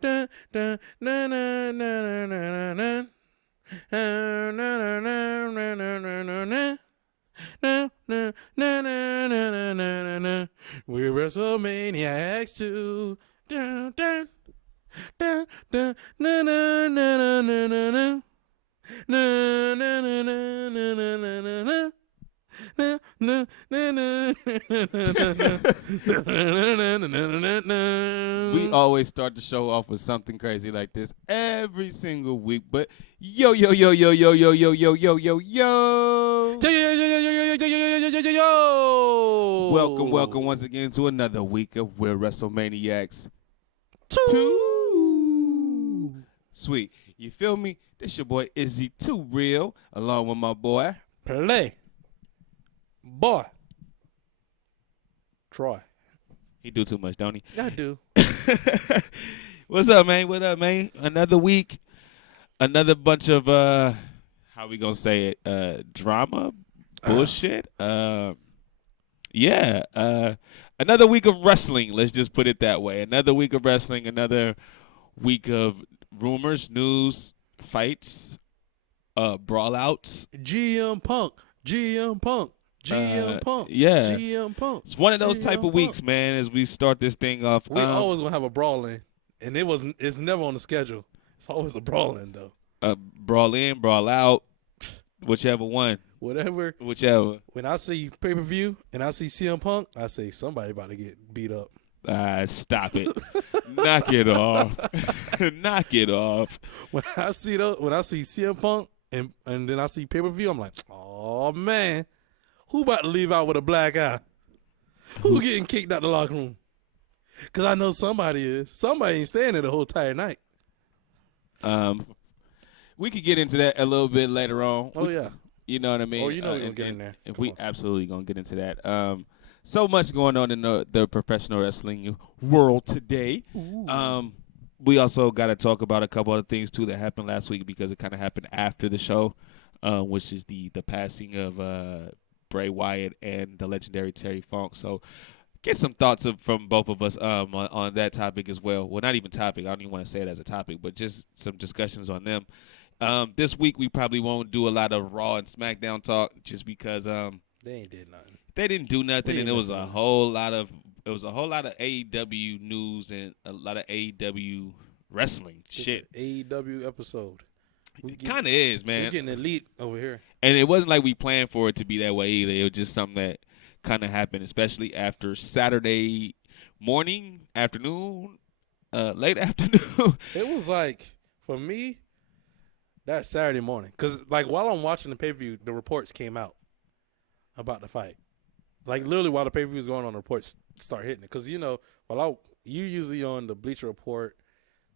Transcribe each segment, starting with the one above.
dun, dun, na, na, na, na, na, na. Na, na, na, na, na, na, na, na, na. Na, na, na, na, na, na, na, na. We're Wrestlemaniacs II. Dun, dun, dun, dun, na, na, na, na, na, na, na. Na, na, na, na, na, na, na, na, na. Na, na, na, na, na, We na. always start the show off with something crazy like this every single week. But yo, yo, yo, yo, yo, yo, yo, yo, yo, yo, yo. Welcome once again to another week of We're Wrestlemaniacs II. Sweet. You feel me? This your boy Izze Too Real, along with my boy. Play. Boy. Troy. He do too much, don't he? I do. What's up, man? What up, man? Another week. Another bunch of how we gonna say it? Drama? Bullshit? Yeah. Another week of wrestling, let's just put it that way. Another week of wrestling, another week of rumors, news, fights, brawl outs. GM Punk. GM Punk. GM Punk. Yeah. GM Punk. It's one of those type of Punk. weeks, man, as we start this thing off. We always gonna have a brawling. And it's never on the schedule. It's always a brawling though. Brawl in, brawl out, whichever one. Whichever. When I see pay-per-view and I see CM Punk, I say somebody about to get beat up. Stop it. Knock it off. Knock it off. When I see CM Punk and then I see pay-per-view, I'm like, oh man, who about to leave out with a black eye? Who getting kicked out the locker room? Because I know somebody is. Somebody ain't staying there the whole entire night. We could get into that a little bit later on. Yeah. You know what I mean? Oh, you know we're going to get in there. We absolutely going to get into that. So much going on in the professional wrestling world today. We also got to talk about a couple other things, too, that happened last week because it kind of happened after the show, which is the passing of Bray Wyatt and the legendary Terry Funk. So get some thoughts from both of us on that topic as well. Well, not even topic. I don't even want to say it as a topic, but just some discussions on them. This week we probably won't do a lot of Raw and SmackDown talk just because they ain't did nothing. They didn't do nothing, and it was a whole lot of AEW news and a lot of AEW wrestling shit. AEW episode. It kind of is, man. We're getting elite over here, and it wasn't like we planned for it to be that way either. It was just something that kind of happened, especially after Saturday morning, afternoon, late afternoon. It was like for me. That Saturday morning, because like while I'm watching the pay-per-view, the reports came out about the fight. Like literally while the pay-per-view was going on, the reports start hitting it. Because you you usually on the Bleacher Report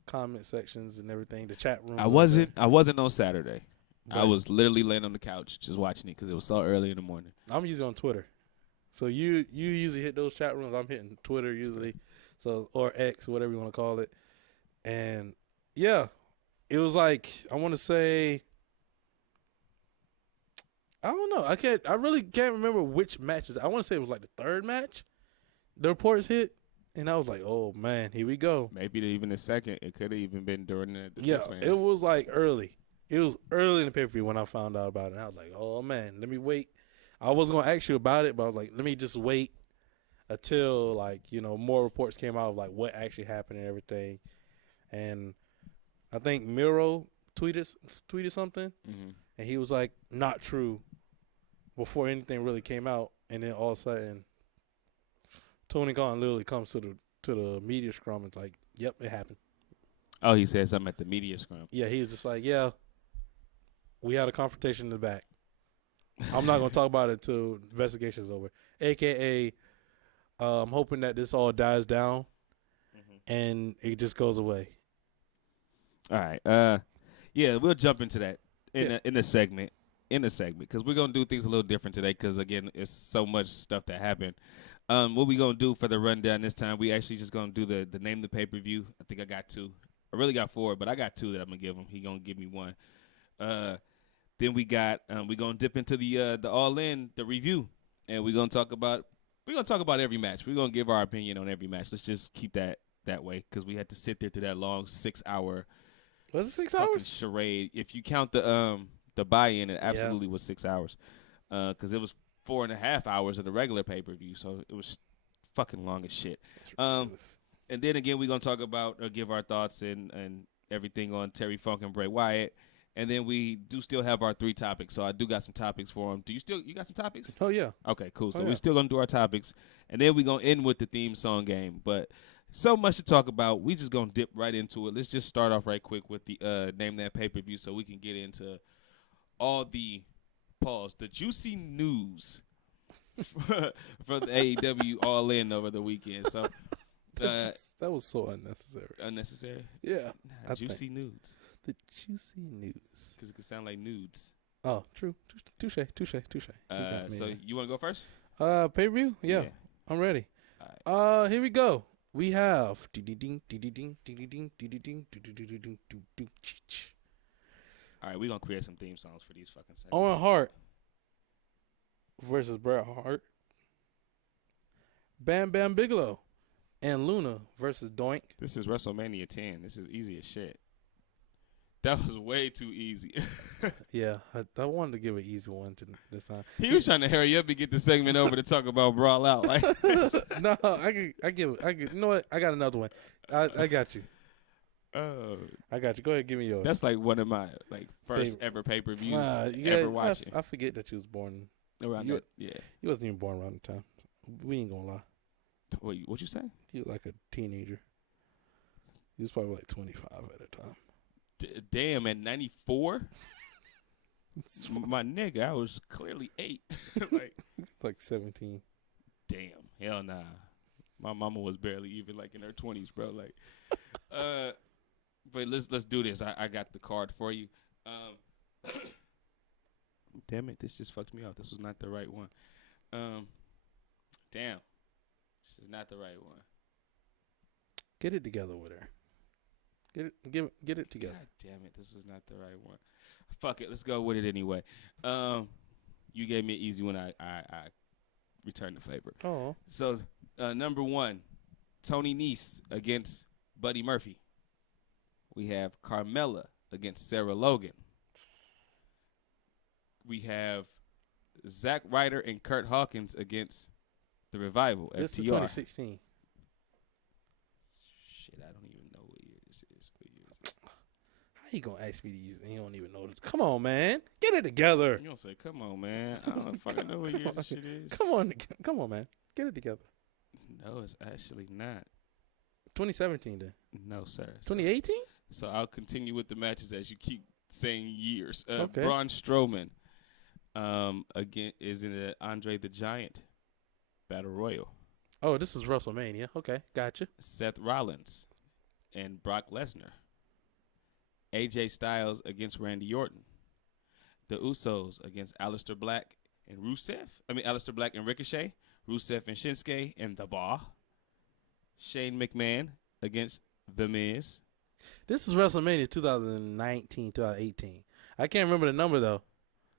comment sections and everything, the chat room. I wasn't on Saturday. But I was literally laying on the couch just watching it because it was so early in the morning. I'm usually on Twitter, so you usually hit those chat rooms. I'm hitting Twitter usually, or X, whatever you want to call it, and yeah. It was like, I want to say, I don't know. I really can't remember which matches. I want to say it was like the third match. The reports hit, and I was like, oh, man, here we go. Maybe even the second. It could have even been during the yeah, 6-man. It was like early. It was early in the pay-per-view when I found out about it. And I was like, oh, man, let me wait. I was going to ask you about it, but I was like, let me just wait until, like, more reports came out of, like, what actually happened and everything. And I think Miro tweeted something, and he was like, not true, before anything really came out. And then all of a sudden, Tony Khan literally comes to the media scrum and it's like, yep, it happened. Oh, he said something at the media scrum. Yeah, he was just like, yeah, we had a confrontation in the back. I'm not going to talk about it until investigation's over. AKA, I'm hoping that this all dies down and it just goes away. All right. Yeah, we'll jump into that in a segment because we're gonna do things a little different today because again, it's so much stuff that happened. What we gonna do for the rundown this time? We actually just gonna do the name of the pay-per-view. I think I got 2. I really got 4, but I got 2 that I'm gonna give him. He gonna give me 1. Then we got we gonna dip into the All In the review, and we're gonna talk about every match. We're gonna give our opinion on every match. Let's just keep that that way because we had to sit there through that long 6 hour. Was it 6 fucking hours? charade. If you count the buy-in, it absolutely was 6 hours. Because it was 4.5 hours of the regular pay-per-view, so it was fucking long as shit. And then again, we're gonna talk about or give our thoughts and everything on Terry Funk and Bray Wyatt. And then we do still have our 3 topics, so I do got some topics for them. You got some topics? Oh, yeah. Okay, cool. So we're still going to do our topics, and then we're going to end with the theme song game. But so much to talk about. We just going to dip right into it. Let's just start off right quick with the Name That Pay-Per-View so we can get into all the juicy news for the AEW All In over the weekend. So that was so unnecessary. Unnecessary? Yeah. Juicy nudes. The juicy news. Because it could sound like nudes. Oh, true. Touche. So you want to go first? Pay-per-view? Yeah. I'm ready. All right. Here we go. We have All right, we're going to create some theme songs for these fucking segments. Owen Hart versus Bret Hart. Bam Bam Bigelow and Luna versus Doink. This is WrestleMania 10. This is easy as shit. That was way too easy. Yeah, I wanted to give an easy one to this time. He was trying to hurry up and get the segment over to talk about Brawl Out. Like, no, I give. You know what? I got another one. I got you. Oh, I got you. Go ahead, give me yours. That's like one of my first ever pay-per-views ever watching. I forget that you was born around you, that. Yeah, you wasn't even born around the time. We ain't gonna lie. Wait, what you say? You were like a teenager. You was probably like 25 at the time. Damn, at 94? My nigga, I was clearly 8. like 17. Damn, hell nah. My mama was barely even like in her 20s, bro. Like, but let's do this. I got the card for you. Damn it, this just fucked me up. This was not the right one. Damn, this is not the right one. Get it together with her. Get it together. God damn it, this was not the right one. Fuck it, let's go with it anyway. You gave me an easy one. I returned the favor. Oh. So number 1, Tony Nese against Buddy Murphy. We have Carmella against Sarah Logan. We have Zack Ryder and Kurt Hawkins against The Revival. This FTR. is 2016. Shit, I don't even know what year this is. How you gonna ask me these and you don't even know this? Come on, man. Get it together. You don't say, come on, man. I don't fucking know what year this shit is. Come on, man. Get it together. No, it's actually not. 2017 then. No, sir. 2018? So I'll continue with the matches as you keep saying years. Okay. Braun Strowman again is in the Andre the Giant Battle Royal. Oh, this is WrestleMania. Okay, gotcha. Seth Rollins and Brock Lesnar. AJ Styles against Randy Orton. The Usos against Aleister Black and Rusev. Aleister Black and Ricochet. Rusev and Shinsuke and The Bar. Shane McMahon against The Miz. This is WrestleMania 2019, 2018. I can't remember the number though.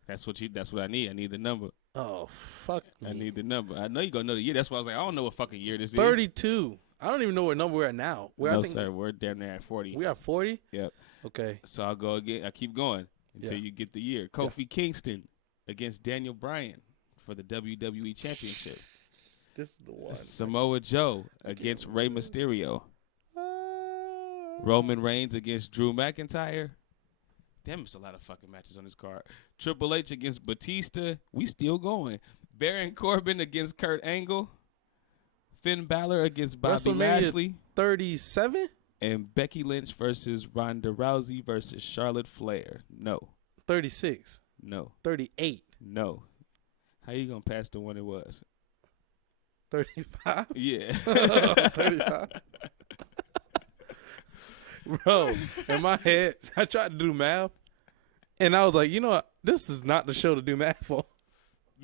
That's what I need. I need the number. Oh, fuck me. I need the number. I know you're going to know the year. That's why I was like, I don't know what fucking year this is. 32. I don't even know what number we're at now. Sir. We're damn near at 40. We are 40? Yep. Okay. So I'll go again. I keep going until you get the year. Kofi Kingston against Daniel Bryan for the WWE Championship. This is the one. Samoa Joe against Rey Mysterio. Roman Reigns against Drew McIntyre. Damn, it's a lot of fucking matches on this card. Triple H against Batista. We still going. Baron Corbin against Kurt Angle. Finn Balor against Bobby Lashley. 37? And Becky Lynch versus Ronda Rousey versus Charlotte Flair. No. 36. No. 38. No. How you going to pass the one it was? 35? Yeah. 35. Bro, in my head, I tried to do math, and I was like, you know what? This is not the show to do math for.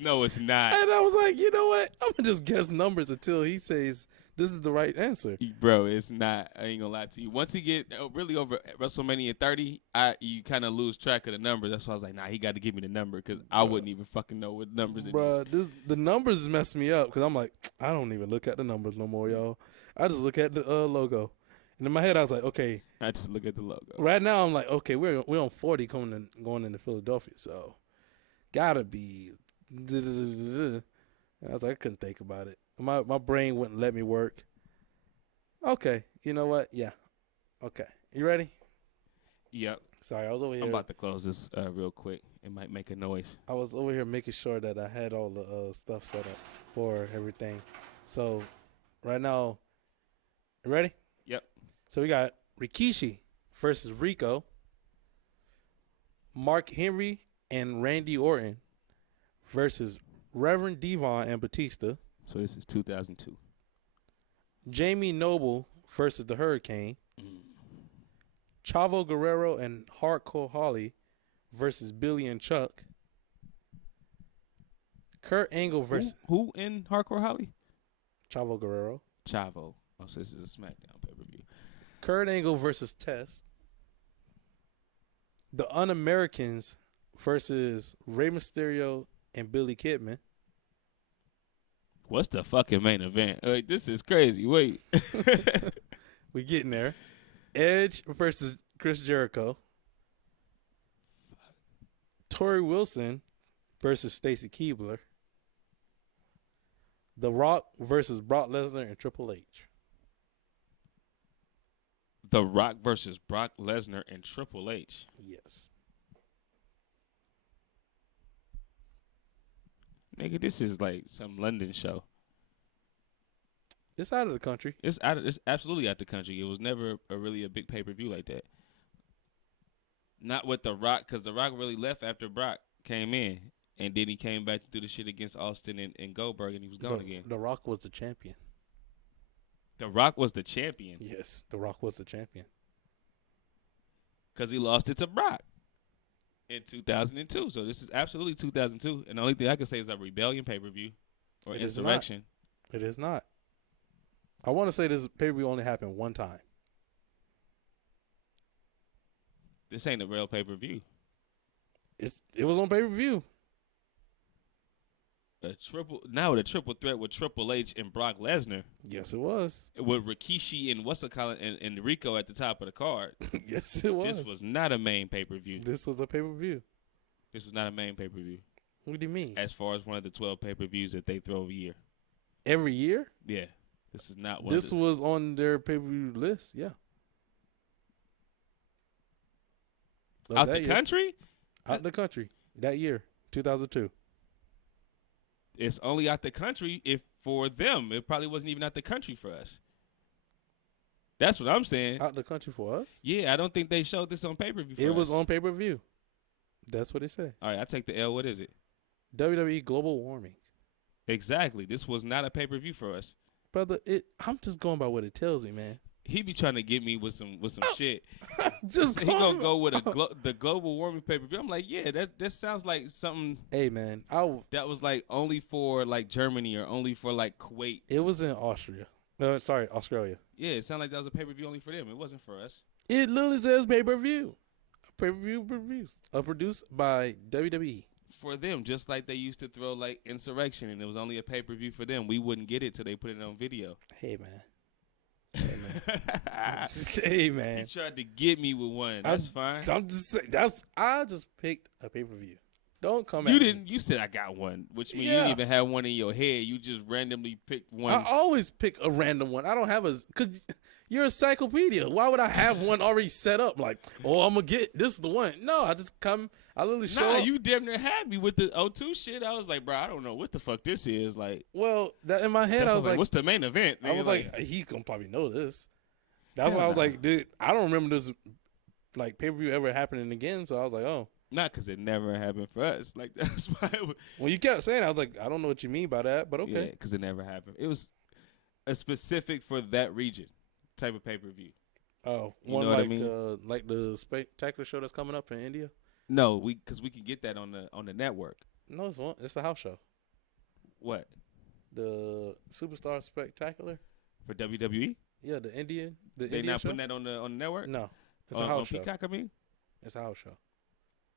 No, it's not. And I was like, you know what? I'm gonna just guess numbers until he says this is the right answer. Bro, it's not. I ain't gonna lie to you. Once he get really over WrestleMania 30, you kind of lose track of the numbers. That's why I was like, nah, he got to give me the number because I wouldn't even fucking know what numbers it is. The numbers mess me up because I'm like, I don't even look at the numbers no more, y'all. I just look at the logo. And in my head, I was like, okay. I just look at the logo. Right now, I'm like, okay, we're on 40 going into Philadelphia, so gotta be. And I was like, I couldn't think about it. My brain wouldn't let me work. Okay, you know what? Yeah. Okay, you ready? Yep. Sorry, I was over here. I'm about to close this real quick. It might make a noise. I was over here making sure that I had all the stuff set up for everything. So, right now, you ready? Yep. So we got Rikishi versus Rico, Mark Henry and Randy Orton versus Reverend Devon and Batista. So this is 2002. Jamie Noble versus the Hurricane. Chavo Guerrero and Hardcore Holly versus Billy and Chuck. Kurt Angle versus who in Hardcore Holly? Chavo Guerrero. Chavo. Oh, so this is a SmackDown pay-per-view. Kurt Angle versus Test. The Un-Americans versus Rey Mysterio and Billy Kidman. What's the fucking main event? Like, this is crazy. Wait. We getting there. Edge versus Chris Jericho. Tori Wilson versus Stacy Keibler. The Rock versus Brock Lesnar and Triple H. The Rock versus Brock Lesnar and Triple H. Yes. Nigga, this is like some London show. It's out of the country. It's absolutely out the country. It was never really a big pay-per-view like that. Not with The Rock, because The Rock really left after Brock came in. And then he came back to do the shit against Austin and Goldberg, and he was gone again. The Rock was the champion. The Rock was the champion? Yes, The Rock was the champion. Because he lost it to Brock in 2002. So this is absolutely 2002. And the only thing I can say is a Rebellion pay-per-view or Insurrection. It is not. I want to say this pay-per-view only happened one time. This ain't a real pay-per-view. It was on pay-per-view. The triple threat with Triple H and Brock Lesnar. Yes, it was. With Rikishi and and Rico at the top of the card. Yes, it was. This was not a main pay-per-view. This was a pay-per-view. This was not a main pay-per-view. What do you mean? As far as one of the 12 pay-per-views that they throw a year. Every year? Yeah. This is not one. This was on their pay-per-view list, yeah. Out the country? Out the country. That year, 2002. It's only out the country if for them. It probably wasn't even out the country for us. That's what I'm saying. Out the country for us? Yeah, I don't think they showed this on pay-per-view for us. It was on pay-per-view. That's what they say. All right, I take the L. What is it? WWE Global Warming. Exactly. This was not a pay-per-view for us. Brother, I'm just going by what it tells me, man. He be trying to get me with some shit. He gonna go with the global warming pay-per-view. I'm like, yeah, that sounds like something. Hey, man, that was like only for like Germany or only for like Kuwait. It was in Austria. Australia. Yeah, it sounded like that was a pay-per-view only for them. It wasn't for us. It literally says pay-per-view. Pay-per-view produced by WWE. For them, just like they used to throw like Insurrection, and it was only a pay-per-view for them. We wouldn't get it till they put it on video. Hey, man. Hey, man. You tried to get me with one. That's fine. I'm just saying. I just picked a pay-per-view. Don't come at me. You didn't. You said I got one, which means you didn't even have one in your head. You just randomly picked one. I always pick a random one. I don't have because you're a encyclopedia. Why would I have one already set up? Like, oh, I'm gonna get this is the one. No, I just come. I literally show up. You damn near had me with the O2 shit. I was like, bro, I don't know what the fuck this is. Like, well, that in my head, I was like, what's the main event? I was like, he can probably know this. That's why I was like, dude, I don't remember this like pay-per-view ever happening again. So I was like, oh. Not because it never happened for us. Like, that's why. When you kept saying it, I was like, I don't know what you mean by that, but okay. Yeah, because it never happened. It was a specific for that region type of pay-per-view. Oh, one like, what I mean? Like the spectacular show that's coming up in India? No, because we can get that on the network. No, it's a house show. What? The Superstar Spectacular. For WWE? Yeah, the Indian. They not putting that on the network? No, it's a house show. Peacock, I mean? It's a house show.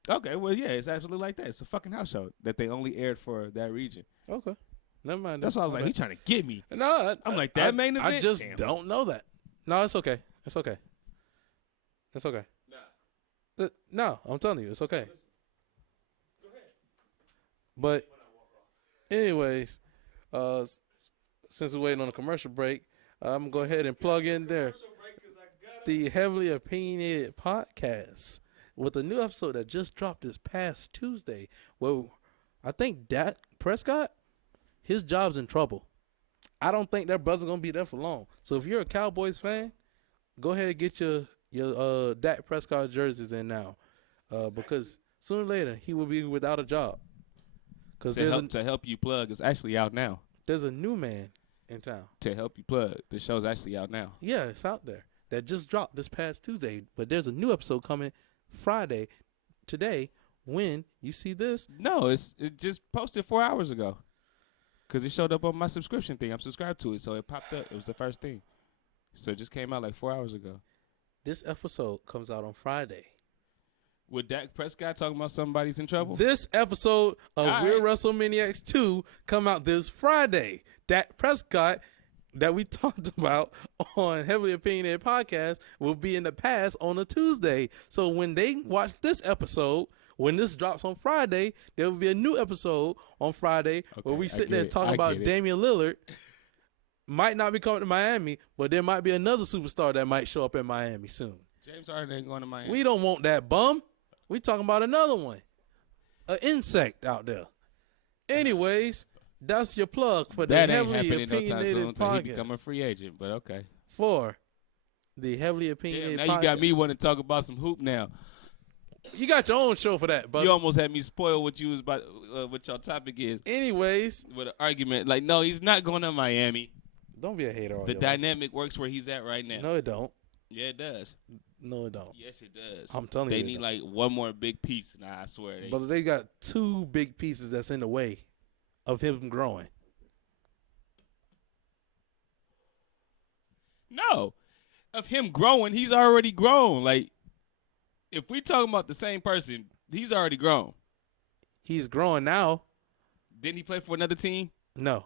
Okay, well, yeah, it's absolutely like that. It's a fucking house show that they only aired for that region. Okay. Never mind. That's why I was like, he trying to get me. No, I'm like, that main event? I just don't know that. No, it's okay. It's okay. It's okay. Nah. No, I'm telling you, it's okay. Go ahead. But anyways, since we're waiting on a commercial break, I'm going to go ahead and plug in there. The Heavily Opinionated Podcast with a new episode that just dropped this past Tuesday. Well, I think Dak Prescott, his job's in trouble. I don't think that brother's going to be there for long. So if you're a Cowboys fan, go ahead and get your Dak Prescott jerseys in now. Because sooner or later, he will be without a job. To help you plug, it's actually out now. There's a new man in town. To help you plug, the show's actually out now. Yeah, it's out there. That just dropped this past Tuesday. But there's a new episode coming Friday, today, when you see this. No, it just posted 4 hours ago. Because it showed up on my subscription thing. I'm subscribed to it, so it popped up. It was the first thing. So it just came out like 4 hours ago. This episode comes out on Friday. With Dak Prescott talking about somebody's in trouble? This episode of We're Wrestlemaniacs 2 come out this Friday. Dak Prescott that we talked about on Heavily Opinionated Podcast will be in the past on a Tuesday. So when they watch this episode, when this drops on Friday, there will be a new episode on Friday where we sit there and talk about Damian Lillard. Might not be coming to Miami, but there might be another superstar that might show up in Miami soon. James Harden ain't going to Miami. We don't want that bum. We talking about another one. An insect out there. Anyways, that's your plug for the Heavily Opinionated Podcast. He become a free agent, but okay. For the Heavily Opinionated Podcast. Now you got me wanting to talk about some hoop now. You got your own show for that, buddy. You almost had me spoil what you was about, what your topic is. Anyways. With an argument. Like, no, he's not going to Miami. Don't be a hater. The dynamic works where he's at right now. No, it don't. Yeah, it does. No, it don't. Yes, it does. I'm telling you. They need like one more big piece. Nah, I swear. But they got two big pieces that's in the way of him growing. No. Of him growing, he's already grown. Like, if we talking about the same person, he's already grown. He's growing now. Didn't he play for another team? No.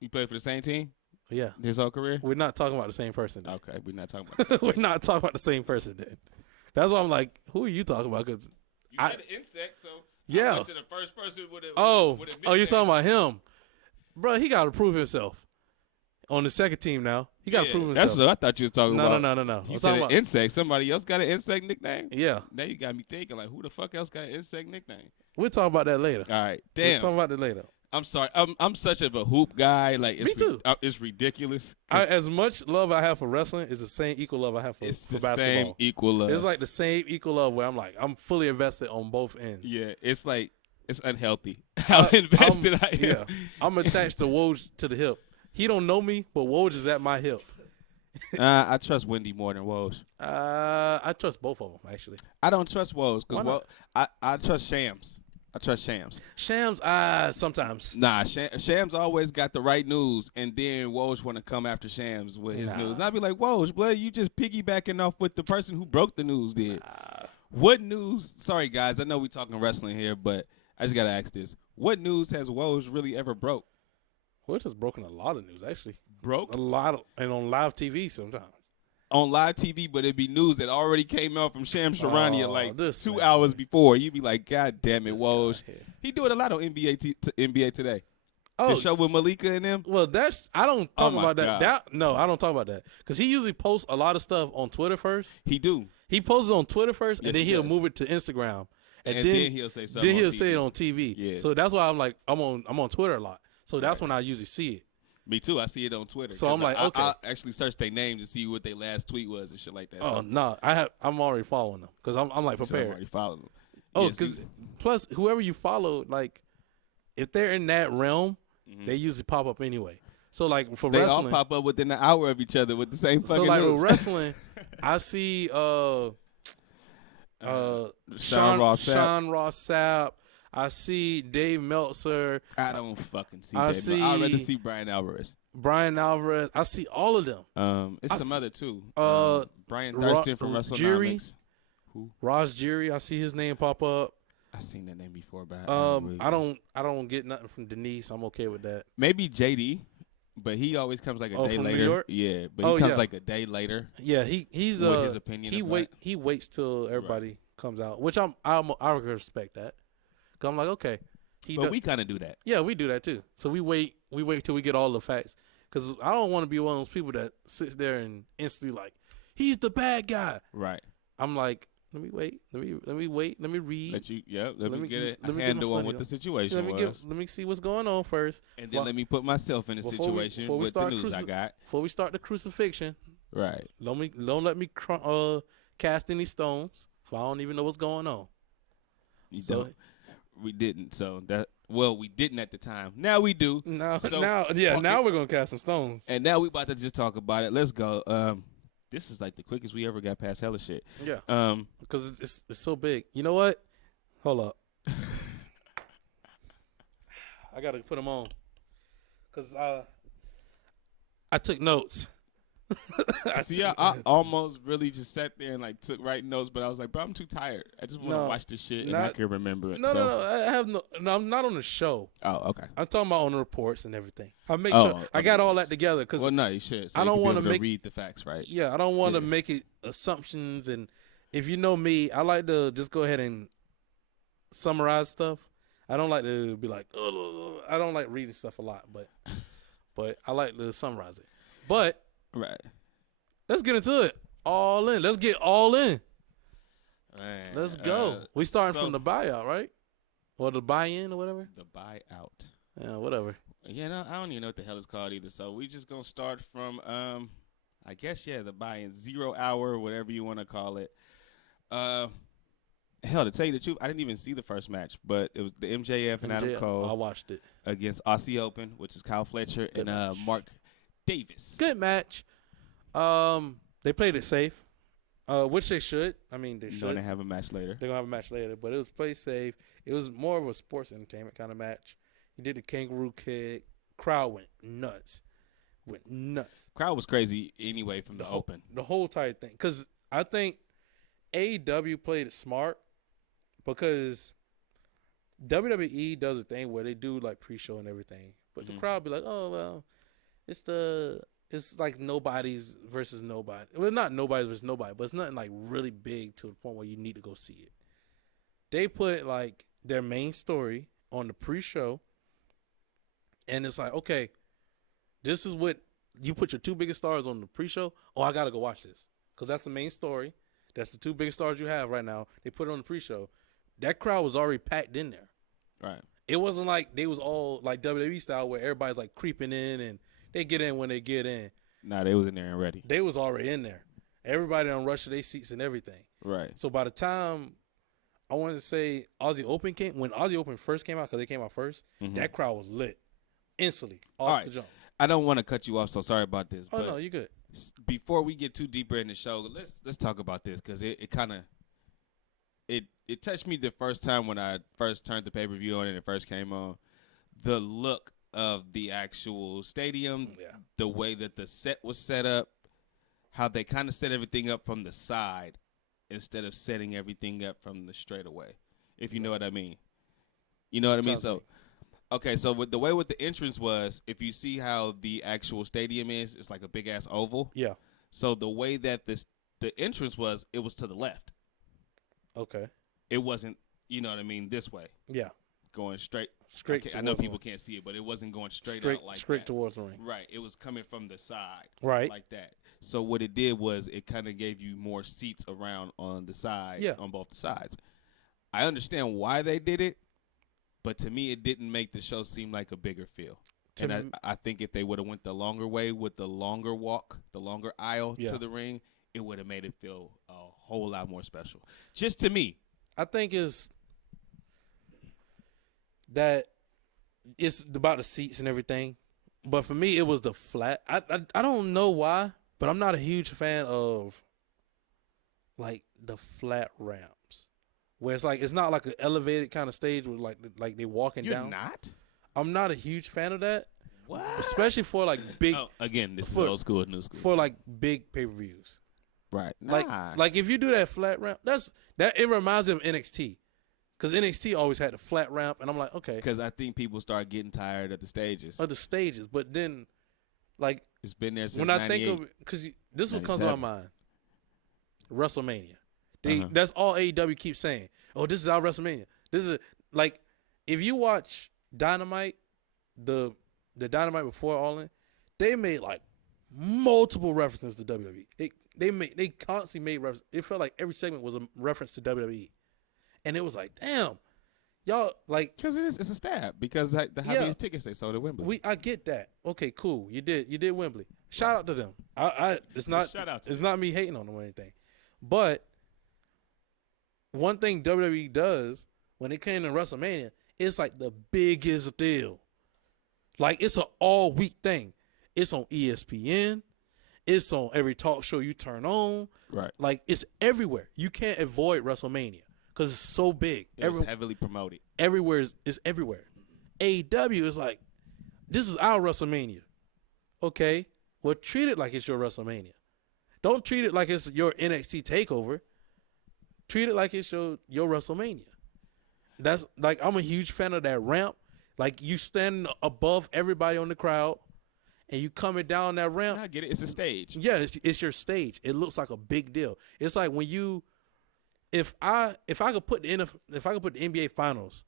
He played for the same team? Yeah. His whole career? We're not talking about the same person. Then. Okay, we're not talking about the same We're not talking about the same person then. That's why I'm like, who are you talking about? Because you said an insect, so yeah. I went to the first person with a you're talking about him. Bro, he got to prove himself. On the second team now. He got to prove himself. That's what I thought you was talking about. No. You said an insect. Somebody else got an insect nickname? Yeah. Now you got me thinking, like, who the fuck else got an insect nickname? We'll talk about that later. All right. Damn. We'll talk about that later. I'm sorry. I'm such of a hoop guy. Like, me too. It's ridiculous. As much love I have for wrestling is the same equal love I have for basketball. Same equal love. It's like the same equal love where I'm like, I'm fully invested on both ends. Yeah. It's like, it's unhealthy how invested I am. Yeah. I'm attached to Woj to the hip. He don't know me, but Woj is at my hip. I trust Wendy more than Woj. I trust both of them, actually. I don't trust Woj because I trust Shams. I trust Shams. Shams, sometimes. Nah, Shams always got the right news, and then Woj want to come after Shams with his news. And I'd be like, Woj, blood, you just piggybacking off what the person who broke the news did. What news? Sorry, guys, I know we talking wrestling here, but I just got to ask this. What news has Woj really ever broke? Woj has broken a lot of news, actually. Broke? A lot, and on live TV sometimes. On live TV, but it'd be news that already came out from Shams Charania like 2 hours before. You'd be like, God damn it, Woj. He do it a lot on NBA Today. Oh, the show with Malika and them. Well, I don't talk about that. No, I don't talk about that because he usually posts a lot of stuff on Twitter first. He do. He posts it on Twitter first, and then he'll move it to Instagram, and then he'll say something. Then he'll say it on TV. Yeah. So that's why I'm like, I'm on Twitter a lot. So that's when I usually see it. Me too. I see it on Twitter. So I'm like, okay. I actually search their names to see what their last tweet was and shit like that. Oh no, I'm already following them because I'm like prepared. I'm already following them. Oh, because plus whoever you follow, like if they're in that realm, they usually pop up anyway. So like for wrestling, they all pop up within an hour of each other with the same fucking. So like news. with wrestling, I see Sean Ross Sapp. I see Dave Meltzer. I don't fucking see I Dave. I'd rather see see Brian Alvarez. Brian Alvarez. I see all of them. It's I some see- other too. uh, Brian Ro- Thurston from Wrestlemaniacs. Who? Raj Jury. I see his name pop up. I seen that name before, but I don't get nothing from Denise. I'm okay with that. maybe JD, but he always comes like a day from New later. York? Yeah, but Oh, he comes yeah. like a day later Yeah, he's with his opinion. he waits till everybody comes out, which I respect that. Cause I'm like, okay, But we kind of do that. yeah, we do that too. So we wait till we get all the facts. Cause I don't want to be one of those people that sits there and instantly like, he's the bad guy. Right. I'm like, let me wait, let me wait, let me read. Let me get a get handle my on what study the up. situation was. Let me see what's going on first, And then let me put myself in a before we situation with the start news I got. before we start the crucifixion. Right. Don't let me cast any stones. If I don't even know what's going on. You don't. We didn't. So we didn't at the time. Now we do. Now So, we're gonna cast some stones. And now we about to just talk about it. Let's go. This is like the quickest we ever got past hella shit. Yeah. Because it's so big. You know what? Hold up. I gotta put them on. Cause I took notes. I almost really just sat there and like took writing notes, but I was like, bro, I'm too tired. I just want to watch this shit and I can remember it. No. I have no. I'm not on the show. Oh, okay. I'm talking about on the reports and everything. I make sure I got all that together. Cause you should. So I don't want to read the facts, right? Yeah, I don't want to make it assumptions. And if you know me, I like to just go ahead and summarize stuff. I don't like to be like, oh, I don't like reading stuff a lot, but I like to summarize it. But right, let's get into it. All in. Let's get all in. Man, let's go. We starting from the buyout, right? Or the buy-in or whatever. The buyout. Yeah, whatever. Yeah, no, I don't even know what the hell it's called either. So we just gonna start from I guess the buy-in 0 hour, whatever you want to call it. Hell, to tell you the truth, I didn't even see the first match, but it was the MJF and Adam Cole. I watched it against Aussie Open, which is Kyle Fletcher and Mark Davis. Good match. They played it safe, which they should. I mean, they should. They're gonna have a match later. They're gonna have a match later, but it was played safe. It was more of a sports entertainment kind of match. He did the kangaroo kick. Crowd went nuts. Crowd was crazy anyway from the Open. The whole entire thing, because I think AEW played it smart. Because WWE does a thing where they do like pre-show and everything, but the crowd be like, "Oh well, it's like nobody's versus nobody. Well, not nobody's versus nobody, but it's nothing like really big to the point where you need to go see it." They put like their main story on the pre-show, and it's like, okay, this is what you put your two biggest stars on the pre-show. Oh, I gotta go watch this because that's the main story. That's the two biggest stars you have right now. They put it on the pre-show. That crowd was already packed in there. Right. It wasn't like they was all like WWE style where everybody's like creeping in and they get in when they get in. Nah, they was in there and ready. They was already in there. Everybody on rush to their seats and everything. Right. So by the time I wanted to say Aussie Open when Aussie Open first came out, because they came out first, that crowd was lit instantly off the jump. I don't want to cut you off, so sorry about this. Oh, no, you good. Before we get too deeper in the show, let's talk about this because it kind of it touched me the first time when I first turned the pay-per-view on and it first came on. The look of the actual stadium, the way that the set was set up, how they kind of set everything up from the side instead of setting everything up from the straightaway, if you know what I mean. You know what I mean? So, okay, so with the way with the entrance was, if you see how the actual stadium is, it's like a big-ass oval. Yeah. So the way that the entrance was, it was to the left. Okay. It wasn't, you know what I mean, this way. Yeah. Going straight. I know people can't see it, but it wasn't going straight out like straight that. Towards the ring. Right. It was coming from the side. Right. Like that. So what it did was it kind of gave you more seats around on the side, on both sides. I understand why they did it, but to me it didn't make the show seem like a bigger feel. And I think if they would have went the longer way with the longer walk, the longer aisle to the ring, it would have made it feel a whole lot more special. Just to me. I think it's about the seats and everything. But for me, it was the flat. I don't know why, but I'm not a huge fan of like the flat ramps. where it's like it's not like an elevated kind of stage where like they walking You're down. not? I'm not a huge fan of that, What? especially for like big. Oh, again, this is for- old school, new school. For like big pay-per-views. right. Nah. Like if you do that flat ramp, it reminds me of NXT. Because NXT always had the flat ramp, and I'm like, okay. Because I think people start getting tired of the stages. Of the stages. But then, like, It's been there since when I think of it, because this is what comes to my 97. mind. WrestleMania. That's all AEW keeps saying. Oh, this is our WrestleMania. This is, like, if you watch Dynamite, the Dynamite before All In, they made, like, multiple references to WWE. They constantly made references. It felt like every segment was a reference to WWE. And it was like, damn, y'all, like. Because it's a stab. Because how many tickets they sold at Wembley. I get that. Okay, cool. You did Wembley. Shout out to them. It's not Shout out to it's not me hating on them or anything. But one thing WWE does when it came to WrestleMania, it's like the biggest deal. Like it's an all week thing. It's on ESPN. It's on every talk show you turn on. Right. Like it's everywhere. You can't avoid WrestleMania because it's so big. It was heavily promoted. Everywhere is everywhere. AEW is like, this is our WrestleMania. Okay, well treat it like it's your WrestleMania. Don't treat it like it's your NXT takeover. Treat it like it's your WrestleMania. That's like I'm a huge fan of that ramp. Like you stand above everybody on the crowd, and you coming down that ramp. I get it. It's a stage. Yeah, it's your stage. It looks like a big deal. It's like when you, if I could put the NBA Finals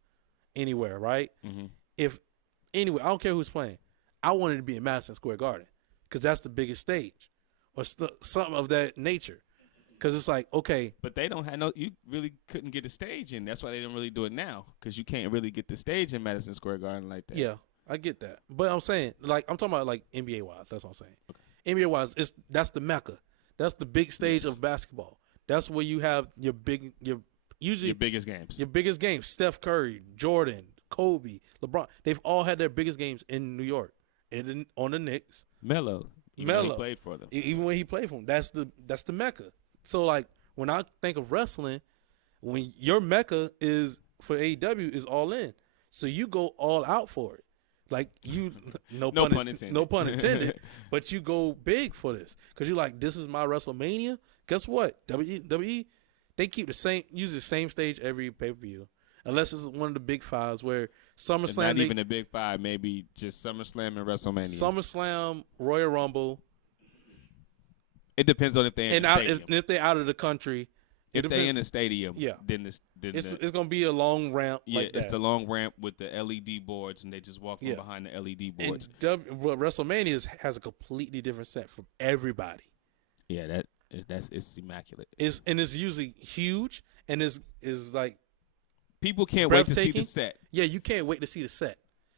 anywhere, right? Mm-hmm. I don't care who's playing. I wanted to be in Madison Square Garden because that's the biggest stage, or something of that nature. Because it's like, okay. But they don't have you really couldn't get the stage in. That's why they don't really do it now. Because you can't really get the stage in Madison Square Garden like that. Yeah, I get that. But I'm saying, like, I'm talking about like NBA wise. That's what I'm saying. Okay. NBA wise, that's the Mecca. That's the big stage of basketball. That's where you have your biggest games. Your biggest games. Steph Curry, Jordan, Kobe, LeBron. They've all had their biggest games in New York and on the Knicks. Melo. Even he played for them. Even when he played for them. That's the Mecca. So, like, when I think of wrestling, when your Mecca is for AEW is All In. So you go all out for it. Like, you, no pun intended, but you go big for this. Because you're like, this is my WrestleMania. Guess what? WWE, they keep use the same stage every pay-per-view. Unless it's one of the big fives where SummerSlam. Not even the big five, maybe just SummerSlam and WrestleMania. SummerSlam, Royal Rumble. It depends on if they're in the stadium. If they're out of the country. If they're in the stadium, yeah. then it's going to be a long ramp. Yeah, like that. It's the long ramp with the LED boards, and they just walk from behind the LED boards. WrestleMania has a completely different set from everybody. Yeah, it's immaculate. It's usually huge, and is like people can't wait to see the set. Yeah, you can't wait to see the set.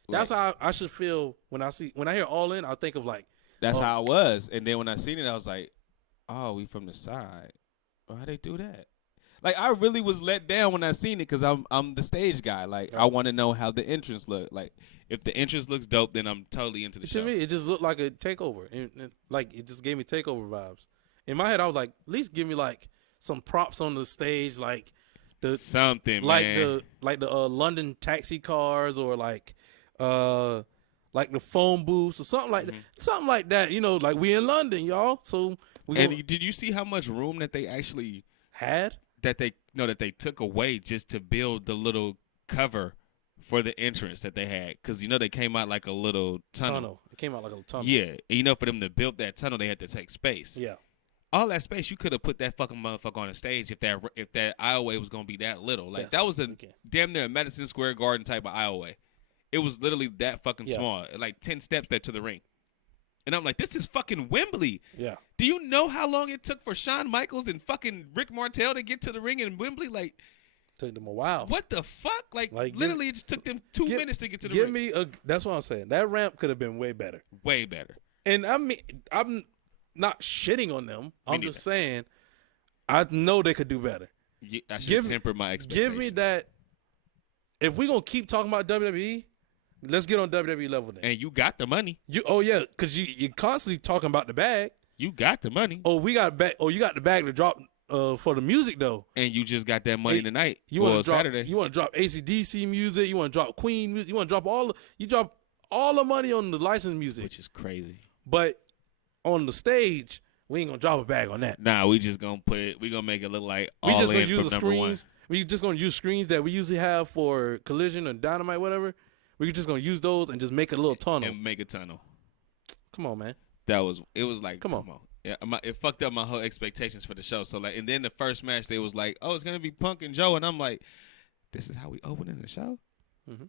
That's how I should feel when I hear All In. I think of like that's how it was, and then when I seen it, I was like, oh, we from the side. Why they do that? Like I really was let down when I seen it because I'm the stage guy. Like I want to know how the entrance look. Like if the entrance looks dope, then I'm totally into the show. To me, it just looked like a takeover, and like it just gave me takeover vibes. In my head, I was like, at least give me like some props on the stage, like something like man. the London taxi cars or like the phone booths or something like that. Something like that. You know, like we in London, y'all. So. Did you see how much room that they actually had? That they took away just to build the little cover for the entrance that they had, because they came out like a little tunnel. It came out like a little tunnel. Yeah, and, for them to build that tunnel, they had to take space. Yeah, all that space you could have put that fucking motherfucker on the stage if that aisleway was gonna be that little. Like that was damn near a Madison Square Garden type of aisleway. It was literally that fucking small, like 10 steps there to the ring. And I'm like, this is fucking Wembley. Yeah. Do you know how long it took for Shawn Michaels and fucking Rick Martel to get to the ring in Wembley? Like, took them a while. What the fuck? Like literally, it just took them 2 minutes to get to the ring. That's what I'm saying. That ramp could have been way better. Way better. And I mean, I'm not shitting on them. I'm just saying, I know they could do better. Yeah, I should temper my expectations. Give me that. If we're gonna keep talking about WWE. Let's get on WWE level then. And you got the money. Because you're constantly talking about the bag. You got the money. Oh, we got bag. Oh, you got the bag to drop for the music though. And you just got that money tonight. You want to drop Saturday. You want to drop AC/DC music. You want to drop Queen music. You want to drop all the money on the licensed music, which is crazy. But on the stage, we ain't gonna drop a bag on that. Nah, we just gonna put it. We gonna make it look like we all just gonna in use the from number one. screens. We just gonna use screens that we usually have for Collision or Dynamite, whatever. We just gonna use those and just make a little tunnel. And make a tunnel. Come on, man. It was like, come on. Yeah, it fucked up my whole expectations for the show. So like, and then the first match, they was like, oh, it's gonna be Punk and Joe, and I'm like, this is how we opening the show. Mm-hmm.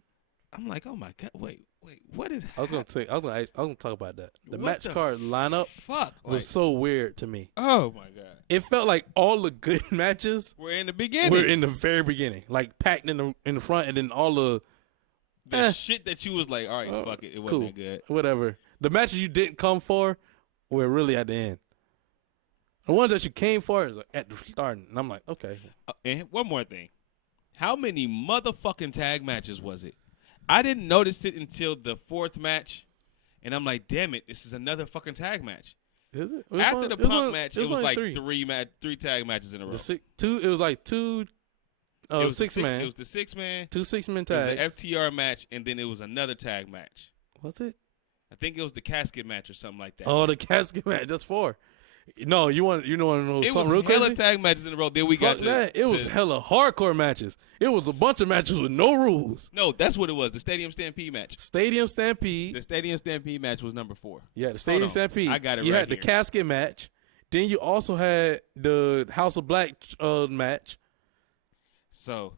I'm like, oh my god, wait, what is? I was gonna talk about that. The match card lineup was so weird to me. Oh my god, it felt like all the good matches were in the beginning. We're in the very beginning, like packed in the front, and then all the shit that you was like, all right, fuck it, it wasn't that good. Whatever. The matches you didn't come for were really at the end. The ones that you came for is at the start, and I'm like, okay. And one more thing, how many motherfucking tag matches was it? I didn't notice it until the fourth match, and I'm like, damn it, this is another fucking tag match. Is it? After the Punk match, it was like three tag matches in a row. It was like two. It was 6-man. It was the 6-man. 2 6-man tags. It was an FTR match, and then it was another tag match. Was it? I think it was the casket match or something like that. Oh, the casket match. That's 4. No, you want to know something real crazy? It was hella tag matches in a row. Then we got to that. It was hella hardcore matches. It was a bunch of matches with no rules. No, that's what it was. The Stadium Stampede match. Stadium Stampede. The Stadium Stampede match was number 4. Yeah, the Stadium Stampede. I got it. You right had the here. casket match. Then you also had the House of Black match. So,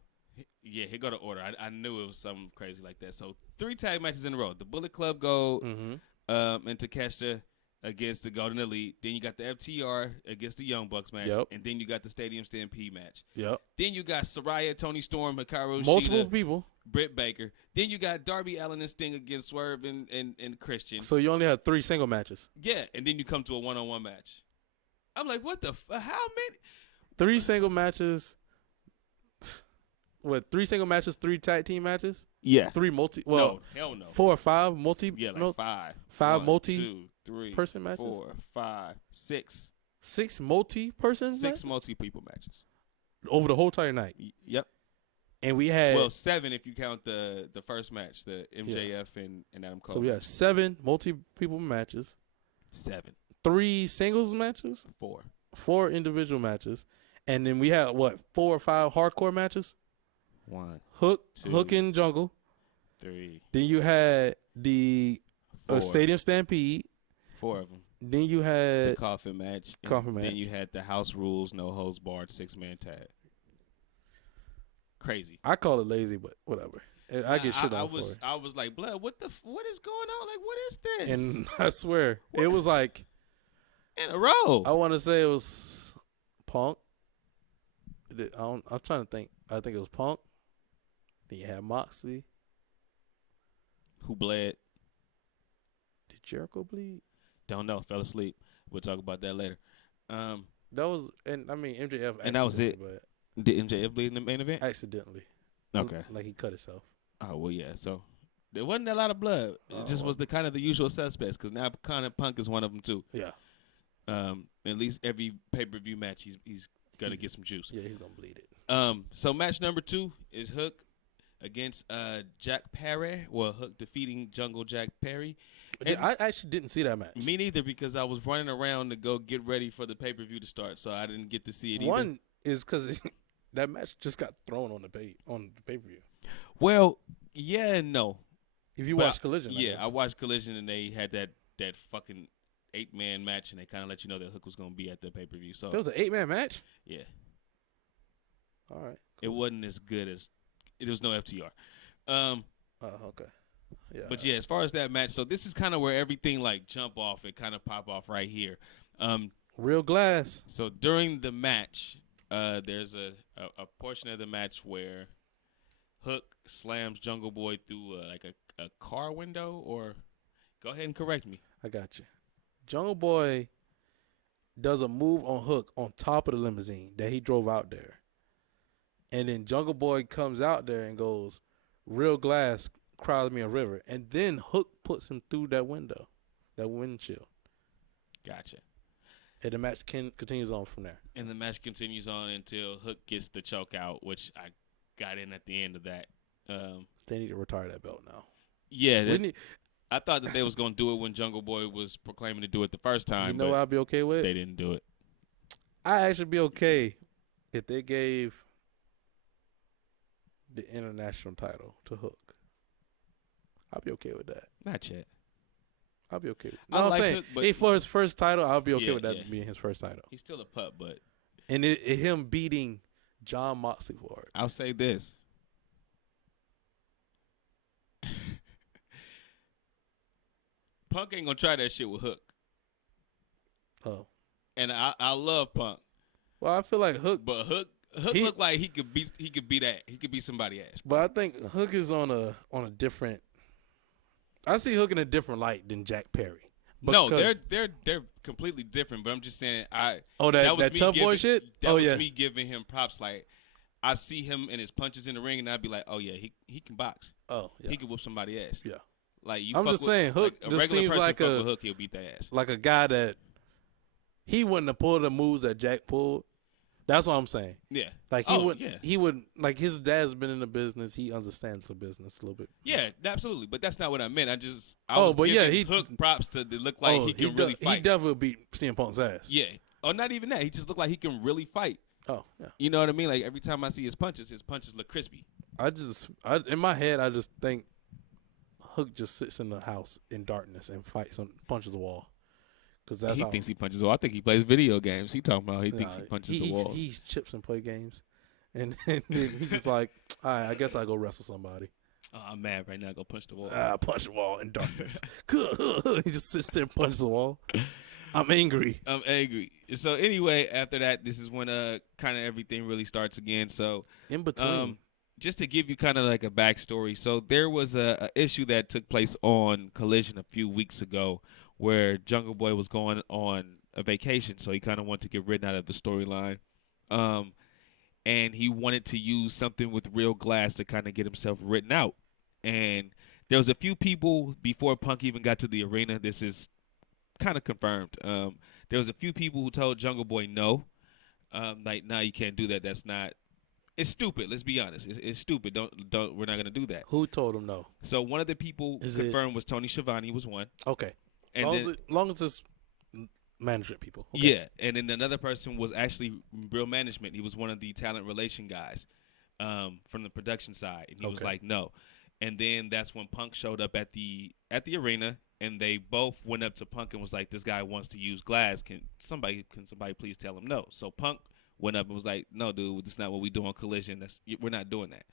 yeah, here go the order. I knew it was something crazy like that. So 3 tag matches in a row. The Bullet Club Gold and Takeshita against the Golden Elite. Then you got the FTR against the Young Bucks match. Yep. And then you got the Stadium Stampede match. Yep. Then you got Saraya, Tony Storm, Hikaru Multiple Shida, people. Britt Baker. Then you got Darby Allin and Sting against Swerve and Christian. So you only had 3 single matches. Yeah, and then you come to a one-on-one match. I'm like, what the how many? 3 single matches. What, 3 single matches, 3 tag team matches? Yeah. 3 multi. Well, no, hell no. 4 or 5 multi. Yeah, like 5. 5 1, multi. 2, 3 person matches. 4, 5, 6. 6 multi-person 6 matches? multi-people matches Over the whole entire night. Yep. And we had 7 if you count the first match, the MJF and Adam Cole. So we had 7 multi-people matches. 7. 3 singles matches. 4. 4 individual matches, and then we had 4 or 5 hardcore matches. 1, Hook 2, Hook in Jungle. 3. Then you had the Stadium Stampede. 4 of them. Then you had the coffin match. Then you had the House Rules, no holds barred 6-man tag. Crazy. I call it lazy, but whatever. I get shit on for it. I was like, blood. What is going on? Like, what is this? And I swear, it was like in a row. I want to say it was Punk. I'm trying to think. I think it was Punk. Then you had Moxley. Who bled? Did Jericho bleed? Don't know. Fell asleep. We'll talk about that later. That was, and I mean MJF. And that was it. But did MJF bleed in the main event? Accidentally. Okay. Like he cut himself. Oh well, yeah. So there wasn't a lot of blood. It just was the kind of the usual suspects. Because now kind of Punk is one of them too. Yeah. At least every pay-per-view match, he's gonna get some juice. Yeah, he's gonna bleed it. So match number 2 is Hook against Jack Perry. Well, Hook defeating Jungle Jack Perry. And I actually didn't see that match. Me neither, because I was running around to go get ready for the pay-per-view to start, so I didn't get to see it either. One is because that match just got thrown on the pay-per-view. Well, yeah and no. If you watch Collision. I watched Collision, and they had that fucking 8-man match, and they kind of let you know that Hook was going to be at the pay-per-view. So there was an 8-man match? Yeah. All right. Cool. It wasn't as good as – there was no FTR. Okay. Yeah. But, yeah, as far as that match, so this is kind of where everything, like, jump off and kind of pop off right here. Real glass. So during the match, there's a portion of the match where Hook slams Jungle Boy through, like, a car window, or – go ahead and correct me. I got you. Jungle Boy does a move on Hook on top of the limousine that he drove out there. And then Jungle Boy comes out there and goes, real glass, cries me a river. And then Hook puts him through that window, that windshield. Gotcha. And the match continues on from there. And the match continues on until Hook gets the choke out, which I got in at the end of that. They need to retire that belt now. Yeah, I thought that they was going to do it when Jungle Boy was proclaiming to do it the first time. You know what I'd be okay with? They didn't do it. I'd actually be okay if they gave the international title to Hook. I'll be okay with that. Not yet. I'll be okay with that. I No, I'm like saying, Hook, but hey, for his first title, I'll be okay with that yeah. being his first title. He's still a pup, but. And him beating John Moxley for it. I'll say this. Punk ain't going to try that shit with Hook. Oh. And I love Punk. Well, I feel like Hook. But Hook looked like he could beat somebody's ass. But I think Hook is on a different. I see Hook in a different light than Jack Perry. No, they're completely different. But I'm just saying, that was tough boy shit. That was me giving him props. Like I see him and his punches in the ring, and I'd be like, oh yeah, he can box. Oh yeah, he can whoop somebody's ass. Yeah, like you. I'm just saying, Hook like, just seems like a Hook. He'll beat their ass. Like a guy that he wouldn't have pulled the moves that Jack pulled. That's what I'm saying. Yeah. Like he would like his dad's been in the business. He understands the business a little bit. Yeah, absolutely. But that's not what I meant. He Hook props to look like he can really fight. He definitely beat CM Punk's ass. Yeah. Or not even that. He just looked like he can really fight. Oh, yeah. You know what I mean? Like every time I see his punches look crispy. In my head, I just think Hook just sits in the house in darkness and fights and punches the wall. He thinks he punches the wall. I think he plays video games. He talking about thinks he punches the wall. He eats chips and play games. And then he's just like, all right, I guess I'll go wrestle somebody. Oh, I'm mad right now. Go punch the wall. Punch the wall in darkness. He just sits there and punches the wall. I'm angry. So anyway, after that, this is when kind of everything really starts again. So in between. Just to give you kind of like a backstory. So there was a issue that took place on Collision a few weeks ago where Jungle Boy was going on a vacation, so he kind of wanted to get rid out of the storyline. And he wanted to use something with real glass to kind of get himself written out. And there was a few people before Punk even got to the arena. This is kind of confirmed. There was a few people who told Jungle Boy no. Like, no, you can't do that. That's not. It's stupid. Let's be honest. It's stupid. Don't. We're not gonna do that. Who told him no? So one of the people confirmed was Tony Schiavone was one. Okay. Long as it's management people. Okay. Yeah, and then another person was actually real management. He was one of the talent relation guys from the production side, and he was like, no. And then that's when Punk showed up at the arena, and they both went up to Punk and was like, this guy wants to use glass. Can somebody please tell him no? So Punk went up and was like, no, dude, this is not what we do on Collision. We're not doing that.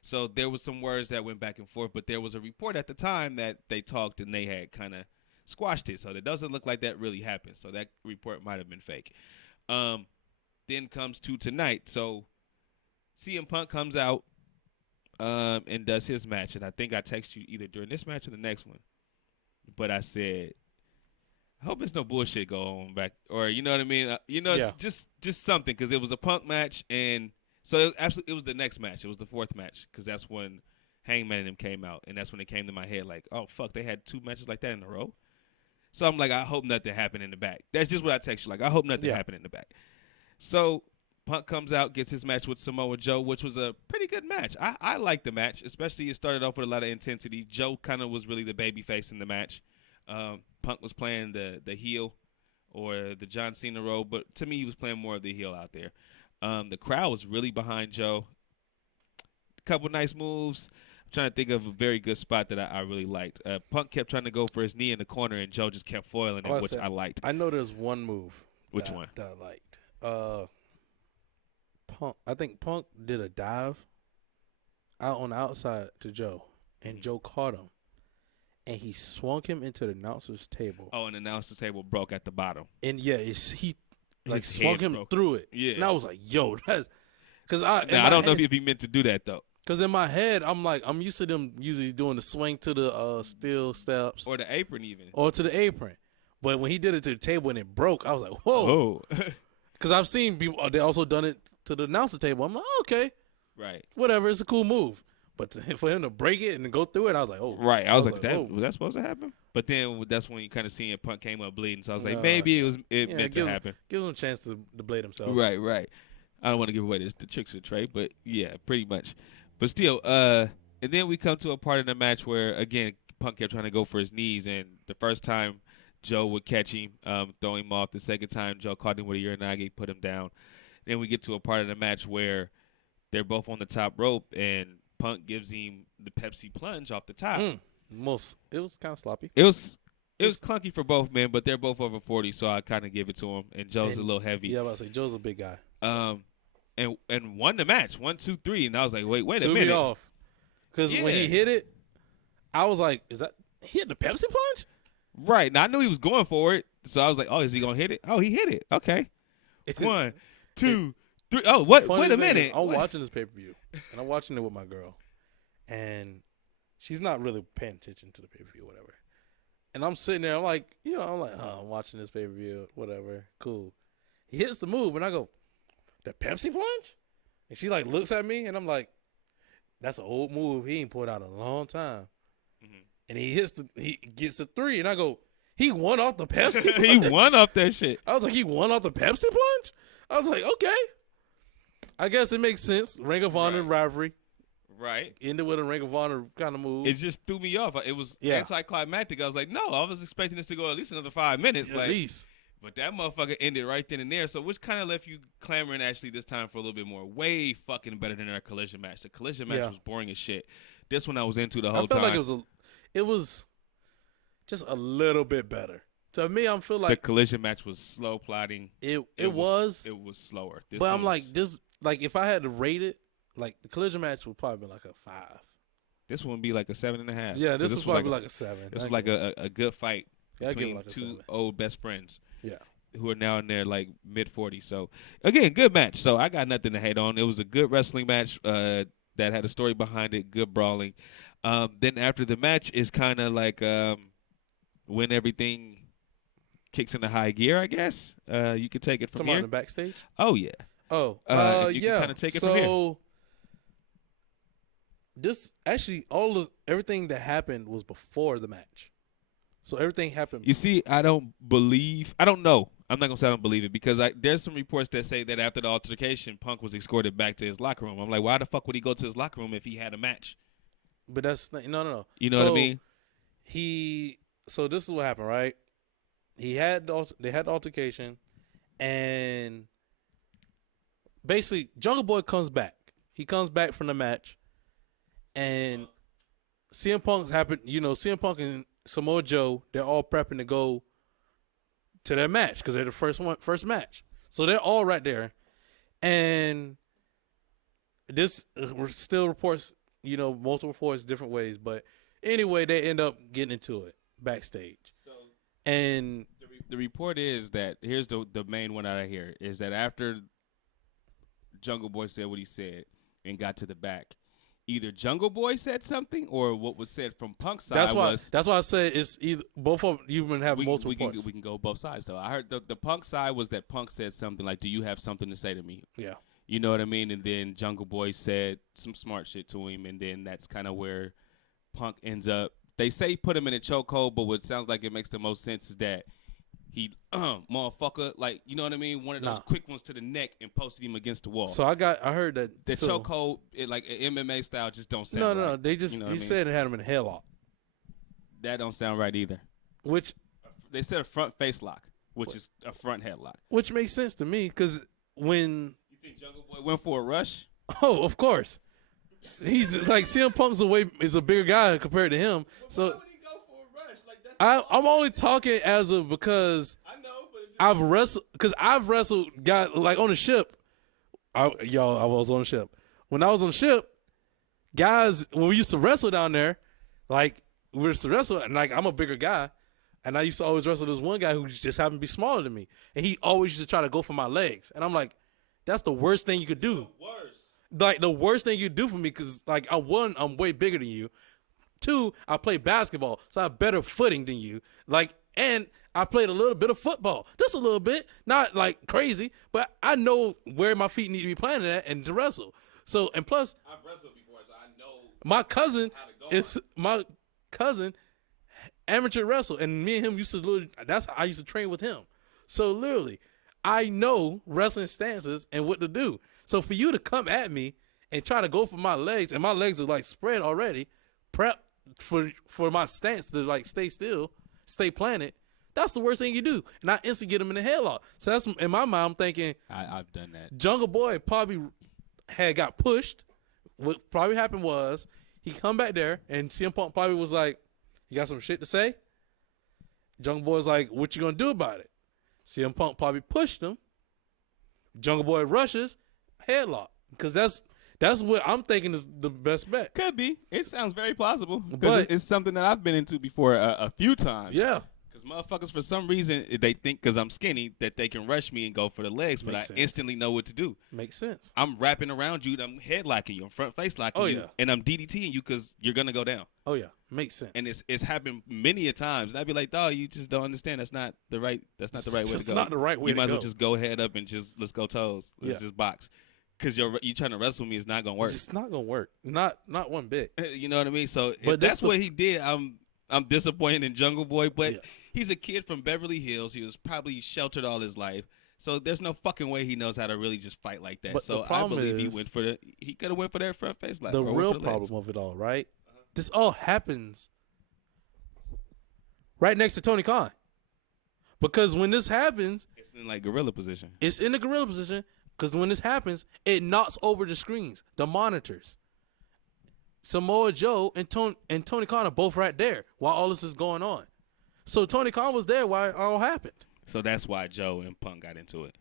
So there was some words that went back and forth, but there was a report at the time that they talked and they had kind of squashed it. So it doesn't look like that really happened. So that report might have been fake. Then comes to tonight. So CM Punk comes out and does his match. And I think I texted you either during this match or the next one. But I said, I hope there's no bullshit going on back. Or, you know what I mean? It's just something. Because it was a Punk match. And so it was the next match. It was the fourth match. Because that's when Hangman and them came out. And that's when it came to my head like, oh, fuck, they had two matches like that in a row. So I'm like, I hope nothing happened in the back. That's just what I text you. Like, I hope nothing happened in the back. So Punk comes out, gets his match with Samoa Joe, which was a pretty good match. I liked the match, especially it started off with a lot of intensity. Joe kind of was really the baby face in the match. Punk was playing the heel or the John Cena role, but to me, he was playing more of the heel out there. The crowd was really behind Joe. A couple nice moves. Trying to think of a very good spot that I really liked. Punk kept trying to go for his knee in the corner, and Joe just kept foiling it, which I liked. I know there's one move. Which one? That I liked. Punk. I think Punk did a dive out on the outside to Joe, and Joe caught him, and he swung him into the announcer's table. Oh, and the announcer's table broke at the bottom. And he swung him through it. Yeah. And I was like, yo, that's because I don't know if he meant to do that though. Because in my head, I'm used to them usually doing the swing to the steel steps. Or the apron even. Or to the apron. But when he did it to the table and it broke, I was like, whoa. Because I've seen people, they also done it to the announcer table. I'm like, oh, okay. Right. Whatever, it's a cool move. But for him to break it and go through it, I was like, oh. Right. I was like, was that supposed to happen? But then that's when you kind of seen Punk came up bleeding. So I was like, maybe it meant to happen. Give him a chance to blade himself. Right. I don't want to give away the tricks of the trade, but yeah, pretty much. But still, and then we come to a part of the match where, again, Punk kept trying to go for his knees, and the first time Joe would catch him, throw him off. The second time, Joe caught him with a Uranage, put him down. Then we get to a part of the match where they're both on the top rope, and Punk gives him the Pepsi plunge off the top. It was kind of sloppy. It was clunky for both men, but they're both over 40, so I kind of give it to him. And Joe's a little heavy. Yeah, I was about to say Joe's a big guy. And won the match, 1, 2, 3, and I was like, wait a minute. Threw me off, because when he hit it, I was like, is that he hit the Pepsi plunge? Right. Now I knew he was going for it, so I was like, oh, is he gonna hit it? Oh, he hit it. Okay. 1, 2, 3. Oh, what? Wait a minute. I'm watching this pay-per-view, and I'm watching it with my girl, and she's not really paying attention to the pay-per-view, whatever. And I'm sitting there, I'm like, I'm watching this pay-per-view, whatever, cool. He hits the move, and I go, the Pepsi plunge? And she like looks at me, and I'm like, that's an old move. He ain't pulled out in a long time. Mm-hmm. And he gets the 3, and I go, he won off the Pepsi plunge? He won off that shit. I was like, he won off the Pepsi plunge? I was like, okay. I guess it makes sense. Ring of Honor rivalry. Right. Ended with a Ring of Honor kind of move. It just threw me off. It was anticlimactic. I was like, no, I was expecting this to go at least another 5 minutes. At least. But that motherfucker ended right then and there. So which kind of left you clamoring actually this time for a little bit more. Way fucking better than our collision match. The collision match was boring as shit. This one I was into the whole time. I felt like it was just a little bit better. To me, I feel like the collision match was slow plotting. It was slower. I'm like this. Like if I had to rate it, like the collision match would probably be like a 5. This one would be like a 7.5. Yeah, this was probably like a 7. This was like a good fight between like 2 old best friends. Yeah. Who are now in their like mid-40s. So again, good match. So I got nothing to hate on. It was a good wrestling match that had a story behind it. Good brawling. Then after the match is kind of like when everything kicks into high gear, I guess. You could take it from here. On the backstage? Oh, yeah. Oh, you can kind of take it from here. So this actually everything that happened was before the match. So everything happened. You see, I don't know. I'm not going to say I don't believe it because there's some reports that say that after the altercation, Punk was escorted back to his locker room. I'm like, why the fuck would he go to his locker room if he had a match? But that's no. You know what I mean? So this is what happened, right? They had the altercation, and basically Jungle Boy comes back. He comes back from the match, and CM Punk's happened. CM Punk and Samoa Joe, they're all prepping to go to their match because they're the first match. So they're all right there, and this still reports. Multiple reports different ways, but anyway, they end up getting into it backstage. So, and the report is that here's the main one out of here is that after Jungle Boy said what he said and got to the back, either Jungle Boy said something or what was said from Punk's side that's why I said it's either both of you can have multiple reports. We can go both sides though. I heard the Punk side was that Punk said something like, "Do you have something to say to me?" Yeah. You know what I mean? And then Jungle Boy said some smart shit to him, and then that's kind of where Punk ends up. They say put him in a chokehold, but what sounds like it makes the most sense is that he, motherfucker, like, you know what I mean? One of those quick ones to the neck and posted him against the wall. So I heard that the chokehold, like MMA style, just don't sound right. No. They just, he said it had him in a headlock. That don't sound right either. Which they said a front face lock, which is a front headlock. Which makes sense to me because when think Jungle Boy went for a rush? Oh, of course. He's like CM Punk's is a bigger guy compared to him. So why would he go for a rush? Like that's I'm only talking because I know, but I've wrestled guys like on the ship. I was on the ship. When I was on the ship, guys, when we used to wrestle down there, like we used to wrestle, and like I'm a bigger guy, and I used to always wrestle this one guy who just happened to be smaller than me, and he always used to try to go for my legs, and I'm like, that's the worst thing you could do. Like the worst thing you do for me, because like I'm way bigger than you. 2, I play basketball, so I have better footing than you. Like, and I played a little bit of football, just a little bit, not like crazy, but I know where my feet need to be planted at and to wrestle. So, and plus, I've wrestled before, so I know my cousin amateur wrestle, and me and him used to literally, that's how I used to train with him. So literally, I know wrestling stances and what to do. So for you to come at me and try to go for my legs, and my legs are like spread already, prep for my stance to like stay still, stay planted, that's the worst thing you do. And I instantly get him in the headlock. So that's in my mind, I'm thinking I've done that. Jungle Boy probably had got pushed. What probably happened was he come back there and CM Punk probably was like, "You got some shit to say?" Jungle Boy's like, "What you gonna do about it?" CM Punk probably pushed him. Jungle Boy rushes, headlock, because that's what I'm thinking is the best bet. Could be. It sounds very plausible. But- But it's something that I've been into before a few times. Yeah, Because motherfuckers, for some reason, they think because I'm skinny that they can rush me and go for the legs, but Makes I sense. instantly know what to do. makes sense. I'm wrapping around you, I'm head locking you, I'm front face locking Oh, you, yeah. and I'm DDTing you because you're gonna go down. Oh yeah, makes sense. And it's happened many a times. And I'd be like, dog, you just don't understand. That's not the right way to Just go. not the right way You to might as go. well just go head up and just let's go toes. Let's Yeah. just box. Because you trying to wrestle me is not gonna work. It's not gonna work. Not one bit. You know what I mean? So But if this that's the- what he did, I'm disappointed in Jungle Boy, but Yeah. he's a kid from Beverly Hills. He was probably sheltered all his life. So there's no fucking way he knows how to really just fight like that. But So the I problem believe is- he could have went for that front face lock. The or went real for the legs. problem of it all, right? This all happens right next to Tony Khan. Because when this happens, It's in like gorilla position. it's in the gorilla position. Because when this happens, it knocks over the screens, the monitors. Samoa Joe and Tony Khan are both right there while all this is going on. So Tony Khan was there while it all happened. So that's why Joe and Punk got into it.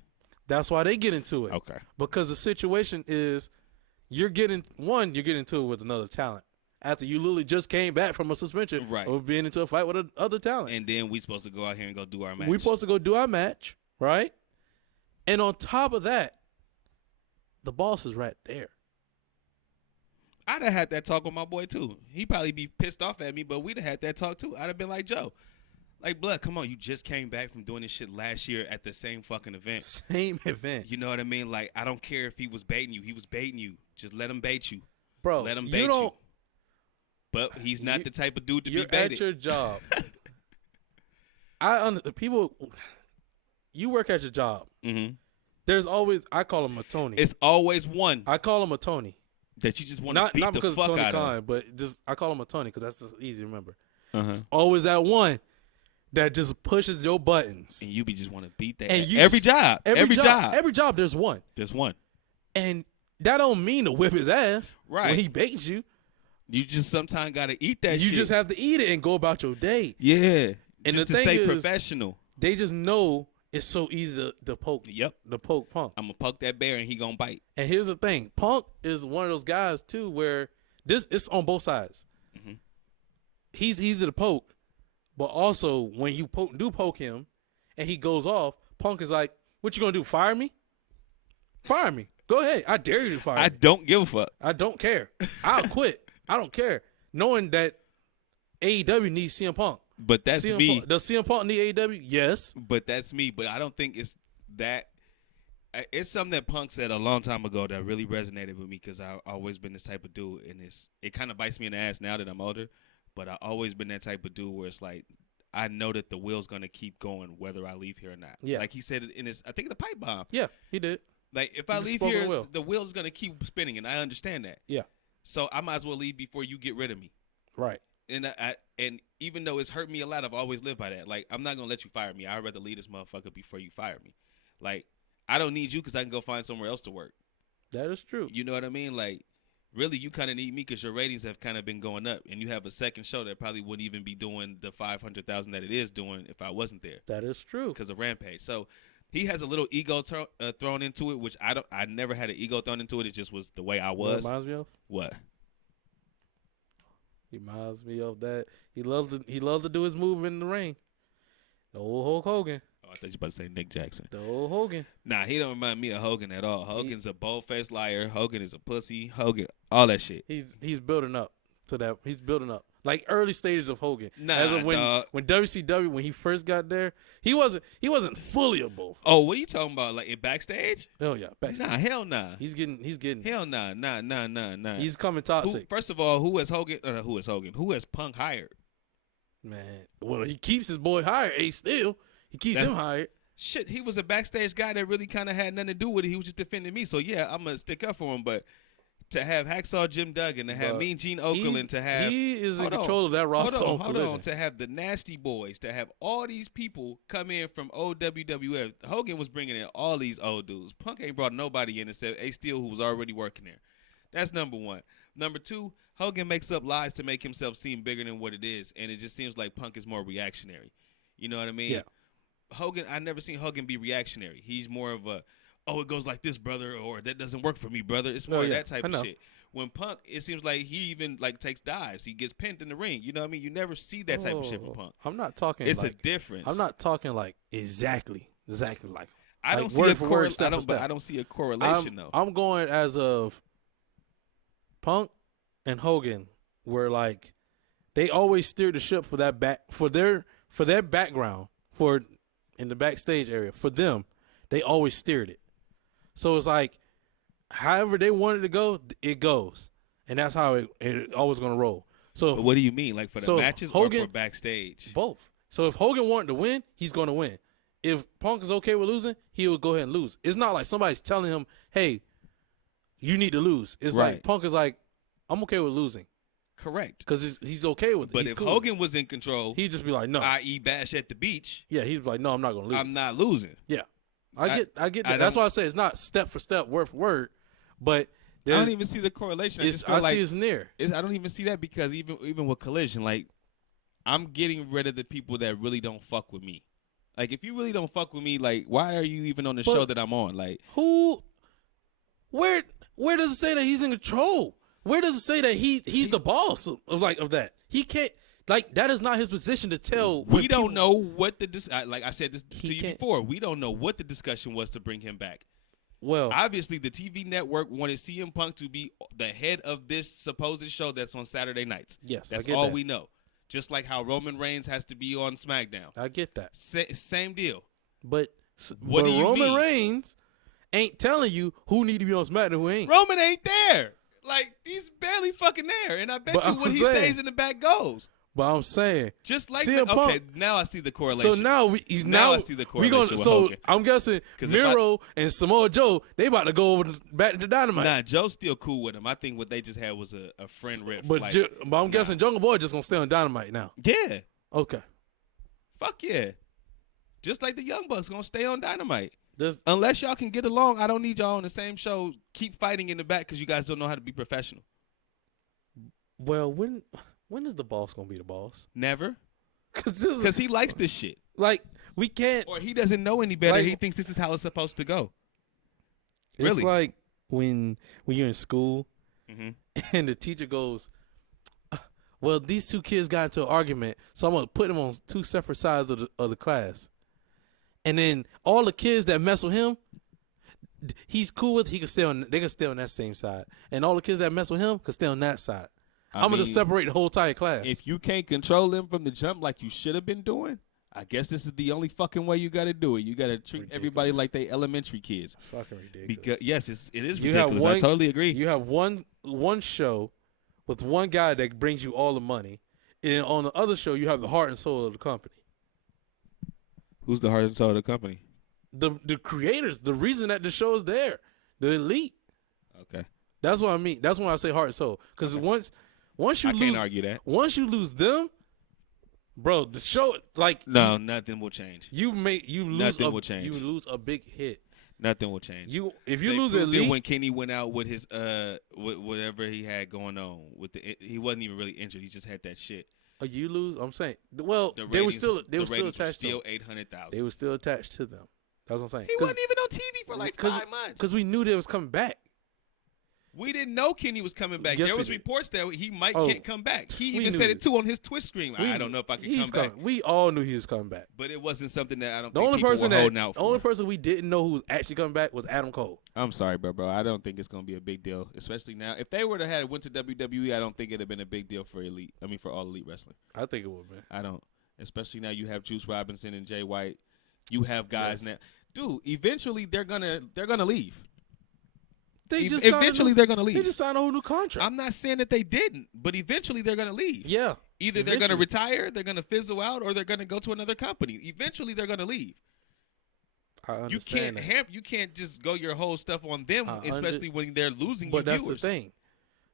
That's why they get into it. Okay. Because the situation is you're getting into it with another talent. After you literally just came back from a suspension Right. or being into a fight with another talent. And then we supposed to go out here and go do our match. We're supposed to go do our match, right? And on top of that, the boss is right there. I'd have had that talk with my boy too. He'd probably be pissed off at me, but we'd have had that talk too. I'd have been like, Joe, like, blood, come on, you just came back from doing this shit last year at the same fucking event. Same event. You know what I mean? Like, I don't care if he was baiting you. He was baiting you. Just let him bait you. Bro, Let him you bait don't, you. But he's not the type of dude to you're be baited. at your job. You work at your job. Mm-hmm. There's always, I call him a Tony. It's always one I call him a Tony. that you just want to Not beat the because fuck of Tony out Khan, but just I call him a Tony because that's just easy to remember. of. Uh-huh. Always that one that just pushes your buttons. And you be just want to beat that. And you every just- job. Every job. Every job, there's one. There's one. And that don't mean to whip his ass Right. when he baits you. You just sometimes got to eat that You shit. just have to eat it and go about your day. Yeah. And just the to thing stay is- professional. They just know it's so easy to poke. Yep. To poke Punk. I'm going to poke that bear and he going to bite. And here's the thing. Punk is one of those guys, too, where it's on both sides. Mhm. He's easy to poke, but also when you poke him and he goes off, Punk is like, what you going to do, fire me? Fire me. Go ahead. I dare you to fire I me. don't give a fuck. I don't care. I'll quit. I don't care. Knowing that AEW needs CM Punk. But that's CM me. Punk, does CM Punk need AEW? Yes. But that's me. But I don't think it's that. It's something that Punk said a long time ago that really resonated with me because I've always been this type of dude, and it kind of bites me in the ass now that I'm older. But I've always been that type of dude where it's like I know that the wheel's gonna keep going whether I leave here or not. Yeah. Like he said in his, I think the pipe bomb. Yeah, he did. Like if I He's a leave spoken here, wheel. the wheel's gonna keep spinning, and I understand that. Yeah. So I might as well leave before you get rid of me. Right. And even though it's hurt me a lot, I've always lived by that. Like, I'm not gonna let you fire me. I'd rather leave this motherfucker before you fire me. Like, I don't need you because I can go find somewhere else to work. That is true. You know what I mean? Like, really, you kind of need me because your ratings have kind of been going up, and you have a second show that probably wouldn't even be doing the 500,000 that it is doing if I wasn't there That is true. because of Rampage. So he has a little ego thrown into it, which I never had an ego thrown into it. It just was the way I was. Reminds me of? What? He reminds me of that. He loves to do his move in the ring. The old Hulk Hogan. Oh, I thought you were about to say Nick Jackson. The old Hogan. Nah, he don't remind me of Hogan at all. Hogan's a bold-faced liar. Hogan is a pussy. Hogan, all that shit. He's building up to that. He's building up. Like early stages of Hogan. Nah, As of when dog. WCW, when he first got there, he wasn't fully a both. Oh, what are you talking about? Like in backstage? Oh yeah, backstage. Nah, hell nah. He's getting Hell nah, nah. He's coming Who, toxic. first of all, who has Hogan? Who has Punk hired? Man, well, he keeps his boy hired. Ace still, he keeps him hired. Shit, he was a backstage guy that really kind of had nothing to do with it. He was just defending me. So yeah, I'm gonna stick up for him. But to have Hacksaw Jim Duggan, to have Mean Gene Okerlund, to have he is in control of that roster. Hold on, to have the Nasty Boys, to have all these people come in from old WWF. Hogan was bringing in all these old dudes. Punk ain't brought nobody in except Ace Steel, who was already working there. That's number one. Number two, Hogan makes up lies to make himself seem bigger than what it is, and it just seems like Punk is more reactionary. You know what I mean? Yeah. Hogan, I never seen Hogan be reactionary. He's more of a, oh, it goes like this, brother, or that doesn't work for me, brother. It's more of that type of shit. When Punk, it seems like he even like takes dives. He gets pinned in the ring. You know what I mean? You never see that type of shit from Punk. I'm not talking. It's a difference. I'm not talking like exactly like. I don't see I don't see a correlation though. I'm going as of Punk and Hogan were like they always steered the ship for that for their background in the backstage area. For them, they always steered it. So it's like however they wanted to go, it goes. And that's how it always going to roll. So but what do you mean? Like for the matches Hogan, or for backstage? Both. So if Hogan wanted to win, he's going to win. If Punk is okay with losing, he will go ahead and lose. It's not like somebody's telling him, hey, you need to lose. It's like Punk is like, I'm okay with losing. Correct. Because he's okay with it. But if Hogan was in control, he'd just be like, no. I.e. Bash at the beach. Yeah, he'd be like, no, I'm not going to lose. I'm not losing. Yeah. I get that. That's why I say it's not step for step, word for word. But I don't even see the correlation. I see it's near. I don't even see that because even with Collision, like, I'm getting rid of the people that really don't fuck with me. Like, if you really don't fuck with me, like, why are you even on the show that I'm on? Like, where does it say that he's in control? Where does it say that he's the boss of that? He can't, like, that is not his position to tell. We don't know what like I said this to you before. We don't know what the discussion was to bring him back. Well, obviously, the TV network wanted CM Punk to be the head of this supposed show that's on Saturday nights. Yes, that's all we know. Just like how Roman Reigns has to be on SmackDown. I get that. Same deal. But Roman Reigns ain't telling you who need to be on SmackDown, who ain't. Roman ain't there. Like, he's barely fucking there. And I bet you what he says in the back goes. But I'm saying, just like okay, now I see the correlation. So now I see the correlation. I'm guessing Miro and Samoa Joe, they about to go back to Dynamite. Nah, Joe's still cool with him. I think what they just had was a friend riff. But I'm guessing Jungle Boy just gonna stay on Dynamite now. Yeah. Okay. Fuck yeah. Just like the Young Bucks gonna stay on Dynamite. Unless y'all can get along, I don't need y'all on the same show. Keep fighting in the back because you guys don't know how to be professional. Well, when is the boss gonna be the boss? Never. Because he likes this shit. Like, we can't. Or he doesn't know any better. Like, he thinks this is how it's supposed to go. It's like when you're in school and the teacher goes, well, these two kids got into an argument, so I'm going to put them on two separate sides of the class. And then all the kids that mess with him, he's cool with, they can stay on that same side. And all the kids that mess with him can stay on that side. I'm going to just separate the whole entire class. If you can't control them from the jump like you should have been doing, I guess this is the only fucking way you got to do it. You got to treat everybody like they elementary kids. Fucking ridiculous. Because, yes, it is ridiculous. I totally agree. You have one show with one guy that brings you all the money, and on the other show you have the heart and soul of the company. Who's the heart and soul of the company? The creators. The reason that the show is there. The elite. Okay. That's what I mean. That's when I say heart and soul. Because once you can't argue that. Once you lose them, bro, the show nothing will change. Nothing will change. You lose a big hit. Nothing will change. If you lose elite, when Kenny went out with his whatever he had going on with he wasn't even really injured. He just had that shit. You lose. I'm saying. Well, they were still attached. Still 800,000. They were still attached to them. That's what I'm saying. He wasn't even on TV for like 5 months. Because we knew they was coming back. We didn't know Kenny was coming back. Yes, there was reports that he can't come back. He even said it too on his Twitch stream. I don't know if I can come back. We all knew he was coming back. But it wasn't something that I don't think people were holding out for. The only person we didn't know who was actually coming back was Adam Cole. I'm sorry, bro. I don't think it's going to be a big deal, especially now. If they were to have went to WWE, I don't think it would have been a big deal for for all elite wrestling. I think it would have been. I don't. Especially now you have Juice Robinson and Jay White. You have guys now. Dude, eventually they're gonna leave. Eventually they're going to leave. They just signed a whole new contract. I'm not saying that they didn't, but eventually they're going to leave. Yeah. Either they're going to retire, they're going to fizzle out, or they're going to go to another company. Eventually, they're going to leave. I understand You can't just go your whole stuff on them, especially when they're losing you viewers. But that's the thing.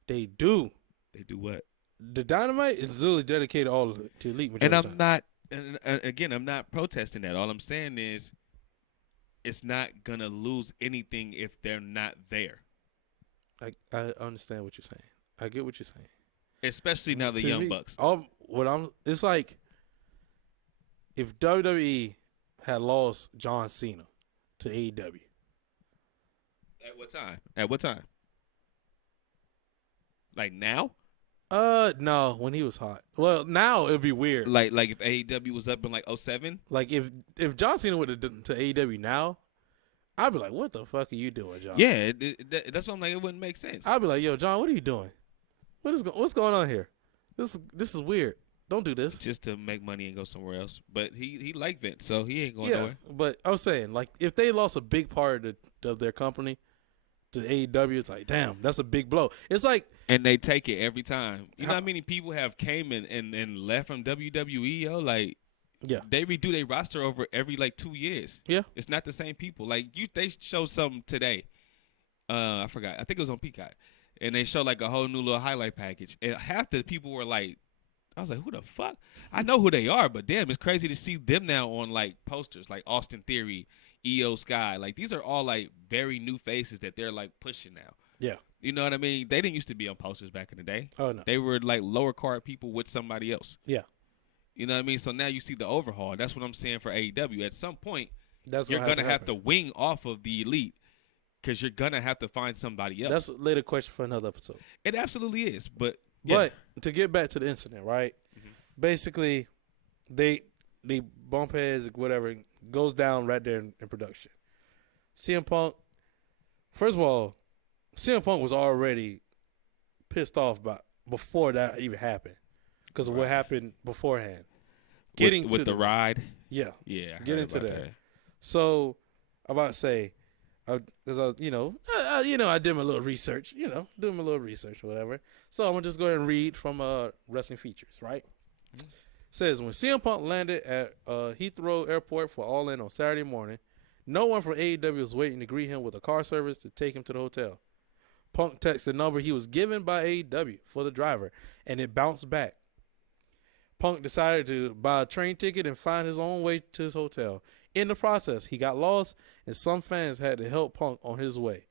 They do. They do what? The Dynamite is literally dedicated all to Elite. And I'm not, and again, I'm not protesting that. All I'm saying is it's not going to lose anything if they're not there. I understand what you're saying. I get what you're saying. Especially now the Young Bucks. It's like if WWE had lost John Cena to AEW. At what time? Like now? No, when he was hot. Well, now it'd be weird. Like if AEW was up in like 07? Like if John Cena would have done to AEW now, I'd be like, what the fuck are you doing, John? Yeah, that's what I'm like. It wouldn't make sense. I'd be like, yo, John, what are you doing? What's going on here? This is weird. Don't do this. Just to make money and go somewhere else. But he liked Vince, so he ain't going nowhere. But I was saying, like, if they lost a big part of their company to AEW, it's like, damn, that's a big blow. It's like, and they take it every time. You know how many people have came and left from WWE, yo? Like, yeah, they redo their roster over every like 2 years. Yeah, it's not the same people. Like they showed something today. I forgot. I think it was on Peacock, and they showed like a whole new little highlight package. And half the people were like, I was like, who the fuck? I know who they are, but damn, it's crazy to see them now on like posters, like Austin Theory, EO Sky. Like these are all like very new faces that they're like pushing now. Yeah. You know what I mean? They didn't used to be on posters back in the day. Oh, no. They were like lower card people with somebody else. Yeah. You know what I mean? So now you see the overhaul. That's what I'm saying for AEW. At some point, you're going to have to wing off of the Elite because you're going to have to find somebody else. That's a later question for another episode. It absolutely is. But to get back to the incident, right? Mm-hmm. Basically, they bump heads, whatever, goes down right there in production. CM Punk, first of all, CM Punk was already pissed off before that even happened because of what happened beforehand. Getting with the ride? Yeah. Yeah. Get into that. So, I'm about to say, because I did my little research, doing my little research or whatever. So, I'm going to just go ahead and read from Wrestling Features, right? Mm-hmm. Says, when CM Punk landed at Heathrow Airport for All In on Saturday morning, no one from AEW was waiting to greet him with a car service to take him to the hotel. Punk texted the number he was given by AEW for the driver, and it bounced back. Punk decided to buy a train ticket and find his own way to his hotel. In the process, he got lost, and some fans had to help Punk on his way,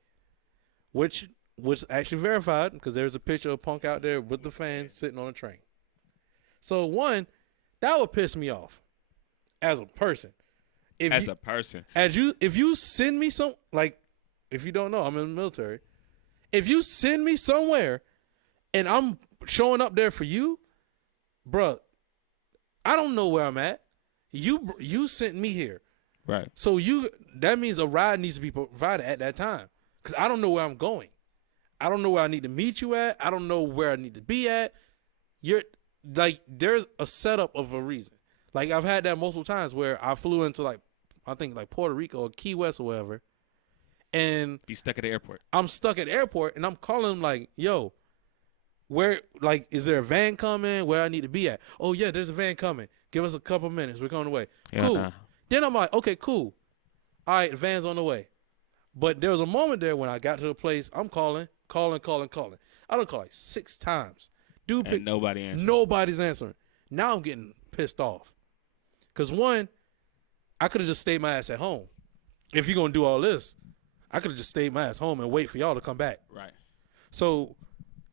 which was actually verified because there's a picture of Punk out there with the fans sitting on a train. So, one, that would piss me off as a person. If you send me some, like, if you don't know, I'm in the military. If you send me somewhere and I'm showing up there for you, bruh, I don't know where I'm at. You sent me here. Right. So that means a ride needs to be provided at that time because I don't know where I'm going. I don't know where I need to meet you at. I don't know where I need to be at. There's a setup of a reason. Like, I've had that multiple times where I flew into, like, I think, like, Puerto Rico or Key West or whatever, and be stuck at the airport. I'm stuck at the airport, and I'm calling them like, yo, where, like, is there a van coming? Where I need to be at? Oh, yeah, there's a van coming. Give us a couple minutes. We're going away. Yeah, cool. nah. Then I'm like, okay, cool. All right, the van's on the way. But there was a moment there when I got to the place, I'm calling. I don't call like 6 times. And nobody's answering. Now I'm getting pissed off. Because, one, I could have just stayed my ass at home. If you're going to do all this, I could have just stayed my ass home and wait for y'all to come back. Right. So,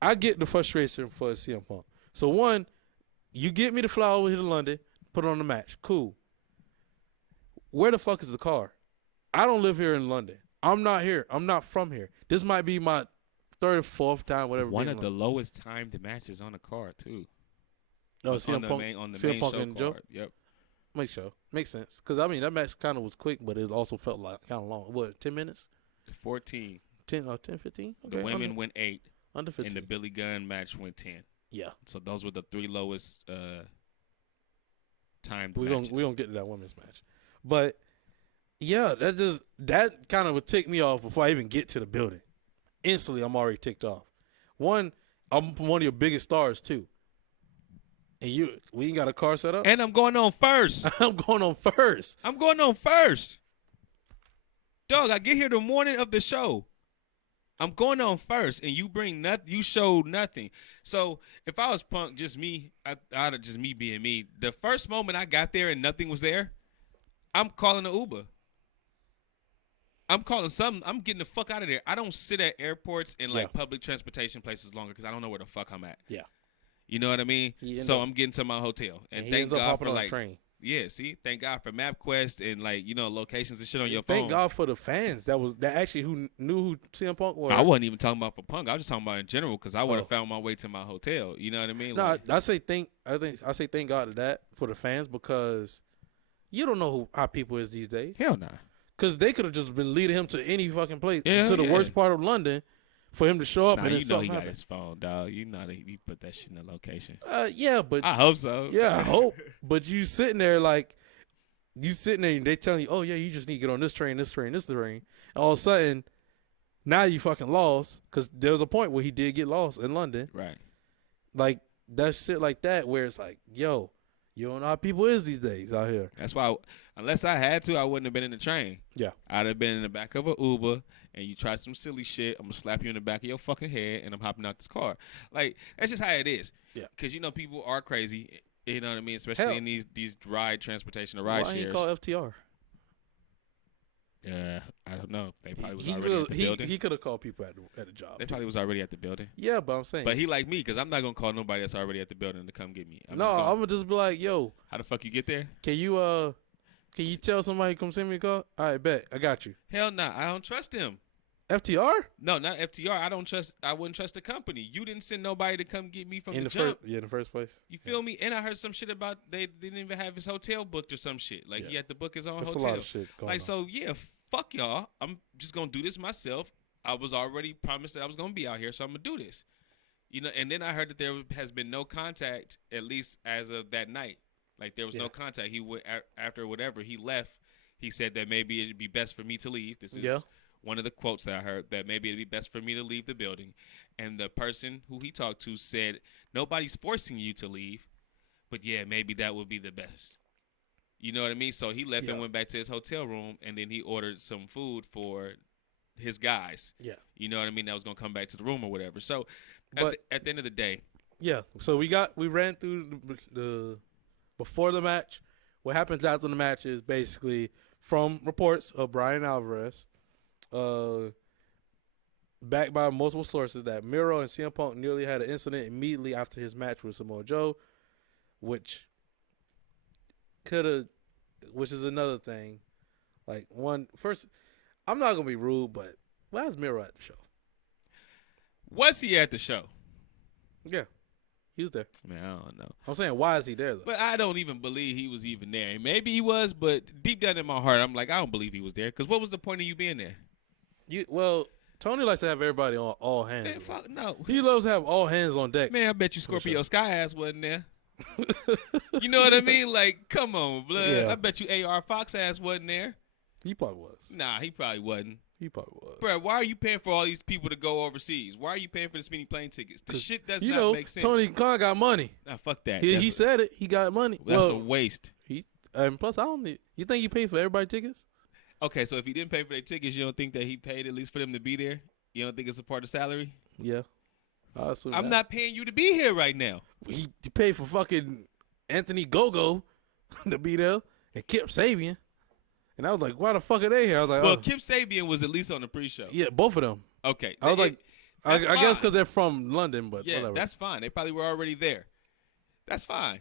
I get the frustration for CM Punk. So, one, you get me to fly over here to London, put on the match. Cool. Where the fuck is the car? I don't live here in London. I'm not here. I'm not from here. This might be my 3rd or 4th time, whatever. One of the lowest timed matches on the card, too. Oh, CM Punk on the CM main Punk show and card. Joe? Yep. Makes sense. Because, I mean, that match kind of was quick, but it also felt like kind of long. What, 10 minutes? 14. 10, 15? Okay, the women went 8. Under 15. And the Billy Gunn match went 10. Yeah. So those were the 3 lowest timed matches. We're going to get to that women's match. But, yeah, that kind of would tick me off before I even get to the building. Instantly, I'm already ticked off. One, I'm one of your biggest stars, too. And we ain't got a car set up? And I'm going on first. I'm going on first. I'm going on first. Dog, I get here the morning of the show. I'm going on first, and you bring nothing. You showed nothing. So if I was Punk, just me, out of just me being me, the first moment I got there and nothing was there, I'm calling an Uber. I'm calling something. I'm getting the fuck out of there. I don't sit at airports and like public transportation places longer because I don't know where the fuck I'm at. Yeah. You know what I mean? So I'm getting to my hotel, and thank God for like train. Yeah, see, thank God for MapQuest and like locations and shit on your phone. Thank God for the fans that actually who knew who CM Punk was. I wasn't even talking about for Punk. I was just talking about in general because I would have found my way to my hotel. You know what I mean? No, I say thank God to that for the fans because you don't know how people is these days. Hell nah. Because they could have just been leading him to any fucking place, to the worst part of London, for him to show up and then something he happened. got his phone, dog. You know he put that shit in the location. Yeah, but I hope so. Yeah, I hope. But you sitting there like. You sitting there and they telling you, oh, yeah, you just need to get on this train. And all of a sudden, now you fucking lost because there was a point where he did get lost in London. Right. Like, that shit like that where it's like, yo, you don't know how people is these days out here. That's why, unless I had to, I wouldn't have been in the train. Yeah. I'd have been in the back of an Uber and you try some silly shit, I'm going to slap you in the back of your fucking head and I'm hopping out this car. Like, that's just how it is. Yeah. Because, people are crazy. You know what I mean? Especially in these ride transportation or ride shares. Why he call FTR? I don't know. They probably was already at the building. He could have called people at the job. They probably was already at the building. Yeah, but I'm saying. But he like me because I'm not going to call nobody that's already at the building to come get me. I'm going to just be like, yo. How the fuck you get there? Can you tell somebody to come send me a call? All right, bet. I got you. Hell nah. I don't trust him. FTR? No, not FTR. I wouldn't trust the company. You didn't send nobody to come get me from the jump. In the first place. You feel me? And I heard some shit about they didn't even have his hotel booked or some shit. Like he had to book his own hotel. That's a lot of shit going on. So yeah, fuck y'all. I'm just gonna do this myself. I was already promised that I was gonna be out here, so I'm gonna do this. And then I heard that there has been no contact, at least as of that night. Like there was no contact. He went after whatever he left. He said that maybe it'd be best for me to leave. This is one of the quotes that I heard, that maybe it'd be best for me to leave the building. And the person who he talked to said, nobody's forcing you to leave, but yeah, maybe that would be the best. You know what I mean? So he left and went back to his hotel room, and then he ordered some food for his guys. Yeah. You know what I mean? That was going to come back to the room or whatever. So at the end of the day. Yeah. So we ran through the before the match. What happens after the match is basically from reports of Brian Alvarez, backed by multiple sources, that Miro and CM Punk nearly had an incident immediately after his match with Samoa Joe, which is another thing. Like, first, I'm not going to be rude, but why is Miro at the show? Was he at the show? Yeah. He was there. Man, I don't know. I'm saying, why is he there, though? But I don't even believe he was even there. Maybe he was, but deep down in my heart, I'm like, I don't believe he was there. Because what was the point of you being there? Tony likes to have everybody on all hands. Man, fuck no. He loves to have all hands on deck. Man, I bet you Scorpio Sky ass wasn't there. You know what I mean? Like, come on, blood. Yeah. I bet you AR Fox ass wasn't there. He probably was. Nah, he probably wasn't. He probably was. Bro, why are you paying for all these people to go overseas? Why are you paying for this many plane tickets? The shit does not make sense. Tony Khan got money. Nah, fuck that. He said it. He got money. That's a waste. Plus, I don't need. You think he paid for everybody's tickets? Okay, so if he didn't pay for their tickets, you don't think that he paid at least for them to be there? You don't think it's a part of salary? Yeah. I'm not paying you to be here right now. He paid for fucking Anthony Gogo to be there and Kip Sabian. And I was like, why the fuck are they here? I was like, well, Kip Sabian was at least on the pre-show. Yeah, both of them. Okay. I was like, I guess because they're from London, but yeah, whatever. That's fine. They probably were already there. That's fine.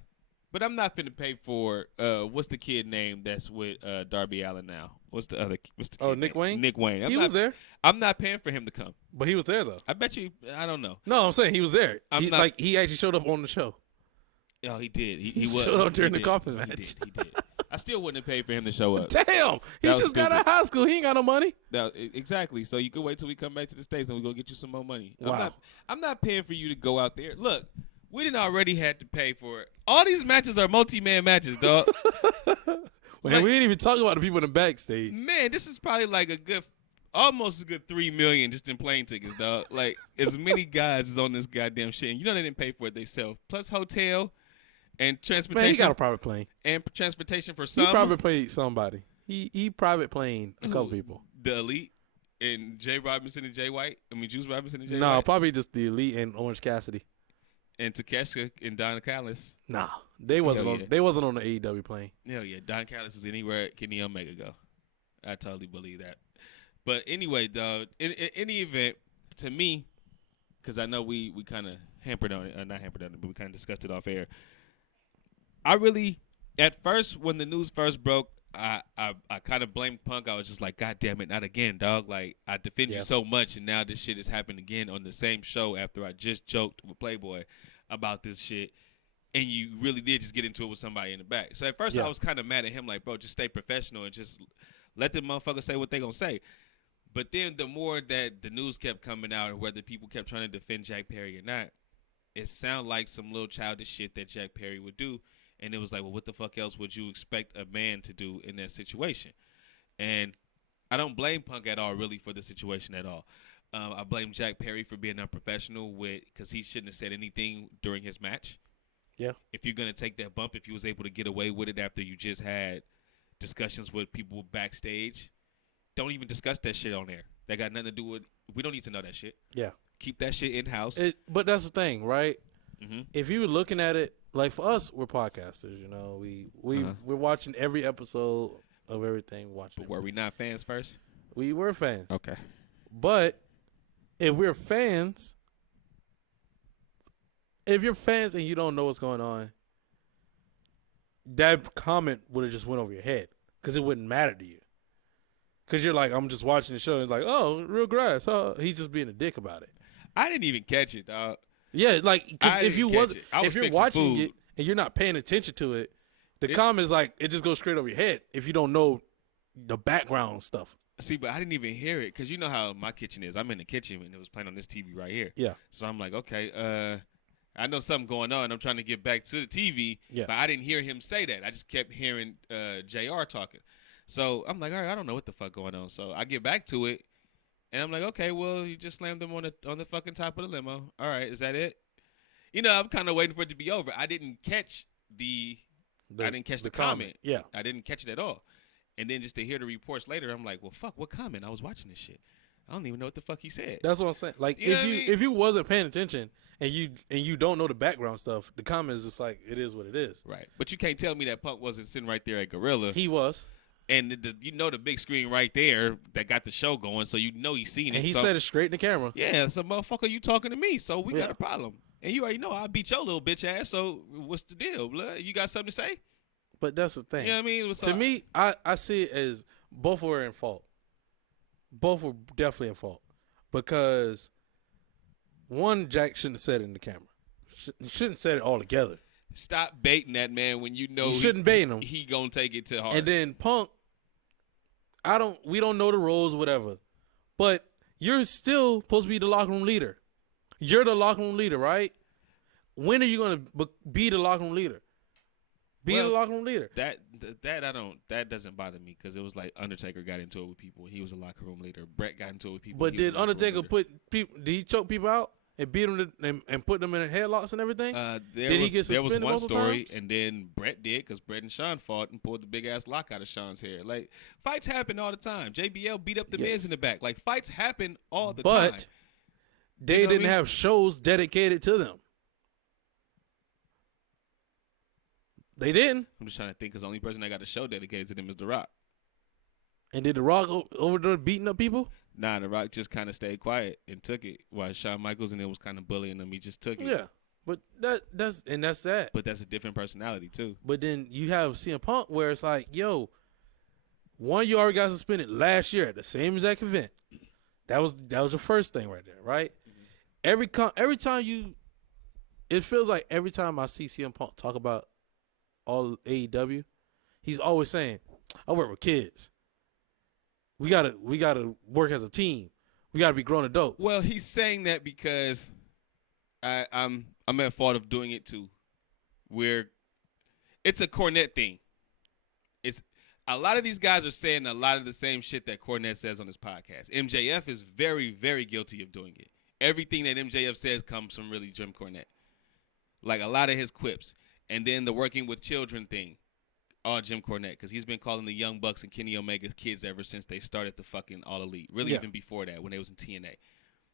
But I'm not finna pay for what's the kid name that's with Darby Allin now? What's the kid Nick name? Wayne? Nick Wayne. He was there. I'm not paying for him to come. But he was there though. I bet you. I don't know. No, I'm saying he was there. He actually showed up on the show. Oh, he did. He was showed up during the coffin match. He did. I still wouldn't have paid for him to show up. Damn, he just got out of high school. He ain't got no money. Exactly. So you can wait till we come back to the States and we're going to get you some more money. Wow. I'm not paying for you to go out there. Look, we didn't already had to pay for it. All these matches are multi-man matches, dog. We didn't even talk about the people in the backstage. Man, this is probably like almost a good $3 million just in plane tickets, dog. Like, as many guys as on this goddamn shit. And you know they didn't pay for it themselves. Plus hotel. And transportation. Man, he got a private plane. And transportation for some. He private played somebody. He private plane a couple people. The Elite and Jay Robinson and Jay White. I mean, Juice Robinson and Jay White. No, probably just the Elite and Orange Cassidy. And Takeshita and Don Callis. Nah, they wasn't on the AEW plane. Hell yeah, Don Callis is anywhere Kenny Omega go. I totally believe that. But anyway, dog, in any event, to me, because I know we kind of hampered on it, not hampered on it, but we kind of discussed it off air. I really, at first, when the news first broke, I kind of blamed Punk. I was just like, God damn it, not again, dog. Like, I defend you so much, and now this shit has happened again on the same show after I just joked with Playboy about this shit, and you really did just get into it with somebody in the back. So at first I was kind of mad at him, like, bro, just stay professional and just let the motherfuckers say what they gonna say. But then the more that the news kept coming out, and whether people kept trying to defend Jack Perry or not, it sounded like some little childish shit that Jack Perry would do. And it was like, well, what the fuck else would you expect a man to do in that situation? And I don't blame Punk at all, really, for the situation at all. I blame Jack Perry for being unprofessional because he shouldn't have said anything during his match. Yeah. If you're going to take that bump, if you was able to get away with it after you just had discussions with people backstage, don't even discuss that shit on there. That got nothing to do with – we don't need to know that shit. Yeah. Keep that shit in-house. But that's the thing, right? Mm-hmm. If you were looking at it, like for us, we're podcasters, you know. We're watching every episode of everything. But were we not fans first? We were fans. Okay. But if we're fans, if you're fans and you don't know what's going on, that comment would have just went over your head because it wouldn't matter to you. Because you're like, I'm just watching the show. And it's like, oh, real grass. Oh, he's just being a dick about it. I didn't even catch it, dog. Yeah, like, because if you're watching food. it and you're not paying attention to it, the comments, like, it just goes straight over your head if you don't know the background stuff. See, but I didn't even hear it because you know how my kitchen is. I'm in the kitchen and it was playing on this TV right here. Yeah. So I'm like, okay, I know something going on. I'm trying to get back to the TV, but I didn't hear him say that. I just kept hearing JR talking. So I'm like, all right, I don't know what the fuck going on. So I get back to it, and I'm like, okay, well, you just slammed him on the fucking top of the limo. All right, is that it? You know, I'm kind of waiting for it to be over. I didn't catch the comment. Yeah. I didn't catch it at all. And then just to hear the reports later, I'm like, well, fuck, what comment? I was watching this shit. I don't even know what the fuck he said. That's what I'm saying. Like, if you wasn't paying attention and you don't know the background stuff, the comment is just like, it is what it is. Right. But you can't tell me that Punk wasn't sitting right there at Gorilla. He was. And the big screen right there that got the show going, so you know he's seen it. And he said it straight in the camera. Yeah, so motherfucker, you talking to me, so we got a problem. And you already know I beat your little bitch ass, so what's the deal, blood? You got something to say? But that's the thing. You know what I mean? To me, I see it as both were in fault. Both were definitely in fault. Because one, Jack shouldn't have said it in the camera. He shouldn't have said it all together. Stop baiting that man when you know you shouldn't bait him. He gonna take it to heart. And then Punk, we don't know the roles, whatever. But you're still supposed to be the locker room leader. You're the locker room leader, right? When are you gonna be the locker room leader? The locker room leader. That doesn't bother me because it was like Undertaker got into it with people. He was a locker room leader. Brett got into it with people. But did Undertaker did he choke people out and beat them and put them in headlocks and everything? Did he get suspended? There was one story, times? And then Brett did because Brett and Sean fought and pulled the big ass lock out of Sean's hair. Like fights happen all the time. JBL beat up the Miz in the back. Like fights happen all the time. But they didn't have shows dedicated to them. They didn't. I'm just trying to think because the only person that got a show dedicated to them is The Rock. And did The Rock go over there beating up people? Nah, The Rock just kind of stayed quiet and took it while Shawn Michaels and it was kind of bullying him. He just took it. Yeah, but that's that. But that's a different personality too. But then you have CM Punk where it's like, yo, one, you already got suspended last year at the same exact event. That was the first thing right there, right? Mm-hmm. Every time it feels like every time I see CM Punk talk about all AEW, he's always saying, I work with kids. We gotta work as a team. We gotta be grown adults. Well, he's saying that because I'm at fault of doing it too. It's a Cornette thing. It's a lot of these guys are saying a lot of the same shit that Cornette says on his podcast. MJF is very, very guilty of doing it. Everything that MJF says comes from really Jim Cornette. Like a lot of his quips. And then the working with children thing, all Jim Cornette, because he's been calling the Young Bucks and Kenny Omega kids ever since they started the fucking All Elite. Really, even before that, when they was in TNA,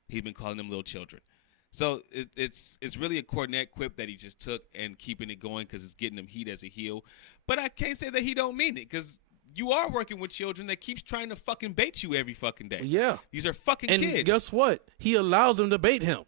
he'd been calling them little children. So it's really a Cornette quip that he just took and keeping it going because it's getting him heat as a heel. But I can't say that he don't mean it, because you are working with children that keeps trying to fucking bait you every fucking day. Yeah. These are fucking kids. And guess what? He allows them to bait him.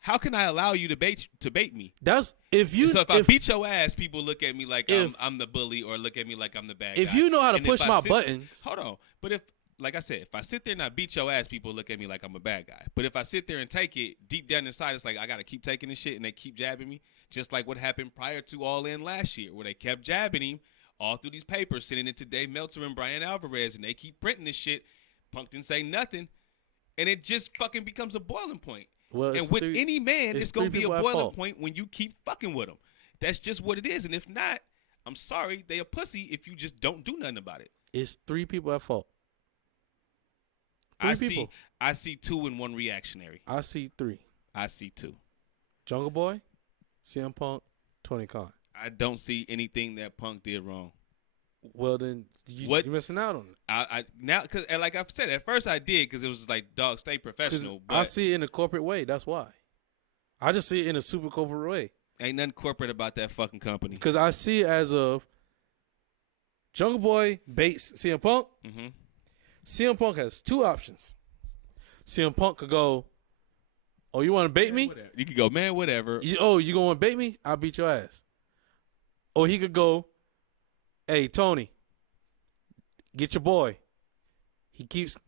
How can I allow you to bait me? That's if you. So if I beat your ass, people look at me like I'm the bully, or look at me like I'm the bad guy. If you know how to push my buttons. Hold on. But if, like I said, if I sit there and I beat your ass, people look at me like I'm a bad guy. But if I sit there and take it, deep down inside, it's like I got to keep taking this shit, and they keep jabbing me. Just like what happened prior to All In last year, where they kept jabbing him all through these papers, sending it to Dave Meltzer and Brian Alvarez, and they keep printing this shit. Punk didn't say nothing. And it just fucking becomes a boiling point. Well, and with any man, it's going to be a boiling point when you keep fucking with them. That's just what it is. And if not, I'm sorry, they a pussy if you just don't do nothing about it. It's 3 people at fault. 3 people. I see 2 and 1 reactionary. I see 3. I see 2. Jungle Boy, CM Punk, Tony Khan. I don't see anything that Punk did wrong. Well, then you're missing out on it. I now, because like I said, at first I did, because it was like, dog, stay professional. But I see it in a corporate way. That's why. I just see it in a super corporate way. Ain't nothing corporate about that fucking company. Because I see it as of Jungle Boy baits CM Punk. Mm-hmm. CM Punk has 2 options. CM Punk could go, oh, you want to bait me? Whatever. You could go, man, whatever. You going to bait me? I'll beat your ass. Or he could go, hey, Tony, get your boy. He keeps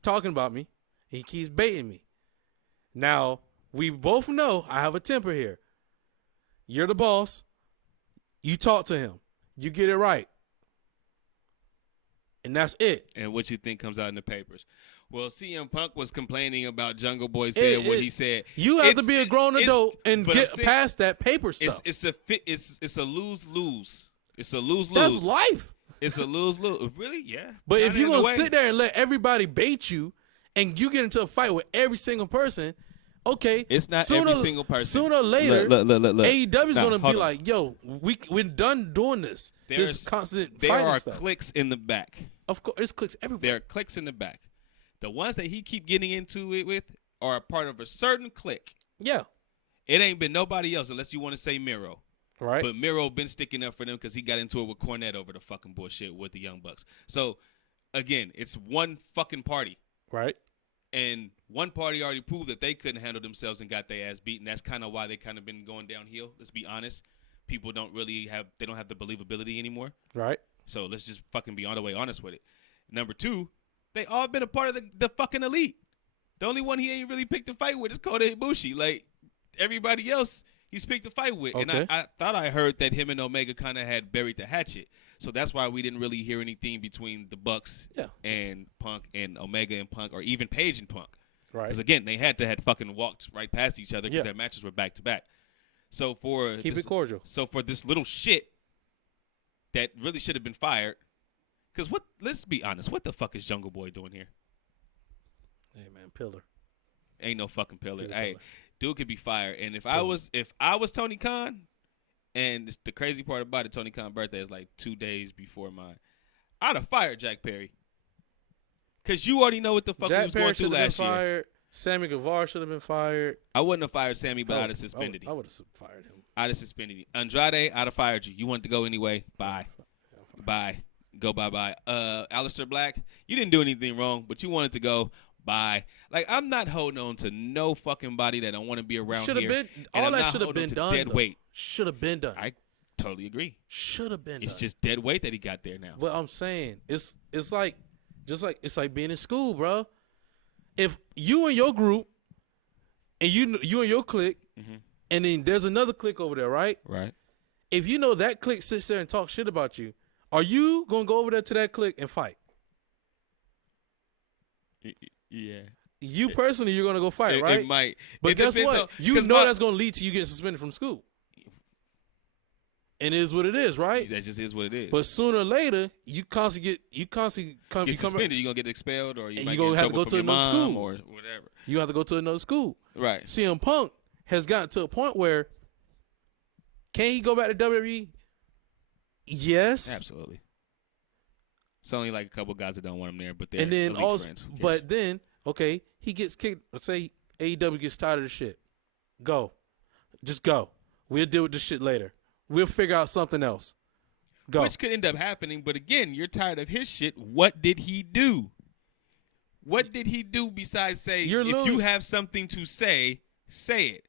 talking about me. He keeps baiting me. Now, we both know I have a temper here. You're the boss. You talk to him. You get it right. And that's it. And what you think comes out in the papers? Well, CM Punk was complaining about Jungle Boy saying what he said. You have to be a grown adult and get past that paper stuff. It's a lose-lose. It's a lose-lose. That's life. It's a lose-lose. Really? Yeah. But if you're going to sit there and let everybody bait you and you get into a fight with every single person, okay. It's not every single person. Sooner or later, look. AEW is going to be like, yo, we're done doing this. This constant fighting stuff. There are clicks in the back. Of course, there's clicks everywhere. There are clicks in the back. The ones that he keep getting into it with are a part of a certain clique. Yeah. It ain't been nobody else unless you want to say Miro. Right. But Miro been sticking up for them because he got into it with Cornette over the fucking bullshit with the Young Bucks. So, again, it's one fucking party. Right. And one party already proved that they couldn't handle themselves and got their ass beaten. That's kind of why they kind of been going downhill. Let's be honest. People don't have the believability anymore. Right. So let's just fucking be all the way honest with it. Number 2, they all been a part of the fucking elite. The only one he ain't really picked a fight with is Kota Ibushi. Like, everybody else he's picked a fight with. Okay. And I thought I heard that him and Omega kind of had buried the hatchet. So that's why we didn't really hear anything between the Bucks and Punk and Omega and Punk, or even Page and Punk. Right. Because, again, they had fucking walked right past each other because their matches were back-to-back. So Keep it cordial. So for this little shit that really should have been fired, because let's be honest, what the fuck is Jungle Boy doing here? Hey, man, pillar. Ain't no fucking pillar. He's a Hey, pillar. dude could be fired. And if I was Tony Khan, and the crazy part about it, Tony Khan's birthday is like 2 days before mine, I'd have fired Jack Perry. Because you already know what the fuck he was going through last year. Fired. Sammy Guevara should have been fired. I wouldn't have fired Sammy, but I'd have suspended him. I would have fired him. I'd have suspended him. Andrade, I'd have fired you. You wanted to go anyway. Bye. Bye. Go bye-bye. Aleister Black, you didn't do anything wrong, but you wanted to go. Bye. Like, I'm not holding on to no fucking body that don't want to be around here. All that should have been done. Dead weight. Should have been done. I totally agree. Should have been done. It's just dead weight that he got there now. But I'm saying, it's like being in school, bro. If you and your group, and you and your clique, and then there's another clique over there, right? Right. If you know that clique sits there and talks shit about you, are you going to go over there to that clique and fight? Yeah. You personally, you're going to go fight, right? It might. But guess what? You know that's going to lead to you getting suspended from school. And it is what it is, right? That just is what it is. But sooner or later, you constantly come suspended. You're going to get expelled, or you're going to have to go to another school. Or whatever. You have to go to another school. Right. CM Punk has gotten to a point where Can he go back to WWE? Yes. Absolutely. It's only like a couple guys that don't want him there, but they're And then elite also, friends. but then, okay, he gets kicked. Let's say AEW gets tired of the shit. Go. Just go. We'll deal with this shit later. We'll figure out something else. Go. Which could end up happening, but again, you're tired of his shit. What did he do? What did he do besides say, if you have something to say, say it?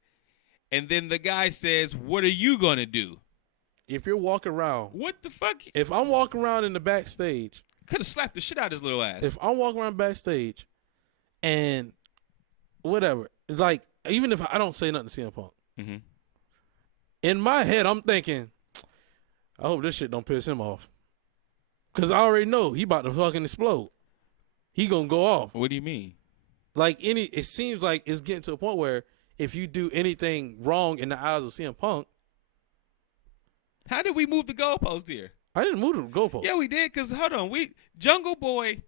And then the guy says, what are you going to do? If you're walking around. What the fuck? If I'm walking around in the backstage. Could have slapped the shit out of his little ass. If I'm walking around backstage and whatever, it's like, even if I don't say nothing to CM Punk, in my head, I'm thinking, I hope this shit don't piss him off. Because I already know he about to fucking explode. He going to go off. What do you mean? Like, it seems like it's getting to a point where if you do anything wrong in the eyes of CM Punk. How did we move the goalpost here? I didn't move the goalpost. Yeah, we did, because, hold on, Jungle Boy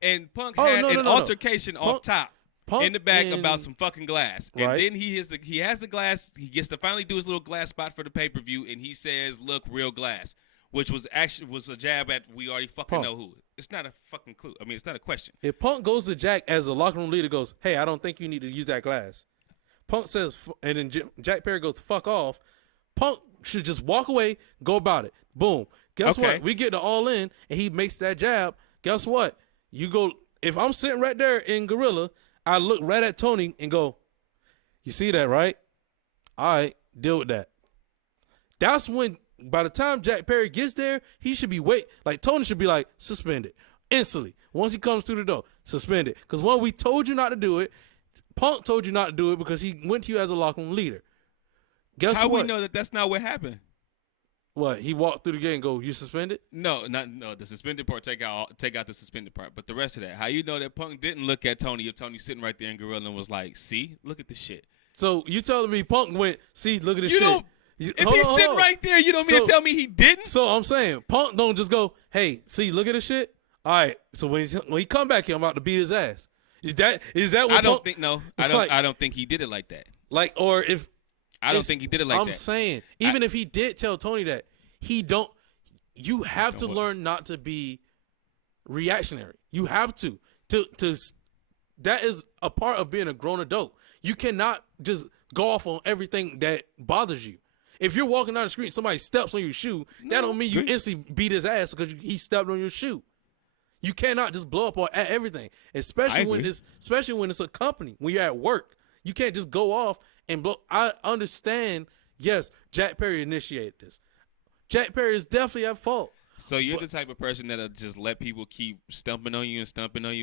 and Punk had an altercation off top. Punk in the back about some fucking glass. And then he has the glass. He gets to finally do his little glass spot for the pay-per-view, and he says, look, real glass, which was a jab at we already fucking know who. It's not a fucking clue. I mean, it's not a question. If Punk goes to Jack as a locker room leader, goes, hey, I don't think you need to use that glass. Punk says, and then Jack Perry goes, fuck off. Punk should just walk away, go about it. Boom. Guess what? We get to All In, and he makes that jab. Guess what? You go, if I'm sitting right there in Gorilla, I look right at Tony and go, you see that, right? All right, deal with that. That's when, by the time Jack Perry gets there, he should be Tony should be like, suspended instantly. Once he comes through the door, suspended. Because when we told you not to do it, Punk told you not to do it because he went to you as a locker room leader. Guess How what? we know that that's not what happened? What, he walked through the gate and go, you suspended? No, the suspended part, take out the suspended part. But the rest of that, how you know that Punk didn't look at Tony if Tony's sitting right there in Gorilla and was like, see, look at this shit. So you telling me Punk went, see, look at this shit. If he's sitting right there, you don't mean to tell me he didn't? So I'm saying, Punk don't just go, hey, see, look at this shit? All right, so when he come back here, I'm about to beat his ass. Is that what I don't think, no. I don't think he did it like that. Like, or if. I don't think he did it like that. I'm saying, even if he did tell Tony that, you have to learn not to be reactionary. You have to that is a part of being a grown adult. You cannot just go off on everything that bothers you. If you're walking down the street and somebody steps on your shoe, that don't mean you instantly beat his ass because he stepped on your shoe. You cannot just blow up at everything, especially when it's a company, when you're at work. You can't just go off and blow. I understand, yes, Jack Perry initiated this. Jack Perry is definitely at fault. So you're the type of person that'll just let people keep stumping on you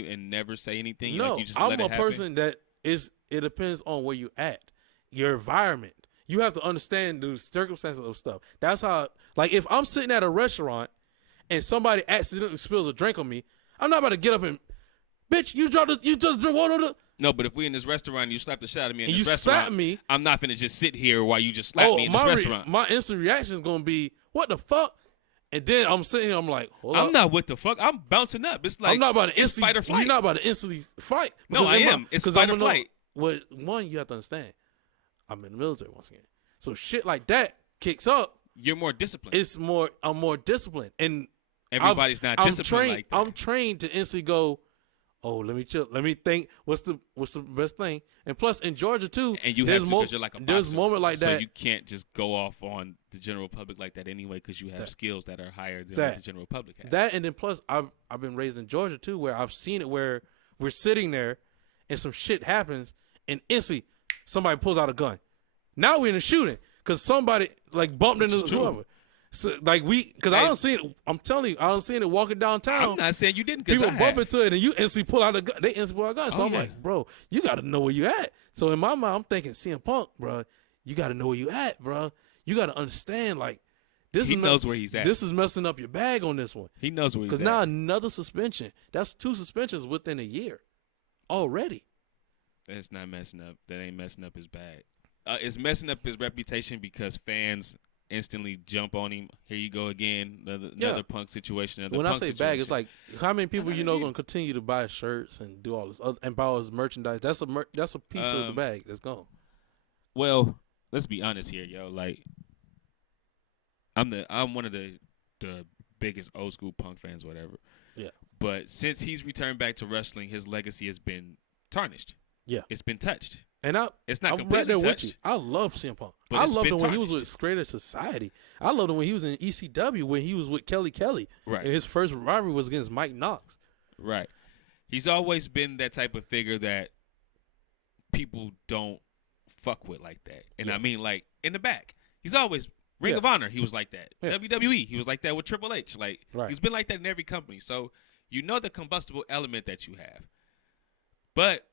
and never say anything? No, like you just I'm let it a happen? person that it depends on where you at, your environment. You have to understand the circumstances of stuff. That's how, like, if I'm sitting at a restaurant and somebody accidentally spills a drink on me, I'm not about to get up and, bitch, you just drink water. No, but if we in this restaurant and you slap the shit out of me in and this you restaurant, slap me, I'm not finna just sit here while you just slap me in this restaurant. My instant reaction is gonna be, what the fuck? And then I'm sitting here, I'm like, hold up. I'm not what the fuck. I'm bouncing up. It's like, I'm not about to instantly fight or flight. You're not about to instantly fight. No, I am. It's fight or flight. Well, one, you have to understand, I'm in the military once again. So shit like that kicks up. You're more disciplined. I'm more disciplined. And everybody's not disciplined like that. I'm trained to instantly go, oh, let me chill. Let me think. What's the best thing? And plus, in Georgia too, and you have to because you're like a boxer. There's a moment like that. So you can't just go off on the general public like that anyway because you have skills that are higher than what the general public has. That, and then plus, I've been raised in Georgia too, where I've seen it where we're sitting there and some shit happens and instantly somebody pulls out a gun. Now we're in a shooting because somebody like bumped into whoever. So, like because I don't see it. I'm telling you, I don't see it walking downtown. I'm not saying you didn't. People bump into it and you instantly pull out a gun. They instantly pull out a gun. So I'm like, bro, you got to know where you at. So in my mind, I'm thinking, CM Punk, bro, you got to know where you at, bro. You got to understand, like, he knows where he's at. This is messing up your bag on this one. He knows where he's at. Because now another suspension. That's 2 suspensions within a year already. That's not messing up. That ain't messing up his bag. It's messing up his reputation because fans instantly jump on him. Here you go again. Another Punk situation. When I say bag, it's like how many people going to continue to buy shirts and do all this and buy all this merchandise. That's a piece of the bag that's gone. Well, let's be honest here, yo. Like, I'm one of the biggest old school Punk fans, whatever. Yeah. But since he's returned back to wrestling, his legacy has been tarnished. Yeah. It's been touched. And it's not I'm completely right there touched. with you. I love CM Punk. But I it's loved been him when he was tarnished. with Greater Society. I loved him when he was in ECW, when he was with Kelly Kelly. Right. And his first rivalry was against Mike Knox. Right. He's always been that type of figure that people don't fuck with like that. And I mean, like, in the back. He's always Ring of Honor, he was like that. Yeah. WWE, he was like that with Triple H. Like, Right. he's been like that in every company. So, you know the combustible element that you have. But,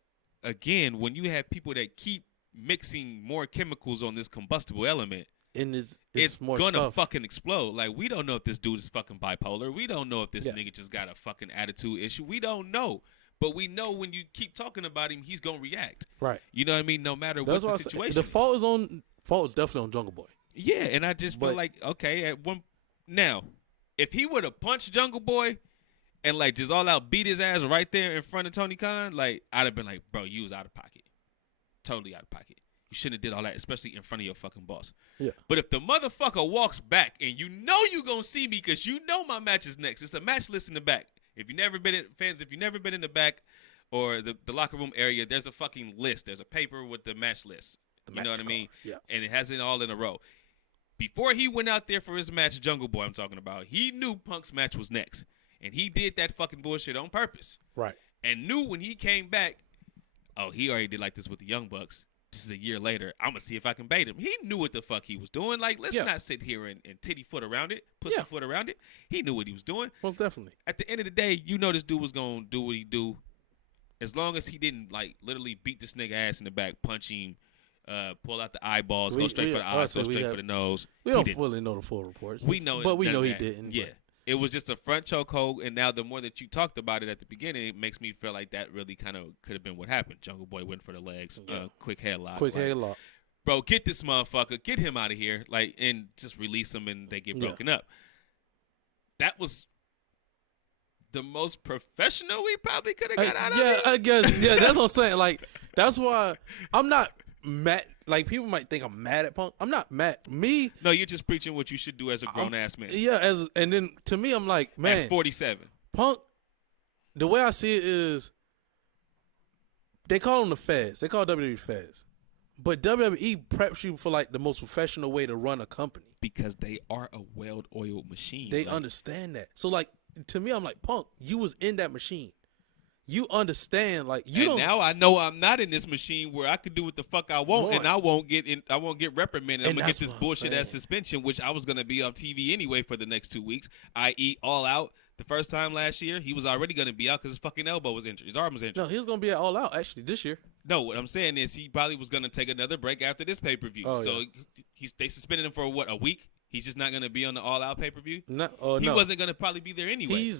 again, when you have people that keep mixing more chemicals on this combustible element, And it's more gonna stuff. fucking explode. Like, we don't know if this dude is fucking bipolar. We don't know if this nigga just got a fucking attitude issue. We don't know. But we know when you keep talking about him, he's gonna react. Right. You know what I mean? No matter That's what why the situation. the fault is definitely on Jungle Boy. Yeah, and I just feel like, okay, now, if he would have punched Jungle Boy and like just all out beat his ass right there in front of Tony Khan, like I'd have been like, bro, you was out of pocket. Totally out of pocket. You shouldn't have did all that, especially in front of your fucking boss. Yeah. But if the motherfucker walks back and you know you gonna see me because you know my match is next, it's a match list in the back. If you've never been in the back or the locker room area, there's a fucking list. There's a paper with the match list. You know what I mean? Yeah. And it has it all in a row. Before he went out there for his match, Jungle Boy I'm talking about, he knew Punk's match was next. And he did that fucking bullshit on purpose. Right. And knew when he came back, oh, he already did like this with the Young Bucks. This is a year later. I'm going to see if I can bait him. He knew what the fuck he was doing. Like, let's not sit here and titty foot around it, pussy foot around it. He knew what he was doing. Most definitely. At the end of the day, you know this dude was going to do what he do. As long as he didn't, like, literally beat this nigga ass in the back, punch him, pull out the eyeballs, go straight for the eyes, go straight for the nose. We don't fully know the full reports. We know, but we know he that. didn't. Yeah, it was just a front chokehold, and now the more that you talked about it at the beginning, it makes me feel like that really kind of could have been what happened. Jungle Boy went for the legs, quick headlock. Headlock. Bro, get this motherfucker, get him out of here, like, and just release him, and they get broken up. That was the most professional we probably could have got out of it. Yeah, I guess. Yeah, that's what I'm saying. Like, that's why I'm not mad. Like, people might think I'm mad at Punk. I'm not mad. Me. No, you're just preaching what you should do as a grown-ass man. Yeah, and then to me, I'm like, man. At 47. Punk, the way I see it is, they call them the feds. They call WWE feds. But WWE preps you for, like, the most professional way to run a company. Because they are a well-oiled machine. They understand that. So, like, to me, I'm like, Punk, you was in that machine. You understand, like, you don't. Now I know I'm not in this machine where I can do what the fuck I want, and I won't get reprimanded. I'm gonna get this bullshit ass suspension, which I was gonna be on TV anyway for the next 2 weeks. I.e., All Out. The first time last year, he was already gonna be out because his fucking elbow was injured. His arm was injured. No, he was gonna be at All Out actually this year. No, what I'm saying is he probably was gonna take another break after this pay per view. They suspended him for what, a week? He's just not gonna be on the All Out pay per view. He wasn't gonna probably be there anyway.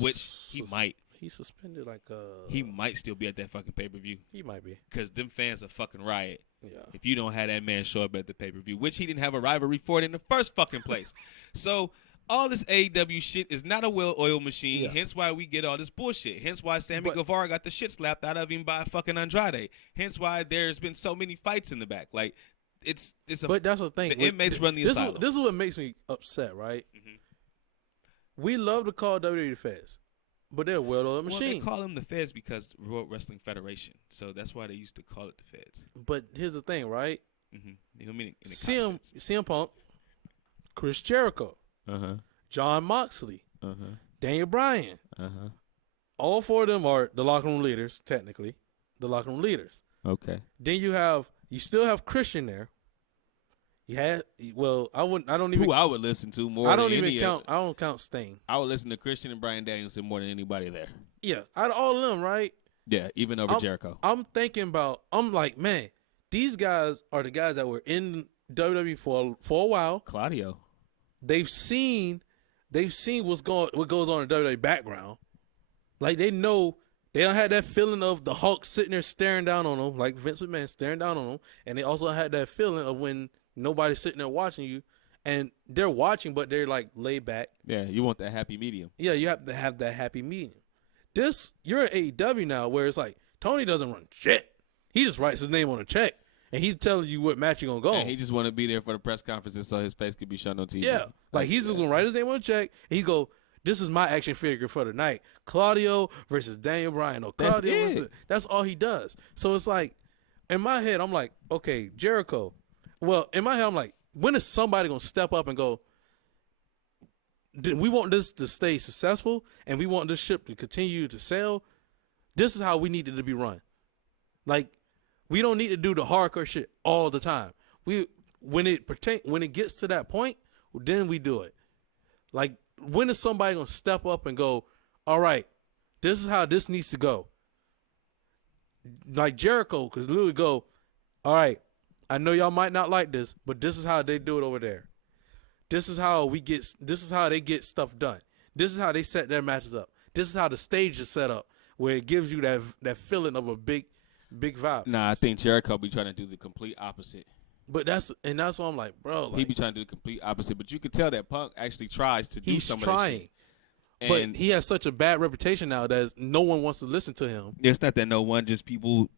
Which he might. He's suspended like He might still be at that fucking pay per view. He might be because them fans are fucking riot. Yeah. If you don't have that man show up at the pay per view, which he didn't have a rivalry for it in the first fucking place. So all this AEW shit is not a well-oiled machine. Hence why we get all this bullshit. Hence why Sammy Guevara got the shit slapped out of him by fucking Andrade. Hence why there's been so many fights in the back. Like it's a. But that's the thing. The inmates run the asylum. This is what makes me upset, right? Mm-hmm. We love to call WWE the feds, but they're a well-oiled machine. Well, they call them the feds because World Wrestling Federation. So that's why they used to call it the feds. But here's the thing, right? Mm-hmm. You know what I mean? CM Punk, Chris Jericho, John Moxley, Daniel Bryan. All four of them are the locker room leaders, technically. The locker room leaders. Okay. Then you still have Christian there. I don't even. Who I would listen to more. I don't even count. I don't count Sting. I would listen to Christian and Bryan Danielson more than anybody there. Yeah, out of all of them, right? Yeah, even over Jericho. I'm like, man, these guys are the guys that were in WWE for a while. Claudio. They've seen what goes on in WWE background. Like they know they don't have that feeling of the Hulk sitting there staring down on them, like Vince McMahon staring down on them, and they also had that feeling of when nobody's sitting there watching you, and they're watching, but they're like laid back. Yeah, you want that happy medium. Yeah, you have to have that happy medium. You're at AEW now, where it's like Tony doesn't run shit. He just writes his name on a check, and he's telling you what match you're gonna go. And he just want to be there for the press conferences so his face could be shown on TV. Yeah, like he's just gonna write his name on a check. And he go, "This is my action figure for the night: Claudio versus Daniel Bryan." Or Claudio versus, that's all he does. So it's like, in my head, I'm like, okay, Jericho. Well, in my head, I'm like, when is somebody gonna step up and go, we want this to stay successful and we want this ship to continue to sail? This is how we need it to be run. Like, we don't need to do the hardcore shit all the time. When it gets to that point, then we do it. Like, when is somebody gonna step up and go, all right, this is how this needs to go? Like Jericho could literally go, all right, I know y'all might not like this, but this is how they do it over there. This is how they get stuff done. This is how they set their matches up. This is how the stage is set up, where it gives you that feeling of a big vibe. Nah, I think Jericho be trying to do the complete opposite. But that's why I'm like, bro. Like, he be trying to do the complete opposite. But you could tell that Punk actually tries to do some of that shit. But he has such a bad reputation now that no one wants to listen to him. It's not that no one, just people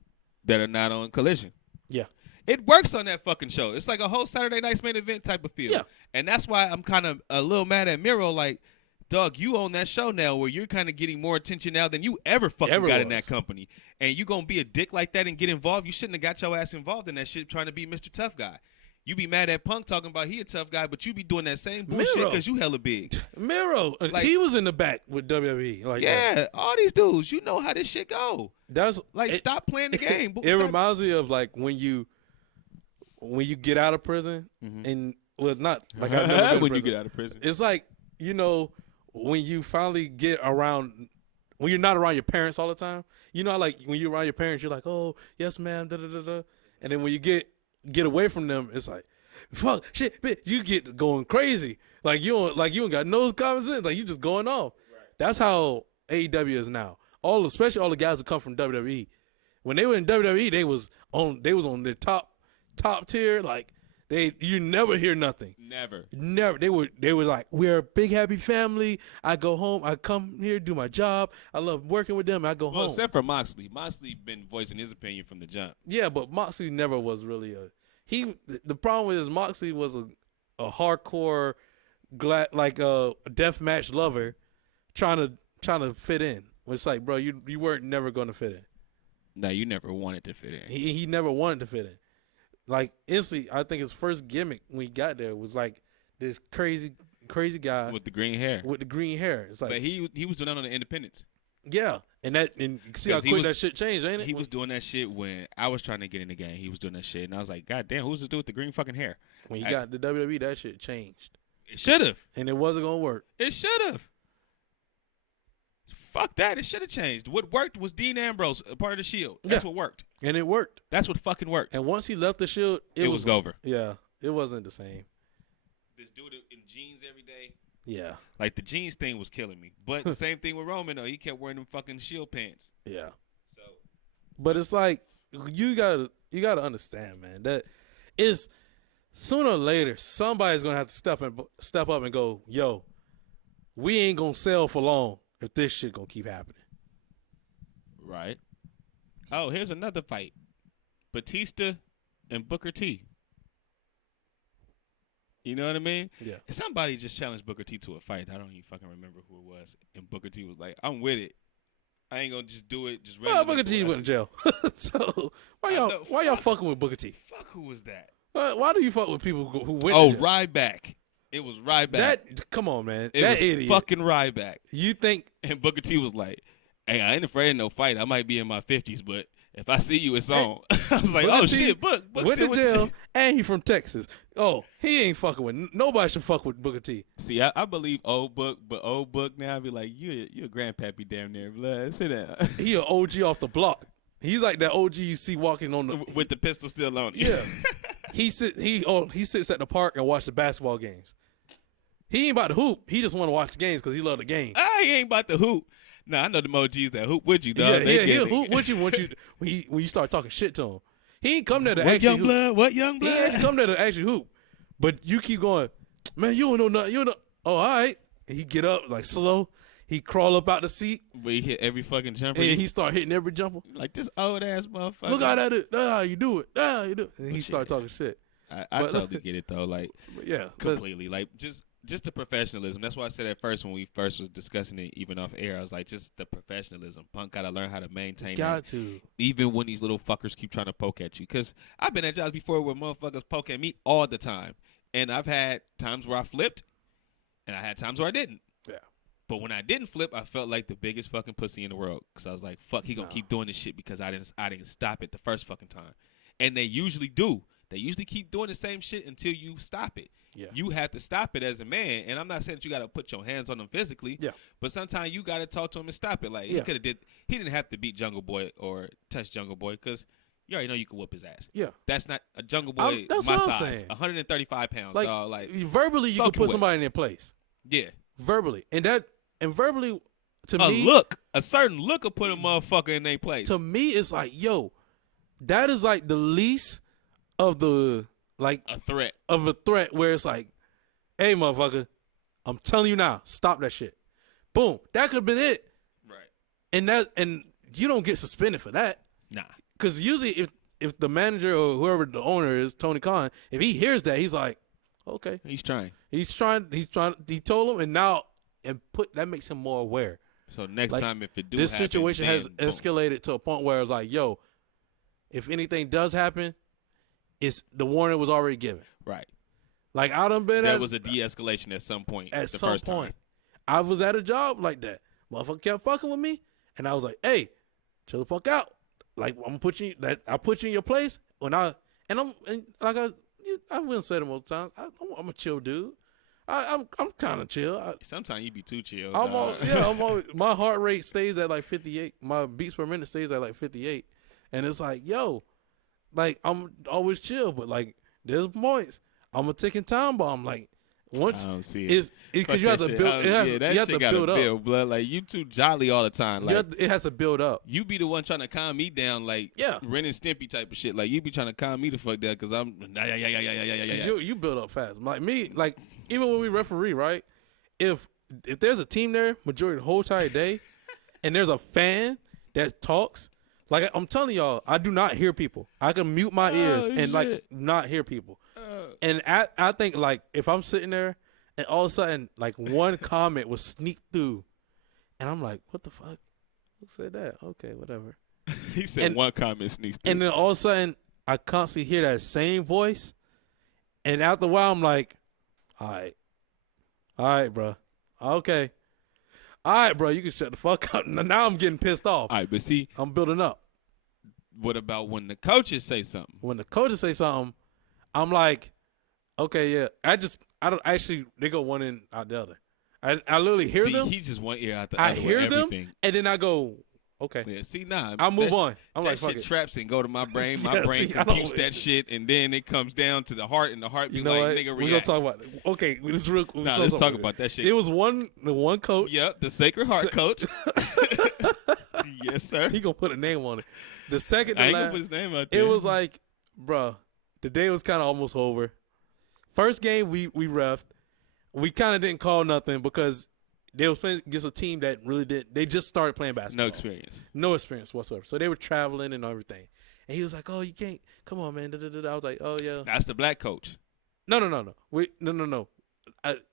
that are not on Collision. Yeah. It works on that fucking show. It's like a whole Saturday Night's Main Event type of feel. Yeah. And that's why I'm kind of a little mad at Miro. Like, dog, you own that show now where you're kind of getting more attention now than you ever got in that company. And you going to be a dick like that and get involved? You shouldn't have got your ass involved in that shit trying to be Mr. Tough Guy. You be mad at Punk talking about he a tough guy, but you be doing that same bullshit because you hella big. Miro, like, he was in the back with WWE. Like, yeah, all these dudes, you know how this shit go. That's like, stop playing the game. Reminds me of like when you get out of prison, and well, it's not like I've never been when to you get out of prison. It's like, you know, when you finally get around, when you're not around your parents all the time. You know, like when you're around your parents, you're like, oh yes, ma'am, da da da da, and then when you get away from them, it's like, fuck, shit, bitch, you get going crazy. Like you don't got no common sense. Like you just going off. Right. That's how AEW is now. Especially all the guys who come from WWE. When they were in WWE, they was on their top tier. Like you never hear nothing. Never. They were like, we're a big happy family. I go home. I come here, do my job. I love working with them. I go home. Except for Moxley. Moxley been voicing his opinion from the jump. Yeah, but Moxley never was really the problem is Moxley was a hardcore, like a deathmatch lover, trying to fit in. It's like, bro, you weren't never going to fit in. No, you never wanted to fit in. He never wanted to fit in. Like, instantly, I think his first gimmick when he got there was like this crazy guy with the green hair. It's like, but he was doing that on the Independents. Yeah, and see how quick that shit changed, ain't it? He was doing that shit when I was trying to get in the game. He was doing that shit, and I was like, God damn, who's this dude with the green fucking hair? When he got the WWE, that shit changed. It should have, and it wasn't gonna work. It should have. Fuck that. It should have changed. What worked was Dean Ambrose, a part of the Shield. That's what worked. And it worked. That's what fucking worked. And once he left the Shield, it was over. Yeah, it wasn't the same. This dude in jeans every day. Yeah. Like, the jeans thing was killing me. But the same thing with Roman, though. He kept wearing them fucking Shield pants. Yeah. So. But it's like, you gotta understand, man, that is sooner or later somebody's gonna have to step up and go, yo, we ain't gonna sell for long if this shit gonna keep happening. Right. Oh, here's another fight. Batista and Booker T. You know what I mean? Yeah. Somebody just challenged Booker T to a fight. I don't even fucking remember who it was. And Booker T was like, I'm with it. I ain't gonna just do it. Just well, Booker T went in jail. So why y'all fucking with Booker T? Fuck, who was that? Why do you fuck with people who went to jail? Ryback. It was Ryback. Come on, man. That was idiot. Fucking Ryback. You think? And Booker T was like, hey, I ain't afraid of no fight. I might be in my 50s, but if I see you, it's on. I was like, Booker shit, Book went to jail, and he from Texas. Oh, he ain't fucking with. Nobody should fuck with Booker T. See, I believe old Book, but old Book now I be like, you're a grandpappy damn near. Blood. Sit down. He an OG off the block. He's like that OG you see walking on the with the pistol still on. Yeah. he sits at the park and watch the basketball games. He ain't about to hoop. He just want to watch the games because he love the game. He ain't about to hoop. Nah, I know the OGs that hoop with you, dog. Yeah, he'll hoop with you when you start talking shit to him. He ain't come there to actually hoop. What young blood? He ain't come there to actually hoop. But you keep going, man, you don't know nothing. You don't know. Oh, all right. And he get up like slow. he crawl up out the seat. But he hit every fucking jumper. And he start hitting every jumper. Like this old ass motherfucker. Look how that is. That's how you do it. That's how you do it. And he start talking shit. I totally get it though. Like yeah, completely. Like just the professionalism. That's why I said at first when we first was discussing it, even off air, I was like, just the professionalism. Punk got to learn how to maintain that. Even when these little fuckers keep trying to poke at you. Because I've been at jobs before where motherfuckers poke at me all the time. And I've had times where I flipped, and I had times where I didn't. Yeah. But when I didn't flip, I felt like the biggest fucking pussy in the world. Because I was like, fuck, he going to keep doing this shit because I didn't stop it the first fucking time. And they usually do. They usually keep doing the same shit until you stop it. Yeah. You have to stop it as a man. And I'm not saying that you got to put your hands on them physically. Yeah. But sometimes you got to talk to him and stop it. Like, he didn't have to beat Jungle Boy or touch Jungle Boy because you already know you can whoop his ass. Yeah. That's not a Jungle Boy that's my what I'm size. saying. 135 pounds, like, dog. Like, verbally, you can put somebody in their place. Yeah. Verbally. And verbally, to me. A certain look will put a motherfucker in their place. To me, it's like, yo, that is like the least of the, like. A threat. Of a threat where it's like, hey, motherfucker, I'm telling you now, stop that shit. Boom. That could have been it. Right. And you don't get suspended for that. Nah. Because usually if the manager or whoever the owner is, Tony Khan, if he hears that, he's like, okay. He's trying. He told him, and that makes him more aware. So next time if it do this happen, situation has escalated to a point where it's like, yo, if anything does happen, the warning was already given. Right. Like I done been there was a de-escalation at some point. At the first point. I was at a job like that. Motherfucker kept fucking with me, and I was like, hey, chill the fuck out. Like I put you in your place I wouldn't say it most times. I'm a chill dude. I'm kind of chill. Sometimes you be too chill. I'm always, my heart rate stays at like 58. My beats per minute stays at like 58, and it's like, yo, like I'm always chill, but like there's points I'm a ticking time bomb. Like once I don't see it. Because you have to build. You have to build up. Blood. Like you too jolly all the time. Like it has to build up. You be the one trying to calm me down, like Ren and Stimpy type of shit. Like you be trying to calm me the fuck down because I'm You build up fast. Like me, like even when we referee, right? If there's a team there majority of the whole entire day, and there's a fan that talks, like I'm telling y'all, I do not hear people. I can mute my ears and like not hear people. And I think like if I'm sitting there and all of a sudden like one comment was sneak through, and I'm like, what the fuck? Who said that? Okay, whatever. He said one comment sneaks through. And then all of a sudden I constantly hear that same voice, and after a while I'm like, all right, bro. Okay. All right, bro, you can shut the fuck up. Now I'm getting pissed off. All right, but see. I'm building up. What about when the coaches say something? When the coaches say something, I'm like, okay, yeah. I don't actually, they go one in out the other. I literally hear them. He just one ear out the other. I hear them, and then I go, okay. Yeah, see, nah. I'll move on. I'm that like, fuck shit it. traps and go to my brain. My brain computes that shit, and then it comes down to the heart, and the heart be like, nigga, react. We're going to talk about it. Okay, this real quick. Nah, let's talk about that shit. It was the one coach. Yep, the Sacred Heart coach. Yes, sir. He going to put a name on it. The second I ain't going to put his name out there. It was like, bro, the day was kind of almost over. First game we reffed. We kind of didn't call nothing because they was playing against a team that really did. They just started playing basketball. No experience whatsoever. So they were traveling and everything. And he was like, "Oh, you can't. Come on, man." I was like, "Oh yeah." That's the black coach. No. No.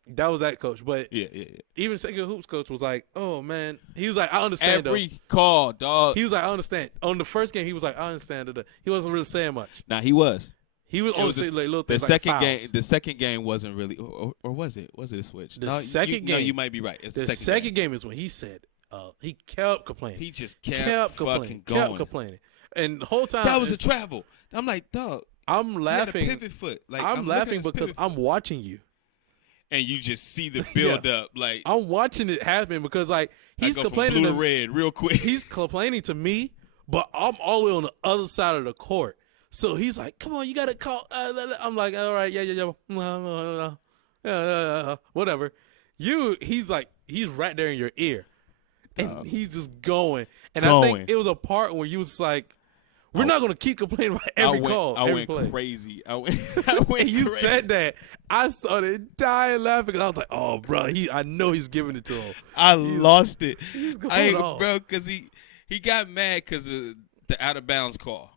That was that coach. But yeah. Even second hoops coach was like, "Oh man." He was like, "I understand." Every call, dog. He was like, "I understand." On the first game, he was like, "I understand." He wasn't really saying much. Nah, he was. He was only saying like little things. The second game wasn't really, or was it? Was it a switch? Second game. No, you might be right. It's the second game is when he said, he kept complaining. He just kept fucking going. Kept complaining. And the whole time that was a travel. I'm like, dog. I'm laughing. He had a pivot foot. Like, I'm laughing because I'm watching you. And you just see the build up. Like I'm watching it happen because like he's complaining from blue to red real quick. He's complaining to me, but I'm all the way on the other side of the court. So he's like, "Come on, you gotta call." I'm like, "All right, yeah, whatever." He's right there in your ear, and he's just going. And I think it was a part where you was like, We're not gonna keep complaining about every call. I every went play. crazy. I went And you crazy. said that. I started dying laughing. I was like, "Oh, bro, I know he's giving it to him." I lost it. He's going off. Bro, because he got mad because of the out of bounds call.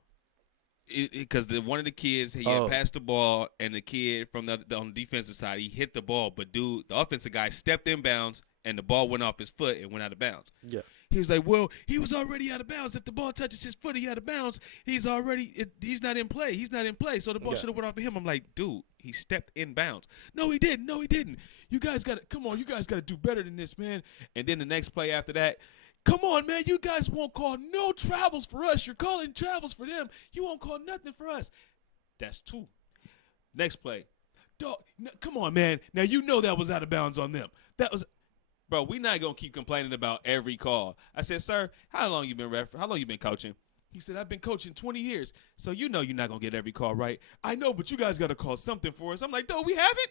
Because one of the kids, he had passed the ball, and the kid from on the defensive side, he hit the ball, but the offensive guy stepped in bounds, and the ball went off his foot and went out of bounds. Yeah. He was like, well, he was already out of bounds. If the ball touches his foot, he out of bounds. He's not in play. He's not in play. So the ball should have went off of him. I'm like, dude, he stepped in bounds. No, he didn't. You guys got to, come on, you guys got to do better than this, man. And then the next play after that, come on, man, you guys won't call no travels for us. You're calling travels for them. You won't call nothing for us. That's 2. Next play. Dog, come on, man. Now you know that was out of bounds on them. That was... Bro, we not going to keep complaining about every call. I said, sir, how long you been How long you been coaching? He said, I've been coaching 20 years. So you know you're not going to get every call right. I know, but you guys got to call something for us. I'm like, no, we haven't.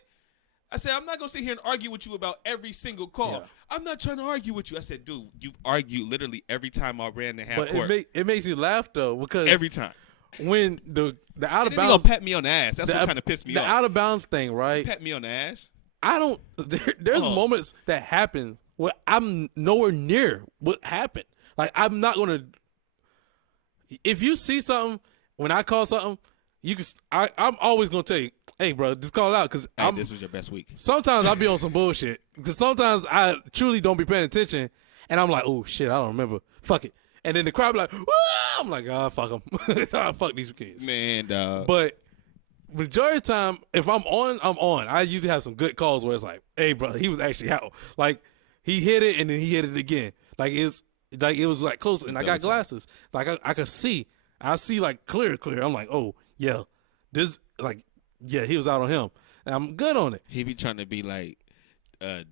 I said, I'm not going to sit here and argue with you about every single call. Yeah. I'm not trying to argue with you. I said, dude, you've argued literally every time I ran the half court. But it makes you laugh, though, because every time. When the out of bounds. You're going to pat me on the ass. That's what kind of pissed me off. The out of bounds thing, right? Pat me on the ass. I don't. There's moments that happen where I'm nowhere near what happened. Like, I'm not gonna. If you see something when I call something, you can. I'm always gonna tell you, hey, bro, just call it out because this was your best week. Sometimes I'll be on some bullshit because sometimes I truly don't be paying attention, and I'm like, oh shit, I don't remember. Fuck it. And then the crowd be like, wah! I'm like, fuck them. Fuck these kids. Man, dog. But majority of the time, if I'm on, I'm on. I usually have some good calls where it's like, hey, bro, he was actually out. Like, he hit it and then he hit it again. Like, it was like close. And I got glasses. Like, I could see. I see like clear. I'm like, oh, yeah. He was out on him. And I'm good on it. He be trying to be like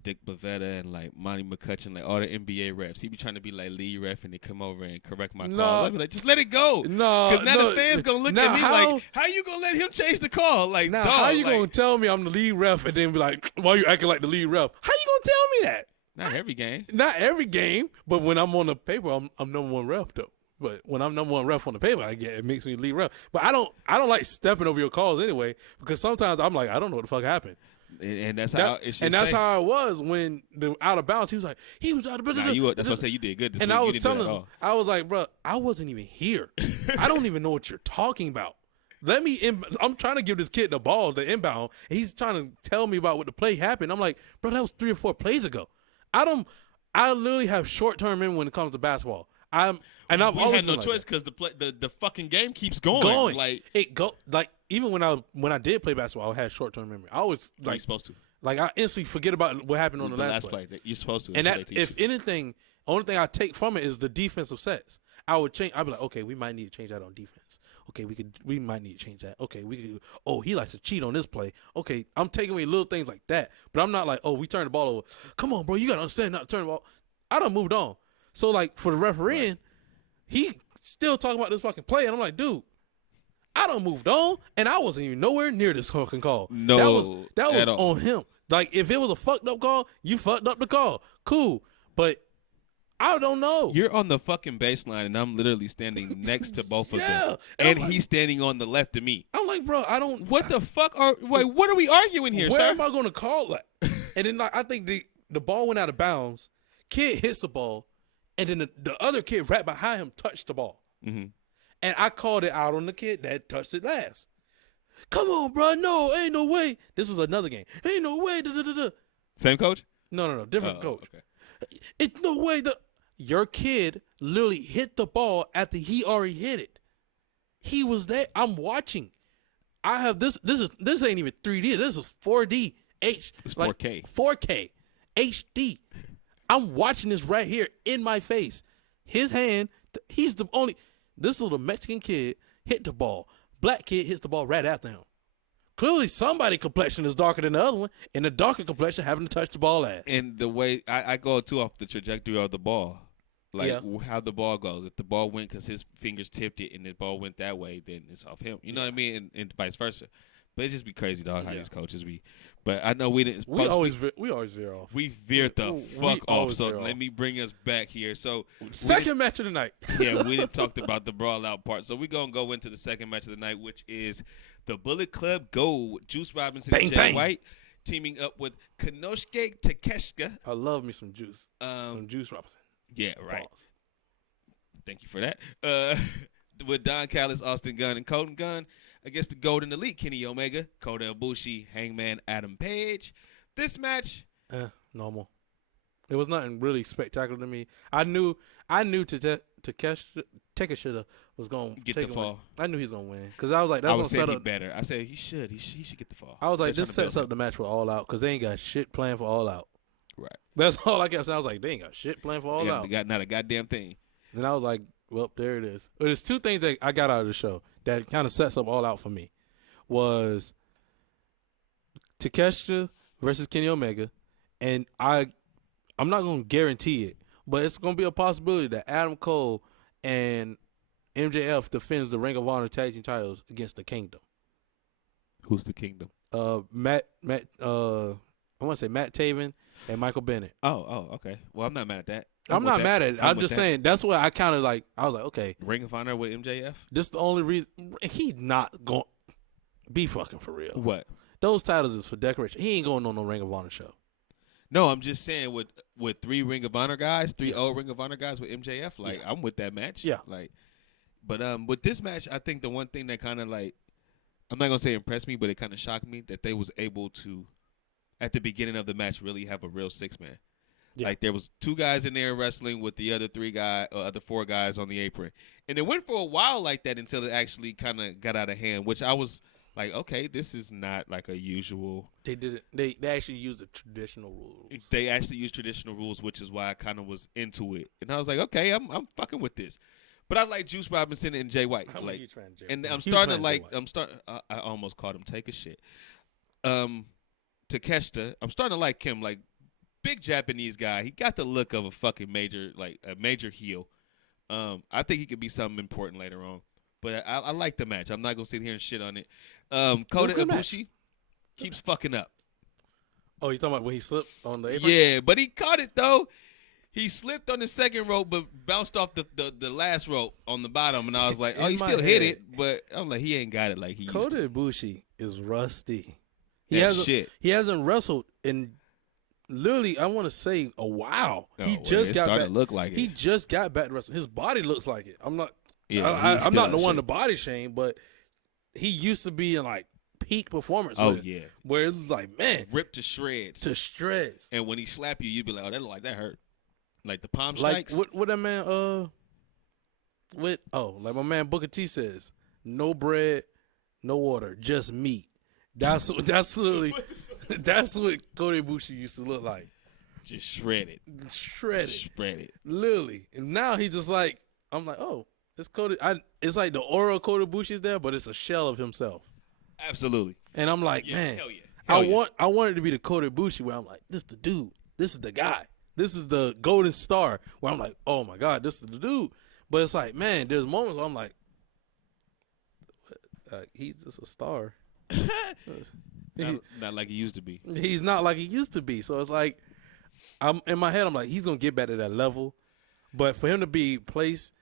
Dick Bavetta and like Monty McCutcheon, like all the NBA refs. He be trying to be like lead ref and they come over and correct my call. I be like, just let it go. No, because now the fans gonna look at me like, how you gonna let him change the call? Like, now, dog, how you gonna tell me I'm the lead ref and then be like, why you acting like the lead ref? How you gonna tell me that? Not every game. Not every game, but when I'm on the paper, I'm number one ref though. But when I'm number one ref on the paper, it makes me lead ref. But I don't like stepping over your calls anyway because sometimes I'm like, I don't know what the fuck happened. And that's how it should. And that's how it was when the out of bounds. He was like, he was out of bounds. That's what I say. You did good this week. And I was telling him, I was like, bro, I wasn't even here. I don't even know what you're talking about. I'm trying to give this kid the ball, the inbound, and he's trying to tell me about what the play happened. I'm like, bro, that was 3 or 4 plays ago. I literally have short-term memory when it comes to basketball. I've always had no choice because the fucking game keeps going. Like even when I did play basketball, I had short-term memory. I always you're supposed to. Like I instantly forget about what happened on the last play. You're supposed to. And that, if anything, only thing I take from it is the defensive sets. I'd be like, okay, we might need to change that on defense. Okay, we might need to change that. Okay, we could. Oh, he likes to cheat on this play. Okay, I'm taking away little things like that. But I'm not like, oh, we turned the ball over. Come on, bro, you gotta understand not to turn the ball. I done moved on. So like for the refereeing. Right. He still talking about this fucking play, and I'm like, dude, I done moved on, and I wasn't even nowhere near this fucking call. No, that was on him. Like, if it was a fucked up call, you fucked up the call. Cool, but I don't know. You're on the fucking baseline, and I'm literally standing next to both of them, and he's standing on the left of me. I'm like, bro, I don't. What the fuck what are we arguing here, where sir? Am I going to call that? And then I think the ball went out of bounds. Kid hits the ball. And then the other kid right behind him touched the ball. Mm-hmm. And I called it out on the kid that touched it last. Come on, bro. No, ain't no way. This was another game. Ain't no way. Same coach? No. Different coach. Okay. It's no way. Your kid literally hit the ball after he already hit it. He was there. I'm watching. I have this. This ain't even 3D. This is 4D. It's 4K. 4K. HD. I'm watching this right here in my face. His hand, he's the only, this little Mexican kid hit the ball. Black kid hits the ball right after him. Clearly somebody complexion is darker than the other one, and the darker complexion having to touch the ball last. And the way, I go too off the trajectory of the ball. Like how the ball goes. If the ball went because his fingers tipped it and the ball went that way, then it's off him. You know what I mean? And vice versa. But it just be crazy, dog, how Yeah. these coaches be. But I know we didn't. We always veer off. We veered the fuck off. always So veer let off. me bring us back here. So Second match of the night. yeah, we didn't talk about the brawl out part. So we're going to go into the second match of the night, which is the Bullet Club Gold with Juice Robinson and Jay White teaming up with Konosuke Takeshita. I love me some Juice. Some Juice Robinson. Yeah, right. Pause. Thank you for that. With Don Callis, Austin Gunn, and Colton Gunn against the Golden Elite, Kenny Omega, Kota Ibushi, Hangman Adam Page. This match, normal. It was nothing really spectacular to me. I knew Takeshita was gonna get take the fall. I knew he was gonna win because I was like, that's I gonna was set saying up better. I said he should get the fall. I was like, They're this trying to sets build up the match for All Out because they ain't got shit planned for All Out. Right. That's all I kept saying. I was like, they ain't got shit planned for All Out. They got not a goddamn thing. And I was like, well, there it is. But there's two things that I got out of the show that kind of sets up All Out for me. Was Takeshita versus Kenny Omega, and I'm not gonna guarantee it, but it's gonna be a possibility that Adam Cole and MJF defends the Ring of Honor tag team titles against the Kingdom. Who's the Kingdom? I want to say Matt Taven and Michael Bennett. Oh, okay. Well, I'm not mad at that. I'm not mad at it. I'm just saying that's what I kind of like. I was like, okay, Ring of Honor with MJF. this is the only reason he's not going. Be fucking for real. What? Those titles is for decoration. He ain't going on no Ring of Honor show. No, I'm just saying with 3 Ring of Honor guys, 3 old Ring of Honor guys with MJF, like I'm with that match. Yeah. Like, but with this match, I think the one thing that kind of like, I'm not gonna say impressed me, but it kind of shocked me that they was able to, at the beginning of the match, really have a real 6-man. Yeah. Like there was 2 guys in there wrestling with the other 4 guys on the apron, and it went for a while like that until it actually kind of got out of hand, which I was. Like, okay, this is not like a usual. They did it. They actually used the traditional rules. They actually used traditional rules, which is why I kind of was into it. And I was like, okay, I'm fucking with this. But I like Juice Robinson and Jay White. I'm starting to like. I almost called him take a shit. Takeshita, I'm starting to like him. Like, big Japanese guy. He got the look of a fucking major heel. I think he could be something important later on. But I like the match. I'm not gonna sit here and shit on it. Kota Ibushi keeps fucking up. Oh, you talking about when he slipped on the apron? Yeah, but he caught it though. He slipped on the second rope, but bounced off the last rope on the bottom, and I was like, oh, he still hit it, but I'm like, he ain't got it like he used to. Kota Ibushi is rusty. He hasn't wrestled in literally, I want to say a while. He just got back. Look like it. He just got back to wrestling. His body looks like it. I'm not. Yeah, I'm not the one to body shame, but he used to be in like peak performance. Where it's like, man, ripped to shreds. And when he slap you, you'd be like, oh, that look like that hurt. Like the palm strikes. Like what that man like my man Booker T says, no bread, no water, just meat. That's literally that's what Kota Ibushi used to look like. Just shredded. Literally. And now he's just like, I'm like, oh. It's Kota. It's like the aura of Kota Ibushi is there, but it's a shell of himself. Absolutely. And I'm like, man, hell yeah. I want it to be the Kota Ibushi where I'm like, this is the dude. This is the guy. This is the golden star where I'm like, oh my God, this is the dude. But it's like, man, there's moments where I'm like he's just a star. Not like he used to be. He's not like he used to be. So it's like, I'm in my head, I'm like, he's gonna get back to that level. But for him to be placed.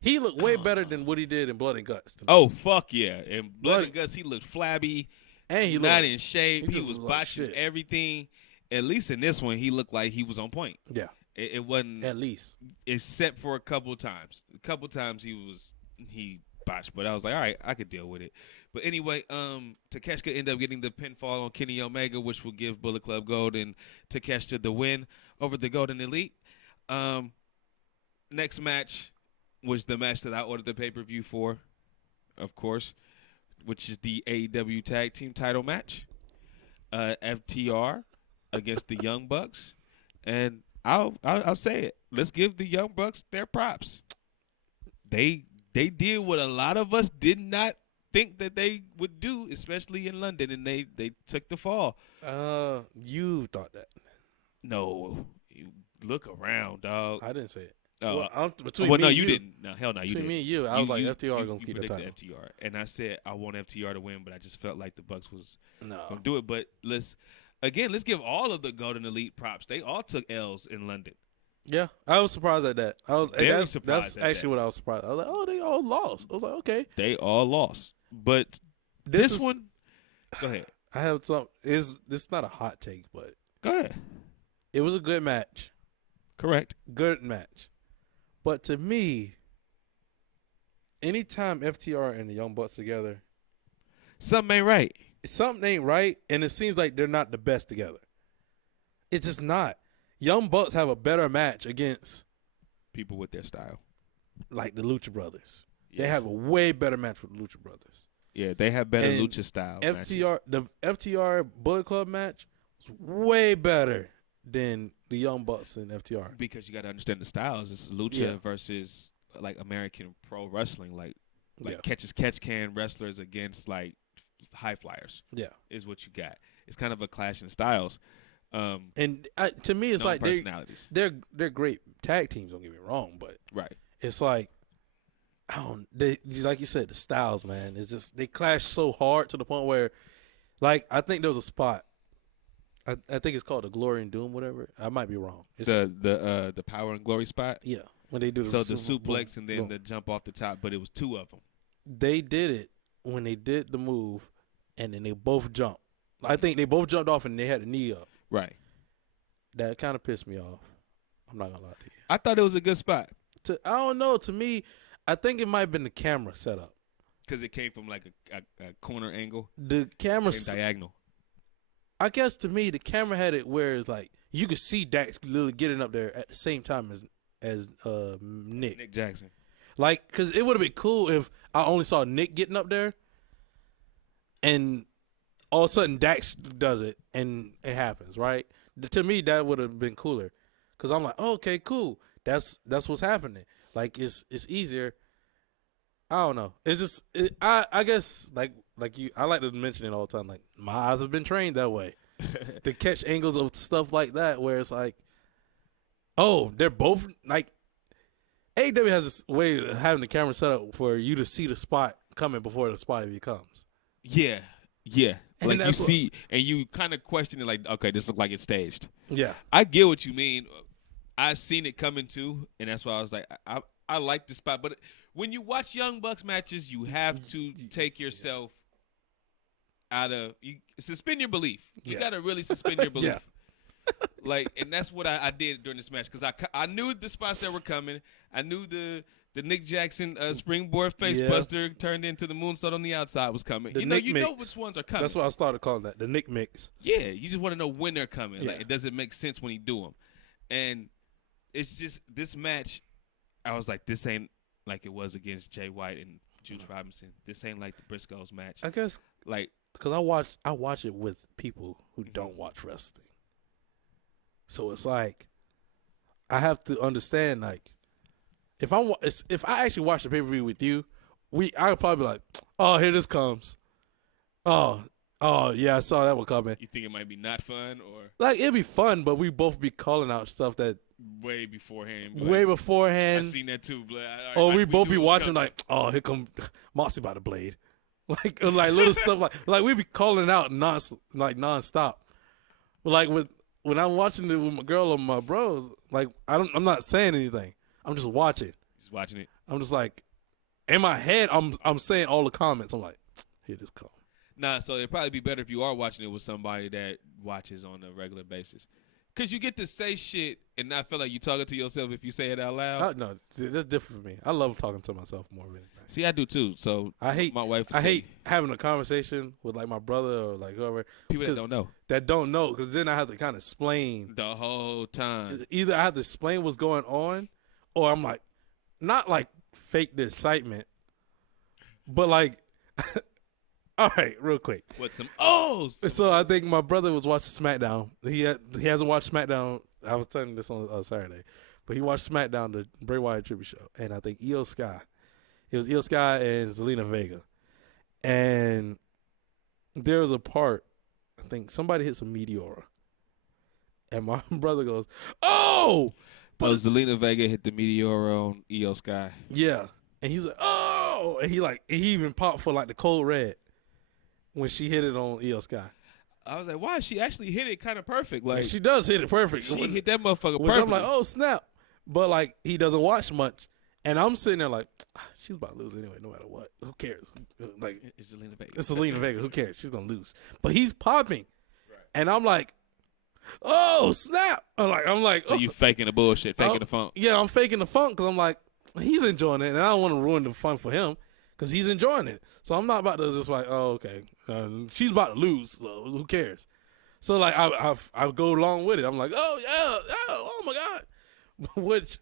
He looked way better than what he did in Blood and Guts. Oh, fuck yeah. In Blood and Guts, he looked flabby. And he looked not in shape. He was like botching everything. At least in this one, he looked like he was on point. Yeah. It wasn't. At least. Except for a couple times. A couple times he botched. But I was like, all right, I could deal with it. But anyway, Takeshita ended up getting the pinfall on Kenny Omega, which will give Bullet Club Gold and Takeshita the win over the Golden Elite. Next match was the match that I ordered the pay-per-view for, of course, which is the AEW Tag Team title match. FTR against the Young Bucks. And I'll say it. Let's give the Young Bucks their props. They did what a lot of us did not think that they would do, especially in London, and they took the fall. You thought that. No. You look around, dog. I didn't say it. Between well, me no, and you didn't. No, hell no, you between didn't. me and you, I was like, FTR gonna keep the title. FTR, and I said I want FTR to win, but I just felt like the Bucks was No. gonna do it. But let's give all of the Golden Elite props. They all took L's in London. Yeah, I was surprised at that. I was Very surprised. That's actually what I was surprised. I was like, oh, they all lost. I was like, okay. They all lost, but this one. Go ahead. I have some. This not a hot take, but Go ahead. it was a good match. Correct. Good match. But to me, anytime FTR and the Young Bucks together, something ain't right. Something ain't right, and it seems like they're not the best together. It's just not. Young Bucks have a better match against people with their style, like the Lucha Brothers. Yeah. They have a way better match with the Lucha Brothers. Yeah, they have better lucha style. The FTR Bullet Club match was way better than the Young Bucks and FTR. Because you got to understand the styles. It's lucha versus like American pro wrestling, like catch can wrestlers against like high flyers. Yeah, is what you got. It's kind of a clash in styles. And to me, it's like personalities. They're great tag teams. Don't get me wrong, but it's like. Like you said, the styles, man. It's just they clash so hard to the point where, like, I think there was a spot. I think it's called the Glory and Doom, whatever. I might be wrong. It's the Power and Glory spot. Yeah, when they do the suplex and then the jump off the top, but it was two of them. They did it when they did the move, and then they both jumped. I think they both jumped off and they had the knee up. Right. That kind of pissed me off. I'm not gonna lie to you. I thought it was a good spot. I don't know. To me. I think it might have been the camera setup. Because it came from like a corner angle. The camera diagonal. I guess to me, the camera had it where it's like you could see Dax literally getting up there at the same time as Nick Jackson. Like, because it would have been cool if I only saw Nick getting up there and all of a sudden Dax does it and it happens, right? To me, that would have been cooler. Because I'm like, oh, okay, cool. That's what's happening. Like it's easier. I don't know. It's just I guess like you. I like to mention it all the time. Like my eyes have been trained that way to catch angles of stuff like that where it's like, oh, they're both like. AEW has this way of having the camera set up for you to see the spot coming before the spot even comes. Yeah. Like you see, and you kind of question it. Like, okay, this looks like it's staged. Yeah, I get what you mean. I seen it coming too, and that's why I was like, I like the spot. But when you watch Young Bucks matches, you have to take yourself out of you. Suspend your belief. You gotta really suspend your belief. Like, and that's what I did during this match because I knew the spots that were coming. I knew the Nick Jackson springboard facebuster turned into the moonsault on the outside was coming. You know which ones are coming. That's what I started calling that, the Nick mix. Yeah, you just want to know when they're coming. Yeah. Like, it doesn't make sense when you do them, and it's just this match. I was like, this ain't like it was against Jay White and Juice Robinson. This ain't like the Briscoes match. I guess like because I watch it with people who don't watch wrestling, so it's like I have to understand like if I actually watch the pay-per-view with you, I would probably be like, oh, here this comes. Oh yeah, I saw that one coming. You think it might be not fun or like it'd be fun, but we both be calling out stuff that way beforehand. I seen that too, blood. Or we both be watching like, oh, here come Moxie by the blade, like little stuff like we be calling out nonstop. Like when I'm watching it with my girl or my bros, like I'm not saying anything. I'm just watching. Just watching it. I'm just like in my head. I'm saying all the comments. I'm like, here this come. Nah, so it'd probably be better if you are watching it with somebody that watches on a regular basis. Because you get to say shit and not feel like you're talking to yourself if you say it out loud. No, that's different for me. I love talking to myself more than anything. See, I do too. So I hate my wife. I hate having a conversation with like my brother or like whoever. People that don't know. That don't know because then I have to kind of explain. The whole time. Either I have to explain what's going on or I'm like, not like fake the excitement, but like... All right, real quick. What some O's? So I think my brother was watching SmackDown. He hasn't watched SmackDown. I was telling this on Saturday, but he watched SmackDown, the Bray Wyatt tribute show, and I think Io Sky. It was Io Sky and Zelina Vega, and there was a part. I think somebody hits a Meteora, and my brother goes, "Oh, But Zelina Vega hit the Meteor on Io Sky. Yeah, and he's like, oh, and he even popped for like the cold red when she hit it on Io Sky. I was like, wow, she actually hit it kind of perfect. Like, and she does hit it perfect. She hit that motherfucker which perfect. I'm like, oh snap! But like he doesn't watch much, and I'm sitting there like, she's about to lose anyway, no matter what. Who cares? Like it's Zelina Vega. It's Zelina Vega. Who cares? She's gonna lose. But he's popping, and I'm like, oh snap! I'm like, so you faking the bullshit, faking the funk. Yeah, I'm faking the funk because I'm like, he's enjoying it, and I don't want to ruin the fun for him because he's enjoying it. So I'm not about to just like, oh okay, she's about to lose, so who cares? So like I go along with it. I'm like, oh yeah, oh my god, which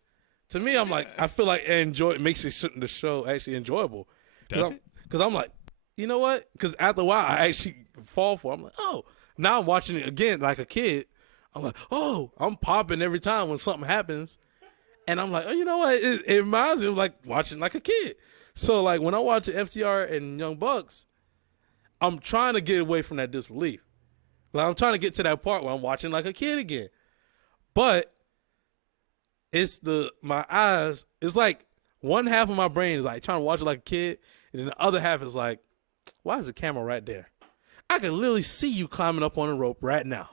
to me I'm like, I feel like it makes the show actually enjoyable. Because I'm like, you know what? Because after a while I actually fall for it. I'm like, oh, now I'm watching it again like a kid. I'm like, oh, I'm popping every time when something happens. And I'm like, oh, you know what? It reminds me of like watching like a kid. So like when I watch FTR and Young Bucks, I'm trying to get away from that disbelief. Like I'm trying to get to that part where I'm watching like a kid again. But it's my eyes, it's like one half of my brain is like trying to watch it like a kid, and then the other half is like, why is the camera right there? I can literally see you climbing up on a rope right now.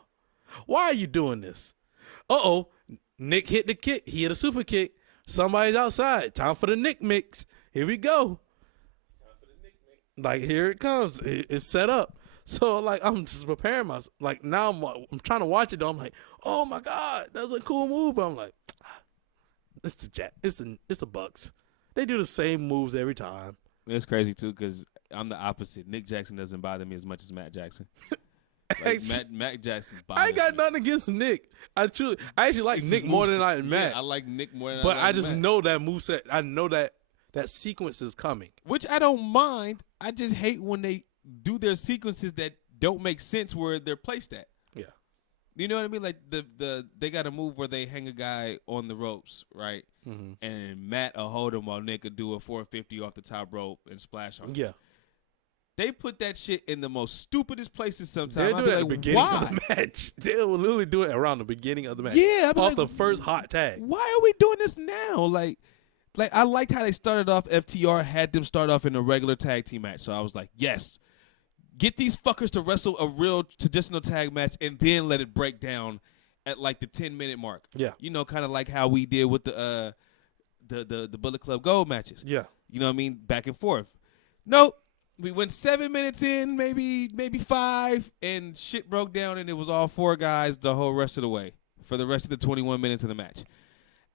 Why are you doing this? Uh-oh, Nick hit the kick. He hit a super kick. Somebody's outside. Time for the Nick mix. Here we go. Like, here it comes. It's set up. So, like, I'm just preparing myself. Like, now I'm trying to watch it, though. I'm like, oh, my God, that's a cool move. But I'm like, it's the Bucks. They do the same moves every time. It's crazy, too, because I'm the opposite. Nick Jackson doesn't bother me as much as Matt Jackson. Like, Matt Jackson bothers I ain't got me. nothing against Nick. I actually like Nick more than I like Matt. Yeah, I like Nick more than but I like I just Matt. know that moveset. I know that sequence is coming. Which I don't mind. I just hate when they do their sequences that don't make sense where they're placed at. Yeah. You know what I mean? Like they got a move where they hang a guy on the ropes, right? Mm-hmm. And Matt will hold him while Nick will do a 450 off the top rope and splash on him. Yeah. They put that shit in the most stupidest places sometimes. They do it at the beginning of the match. They will literally do it around the beginning of the match. Yeah. Off the first hot tag. Why are we doing this now? Like I liked how they started off. FTR had them start off in a regular tag team match. So I was like, yes. Get these fuckers to wrestle a real traditional tag match and then let it break down at like the 10-minute mark. Yeah. You know, kind of like how we did with the Bullet Club Gold matches. Yeah. You know what I mean? Back and forth. Nope. We went 7 minutes in, maybe 5, and shit broke down, and it was all 4 guys the whole rest of the way for the rest of the 21 minutes of the match.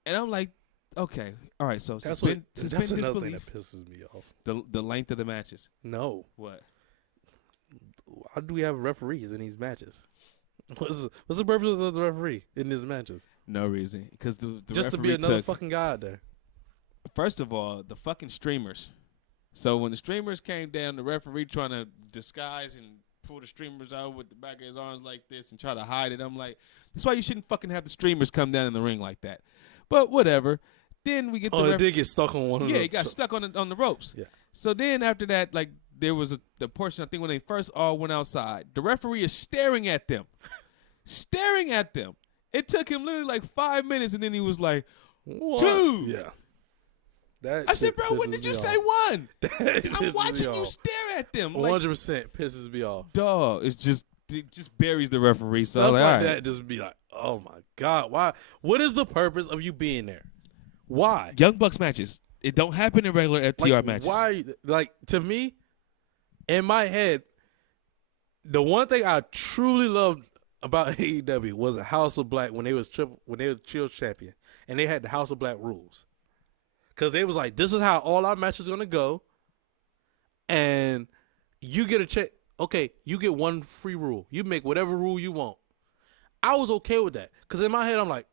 And I'm like, okay, all right, so that's suspend another thing that pisses me off. The length of the matches. No. What? Why do we have referees in these matches? What's the purpose of the referee in these matches? No reason, because the just to be another fucking guy out there. First of all, the fucking streamers. So when the streamers came down, the referee trying to disguise and pull the streamers out with the back of his arms like this and try to hide it. I'm like, that's why you shouldn't fucking have the streamers come down in the ring like that. But whatever. Then we get they did get stuck on one of them. Yeah, he got stuck on the ropes. Yeah. So then after that, like, there was the portion, I think, when they first all went outside. The referee is staring at them. Staring at them. It took him literally like 5 minutes, and then he was like, what? 2. Yeah. I said, bro, when did you say 1? I'm watching you stare at them. 100% pisses me off. Dog, it just buries the referee. Stuff like that just be like, oh, my God. Why? What is the purpose of you being there? Why? Young Bucks matches. It don't happen in regular FTR matches. Why? Like, to me, in my head, the one thing I truly loved about AEW was a House of Black when they was Trill Champion, and they had the House of Black rules. Because they was like, this is how all our matches are going to go. And you get a check. Okay, you get one free rule. You make whatever rule you want. I was okay with that. Because in my head, I'm like,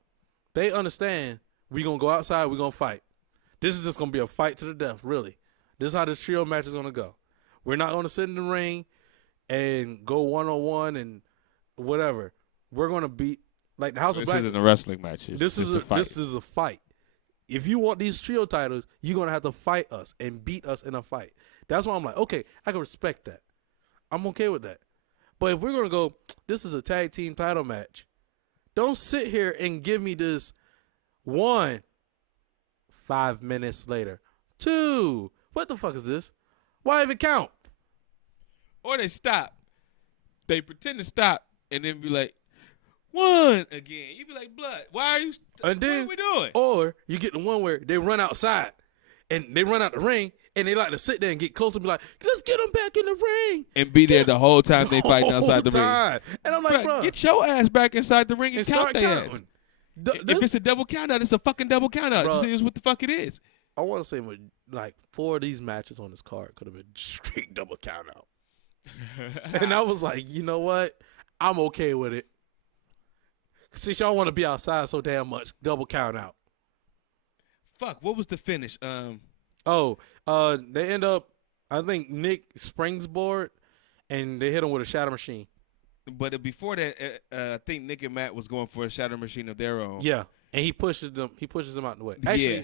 they understand we're going to go outside, we're going to fight. This is just going to be a fight to the death, really. This is how this trio match is going to go. We're not going to sit in the ring and go one-on-one and whatever. We're going to beat, like the House of Black. This isn't a wrestling match. This is a fight. If you want these trio titles, you're going to have to fight us and beat us in a fight. That's why I'm like, okay, I can respect that. I'm okay with that. But if we're going to go, this is a tag team title match, don't sit here and give me this, 1. 5 minutes later. 2. What the fuck is this? Why even count? Or they stop. They pretend to stop and then be like, 1 again. You be like, blood, why are you And then, what are we doing? Or you get the one where they run outside and they run out the ring and they like to sit there and get close and be like, let's get them back in the ring. And be there the whole time they fighting outside the ring. And I'm like, bro, get your ass back inside the ring and count start their counting. ass. If it's a double count out, it's a fucking double count out. Just see what the fuck it is. I want to say like 4 of these matches on this card could have been straight double count out. And I was like, you know what? I'm okay with it. Since y'all want to be outside so damn much, double count out. Fuck, what was the finish? They end up, I think Nick springboard, and they hit him with a shatter machine. But before that, I think Nick and Matt was going for a shatter machine of their own. Yeah, and he pushes them out the way. Actually, yeah.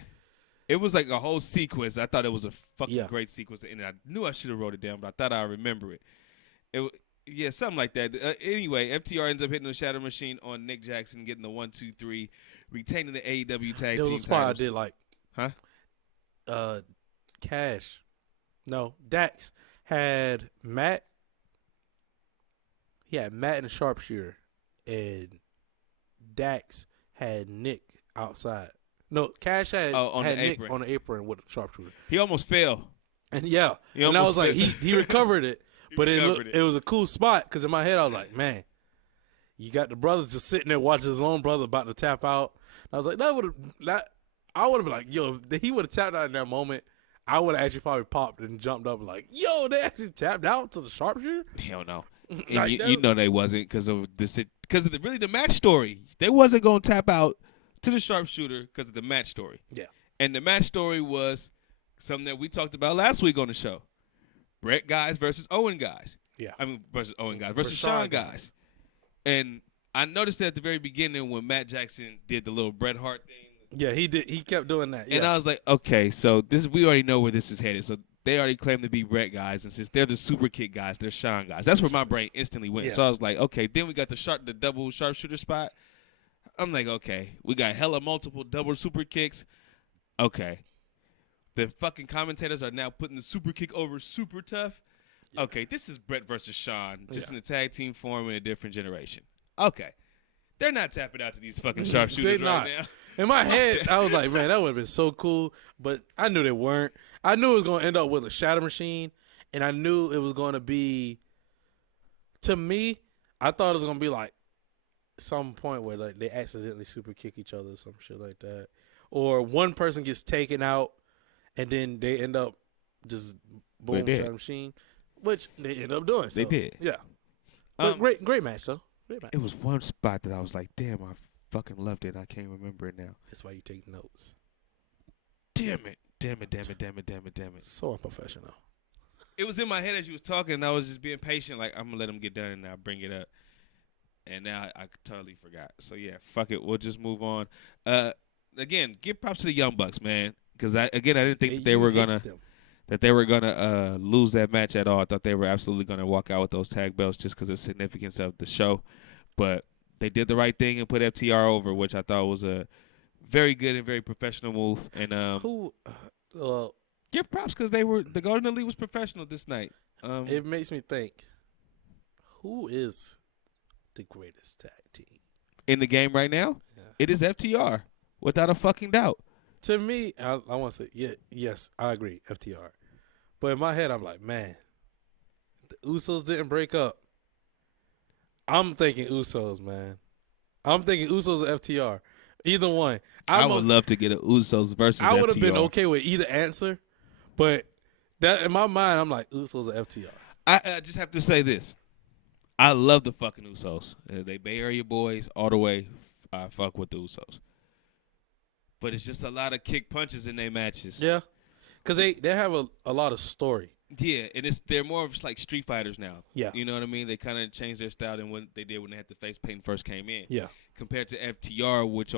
It was like a whole sequence. I thought it was a fucking great sequence. And I knew I should have wrote it down, but I thought I remember it. Yeah, something like that. Anyway, FTR ends up hitting the shatter machine on Nick Jackson, getting the 1, 2, 3, retaining the AEW tag team there was a spot titles. I did like. Huh? Dax had Matt. He had Matt and the sharpshooter, and Dax had Nick outside. No, Cash had Nick on the apron with a sharpshooter. He almost fell. And I was like, he recovered it, but it was a cool spot because in my head I was like, man, you got the brothers just sitting there watching his own brother about to tap out. And I was like, I would have been like, yo, if he would have tapped out in that moment, I would have actually probably popped and jumped up and like, yo, they actually tapped out to the sharpshooter? Hell no. Like, you know they wasn't because of the match story. They wasn't gonna tap out to the sharpshooter because of the match story. Yeah. And the match story was something that we talked about last week on the show. Brett guys versus Owen guys. Yeah. I mean versus Owen guys versus Shawn guys. And I noticed that at the very beginning when Matt Jackson did the little Bret Hart thing. Yeah, he did. He kept doing that. Yeah. And I was like, okay, so we already know where this is headed. So they already claim to be Brett guys, and since they're the super kick guys, they're Shawn guys. That's where my brain instantly went. Yeah. So I was like, okay. Then we got the double sharpshooter spot. I'm like, okay, we got hella multiple double super kicks. Okay. The fucking commentators are now putting the super kick over super tough. Yeah. Okay, this is Brett versus Shawn, just in a tag team form in a different generation. Okay. They're not tapping out to these fucking sharpshooters right now. In my head, I was like, man, that would have been so cool. But I knew they weren't. I knew it was going to end up with a shatter machine. And I knew it was going to be, to me, I thought it was going to be like some point where like they accidentally super kick each other or some shit like that. Or one person gets taken out and then they end up just boom, shatter machine. Which they end up doing. So, they did. Yeah. But great match, though. Great match. It was one spot that I was like, damn, I fucking loved it. I can't remember it now. That's why you take notes. Damn it. So unprofessional. It was in my head as you was talking, and I was just being patient. Like, I'm going to let him get done, and I'll bring it up. And now I totally forgot. So, yeah, fuck it. We'll just move on. Again, give props to the Young Bucks, man. Because, I didn't think they were going to lose that match at all. I thought they were absolutely going to walk out with those tag belts just because of the significance of the show. But they did the right thing and put FTR over, which I thought was a very good and very professional move. And give props because the Golden Elite was professional this night. It makes me think, who is the greatest tag team in the game right now? Yeah. It is FTR, without a fucking doubt. To me, I want to say, yes, I agree, FTR. But in my head, I'm like, man, the Usos didn't break up. I'm thinking Usos, man. I'm thinking Usos or FTR. Either one. I would love to get an Usos versus FTR. I would have been okay with either answer, but that in my mind, I'm like, Usos or FTR. I just have to say this. I love the fucking Usos. They Bay Area boys all the way. I fuck with the Usos. But it's just a lot of kick punches in their matches. Yeah. Because they have a lot of story. Yeah, and they're more of just like street fighters now. Yeah. You know what I mean? They kind of changed their style than what they did when they had the face paint first came in. Yeah. Compared to FTR, which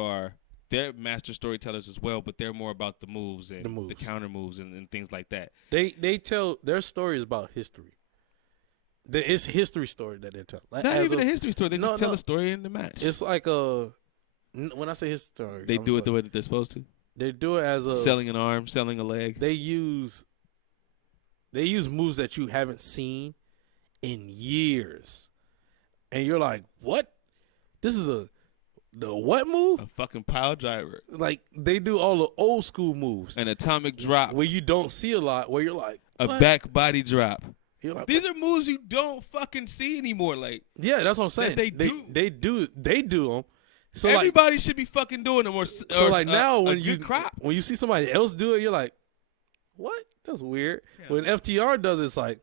they're master storytellers as well, but they're more about the moves and the counter moves and things like that. They tell their stories about history. It's a history story that they tell. Not even a history story. They just tell a story in the match. It's like When I say historic, They do it the way that they're supposed to. They do it as a selling an arm, selling a leg. They use moves that you haven't seen in years, and you're like, what? This is the what move? A fucking pile driver. Like, they do all the old school moves. An atomic drop. Where you don't see a lot, where you're like, what? A back body drop. You're like, these are moves you don't fucking see anymore. Like, yeah, that's what I'm saying. They do them. So everybody should be fucking doing them. So like now when you see somebody else do it, you're like, what? That's weird. Yeah. When FTR does it, it's like,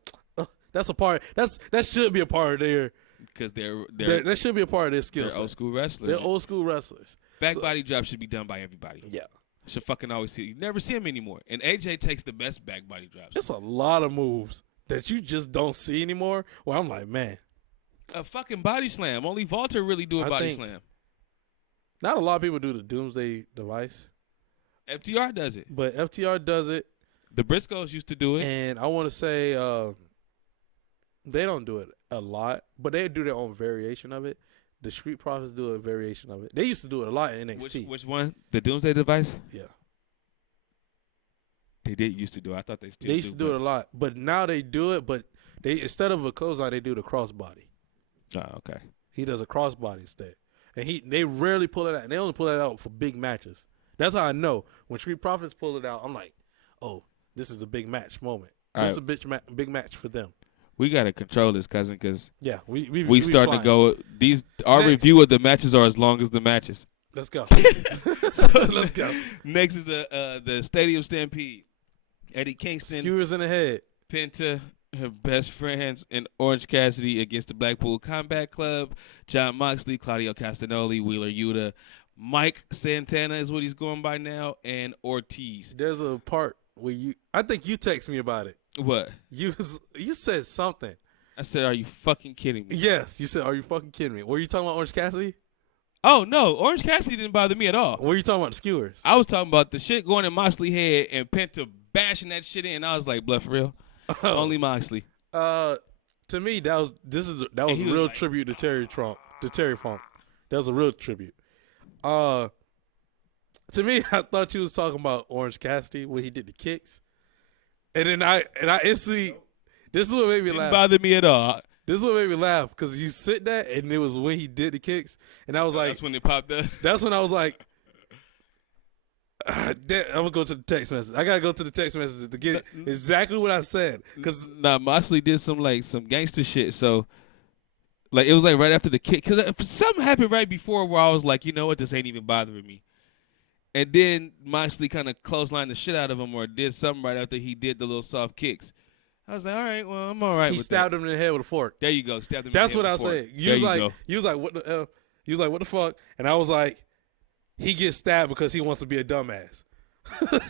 that's a part. That should be a part of their. Because that should be a part of their skill set. They're old school wrestlers. They're old school wrestlers. Back body drop should be done by everybody. Yeah. Should fucking always see. You never see him anymore. And AJ takes the best back body drops. It's a lot of moves that you just don't see anymore. Well, I'm like, man. A fucking body slam. Only Walter really do a body slam. Not a lot of people do the Doomsday Device. FTR does it. But FTR does it. The Briscoes used to do it. And I want to say they don't do it a lot, but they do their own variation of it. The Street Profits do a variation of it. They used to do it a lot in NXT. Which one? The Doomsday Device? Yeah. They did used to do it. I thought they still do. They used to do it a lot, but now they do it, but they instead of a clothesline, they do the crossbody. Oh, okay. He does a crossbody instead. And they rarely pull it out. And they only pull it out for big matches. That's how I know. When Street Profits pull it out, I'm like, oh, this is a big match moment. This is a big match for them. We got to control this, cousin, because yeah, we starting to go. Our review of the matches are as long as the matches. Let's go. Let's go. Next is the Stadium Stampede. Eddie Kingston. Skewers in the head. Penta, her best friends, and Orange Cassidy against the Blackpool Combat Club. Jon Moxley, Claudio Castagnoli, Wheeler Yuta. Mike Santana is what he's going by now, and Ortiz. There's a part where I think you text me about it. What? You said something. I said, are you fucking kidding me? Yes, you said, are you fucking kidding me? Were you talking about Orange Cassidy? Oh, no. Orange Cassidy didn't bother me at all. What were you talking about, the skewers? I was talking about the shit going in Moxley's head and Penta bashing that shit in. I was like, bluff for real. Only Moxley. To me, that was a real like, tribute to Terry Funk. That was a real tribute. To me, I thought you was talking about Orange Cassidy when he did the kicks. And then I instantly, this is what made me laugh. Didn't bother me at all. This is what made me laugh because you sit there and it was when he did the kicks, and I was like, that's when it popped up. That's when I was like, I'm gonna go to the text message. I gotta go to the text message to get exactly what I said. Cause Moxley did some gangster shit. So like it was like right after the kick, because something happened right before where I was like, you know what, this ain't even bothering me. And then Moxley kind of clotheslined the shit out of him or did something right after he did the little soft kicks. I was like, all right, well, I'm all right with that. He stabbed him in the head with a fork. There you go. Stabbed him That's in the head what with a I fork. said. You was like, what the hell? You was like, what the fuck? And I was like, he gets stabbed because he wants to be a dumbass.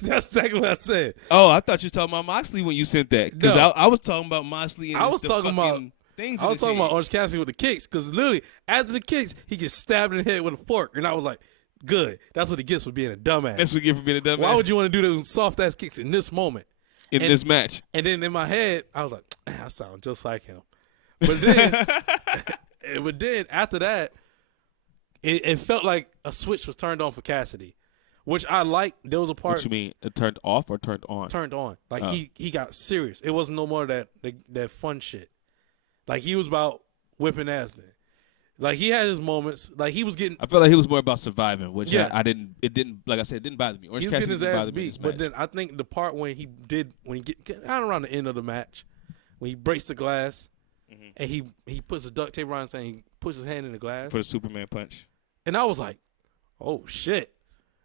That's exactly what I said. Oh, I thought you were talking about Moxley when you sent that. Because no. I was talking about Moxley and I was talking about things. I was talking about Orange Cassidy with the kicks because literally after the kicks, he gets stabbed in the head with a fork. And I was like, good. That's what he gets for being a dumbass. That's what he gets for being a dumbass. Why would you want to do those soft-ass kicks in this moment? In this match. And then in my head, I was like, I sound just like him. But then after that, it felt like a switch was turned on for Cassidy, which I liked. There was a part. What you mean? It turned off or turned on? Turned on. Like he got serious. It wasn't no more that fun shit. Like he was about whipping ass then. Like he had his moments. Like he was getting. I felt like he was more about surviving, which yeah. I didn't. It didn't. Like I said, it didn't bother me. Orange he was getting his ass beat. But then I think the part when he get out around the end of the match, when he breaks the glass, and he puts a duct tape around and saying he puts his hand in the glass. Put a Superman punch. And I was like, oh shit.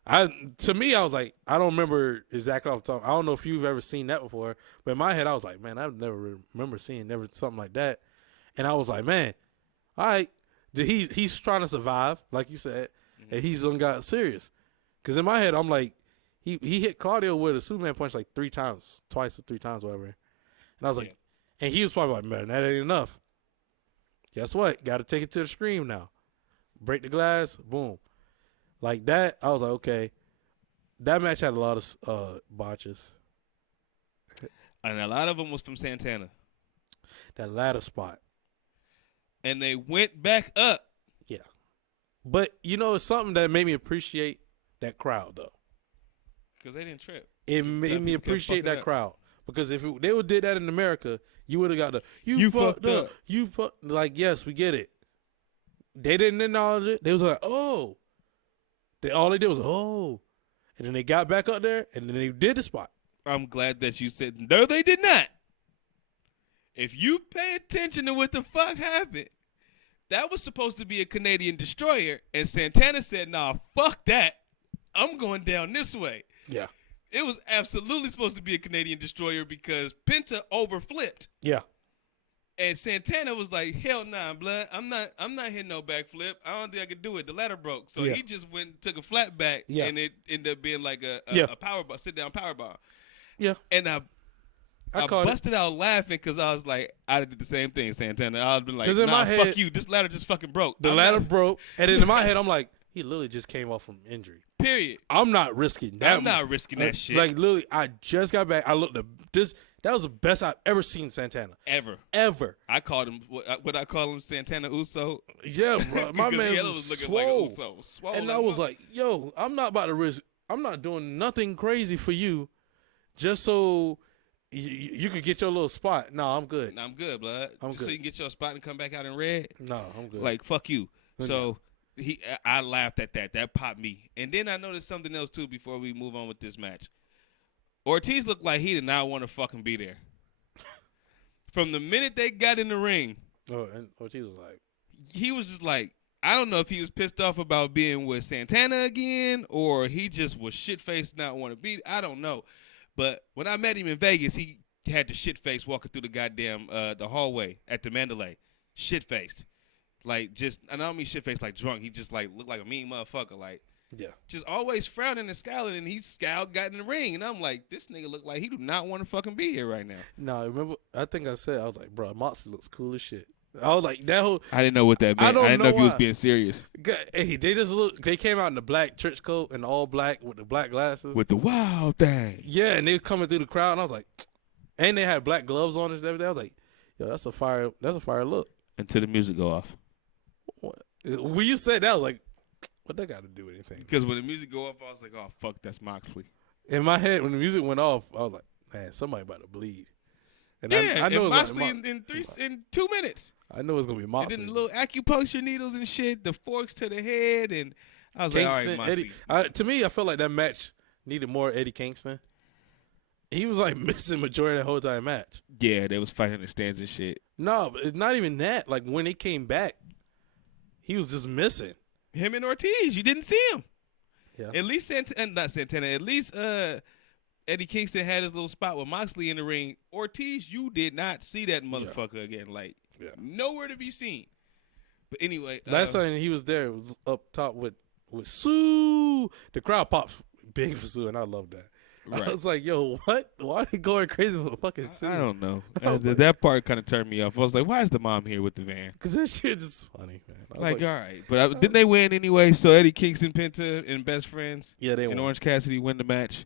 To me, I was like, I don't remember exactly off the top. I don't know if you've ever seen that before, but in my head, I was like, man, I've never remember seeing something like that. And I was like, man, all right. He's trying to survive, like you said, and he's got serious. Because in my head, I'm like, he hit Claudio with a Superman punch like twice or three times, whatever. And I was like, and he was probably like, man, that ain't enough. Guess what? Got to take it to the scream now. Break the glass, boom. Like that, I was like, okay. That match had a lot of botches. And a lot of them was from Santana. That ladder spot. And they went back up. Yeah. But you know, it's something that made me appreciate that crowd though. Because they didn't trip. It made me appreciate that crowd because if they would did that in America, you would have got the you fucked up. You fucked like yes, we get it. They didn't acknowledge it. They was like, oh, all they did was oh, and then they got back up there and then they did the spot. I'm glad that you said no. They did not. If you pay attention to what the fuck happened, that was supposed to be a Canadian destroyer, and Santana said, "Nah, fuck that. I'm going down this way." Yeah. It was absolutely supposed to be a Canadian destroyer because Penta overflipped. Yeah. And Santana was like, "Hell nah, blood. I'm not hitting no backflip. I don't think I could do it. The ladder broke." So he just went and took a flat back, and it ended up being like a power bar, sit down power bar. Yeah. And I busted out laughing because I was like, I did the same thing, Santana. I was been like, nah, my head, fuck you. This ladder just fucking broke. The ladder broke, and then in my head, I'm like, he literally just came off from injury. Period. I'm not risking that. I'm not risking that shit. Like literally, I just got back. I looked at this. That was the best I've ever seen Santana. Ever. I called him what I call him, Santana Uso. Yeah, bro. My man was looking swole. Like Uso. And I was like, yo, I'm not about to risk. I'm not doing nothing crazy for you, just so you could get your little spot. No, I'm good. I'm good, blood. I'm good. So you can get your spot and come back out in red. No, I'm good. Like fuck you. So. I laughed at that. That popped me. And then I noticed something else, too, before we move on with this match. Ortiz looked like he did not want to fucking be there. From the minute they got in the ring. Oh, and Ortiz was like. He was just like, I don't know if he was pissed off about being with Santana again or he just was shit-faced not want to be. I don't know. But when I met him in Vegas, he had the shit-face walking through the goddamn the hallway at the Mandalay. Shit-faced. Like, just, and I don't mean shit-faced like drunk. He just, like, looked like a mean motherfucker. Like, just always frowning and scowling, and he got in the ring. And I'm like, this nigga look like he do not want to fucking be here right now. No, remember, I think I said, I was like, bro, Moxley looks cool as shit. I was like, that whole. I didn't know what that meant. I didn't know if he was being serious. Hey, they came out in the black church coat and all black with the black glasses. With the wild thing. Yeah, and they were coming through the crowd, and I was like, and they had black gloves on and everything. I was like, yo, that's a fire look. Until the music go off. When you said that, I was like, what that got to do with anything? Because when the music go off, I was like, oh, fuck, that's Moxley. In my head, when the music went off, I was like, man, somebody about to bleed. And I know Moxley in 2 minutes. I know it's going to be Moxley. And then the little acupuncture needles and shit, the forks to the head, and I was Kingston, like, all right, Moxley. To me, I felt like that match needed more Eddie Kingston. He was like missing majority of the whole time match. Yeah, they was fighting the stands and shit. No, but it's not even that. Like, when they came back, he was just missing. Him and Ortiz, you didn't see him. Yeah. At least not Santana. At least Eddie Kingston had his little spot with Moxley in the ring. Ortiz, you did not see that motherfucker again. Like, nowhere to be seen. But anyway, last time he was there, it was up top with Sue. The crowd popped big for Sue, and I love that. Right. I was like, yo, what? Why are they going crazy with fucking Sue? I don't know. That part kind of turned me off. I was like, why is the mom here with the van? Because that shit is funny, man. Like, all right. But didn't they win anyway? So Eddie Kingston, Penta, and Best Friends. Yeah, they won. And Orange Cassidy win the match.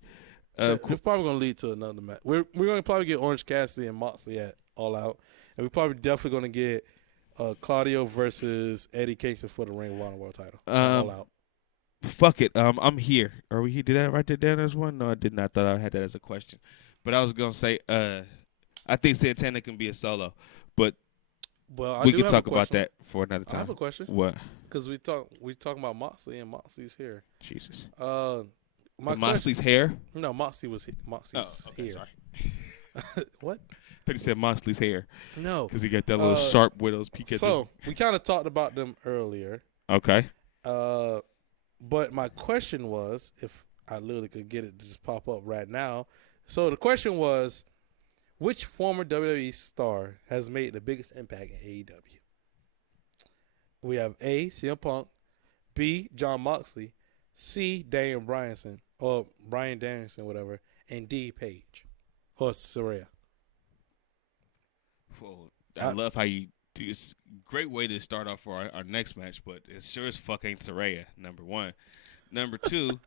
It's probably going to lead to another match. We're going to probably get Orange Cassidy and Moxley at All Out. And we're probably definitely going to get Claudio versus Eddie Kingston for the Ring of Honor World title. All Out. Fuck it. I'm here. Are we here? Did I write that down as one? No, I did not. I thought I had that as a question. But I was going to say, I think Santana can be a solo. But we can talk about that for another time. I have a question. What? Because we talking about Moxley and Moxley's hair. Jesus. Moxley's hair? No, Moxley's hair. Sorry. What? I thought he said Moxley's hair. No. Because he got that little sharp widow's peak at So, we kind of talked about them earlier. Okay. But my question was, if I literally could get it to just pop up right now. So the question was, which former WWE star has made the biggest impact in AEW? We have A, CM Punk, B, John Moxley, C, Daniel Bryanson, or Bryan Danielson, whatever, and D, Paige, or Saraya. Well, I love how you do. It's a great way to start off for our next match, but it sure as fuck ain't Saraya, number one. Number two,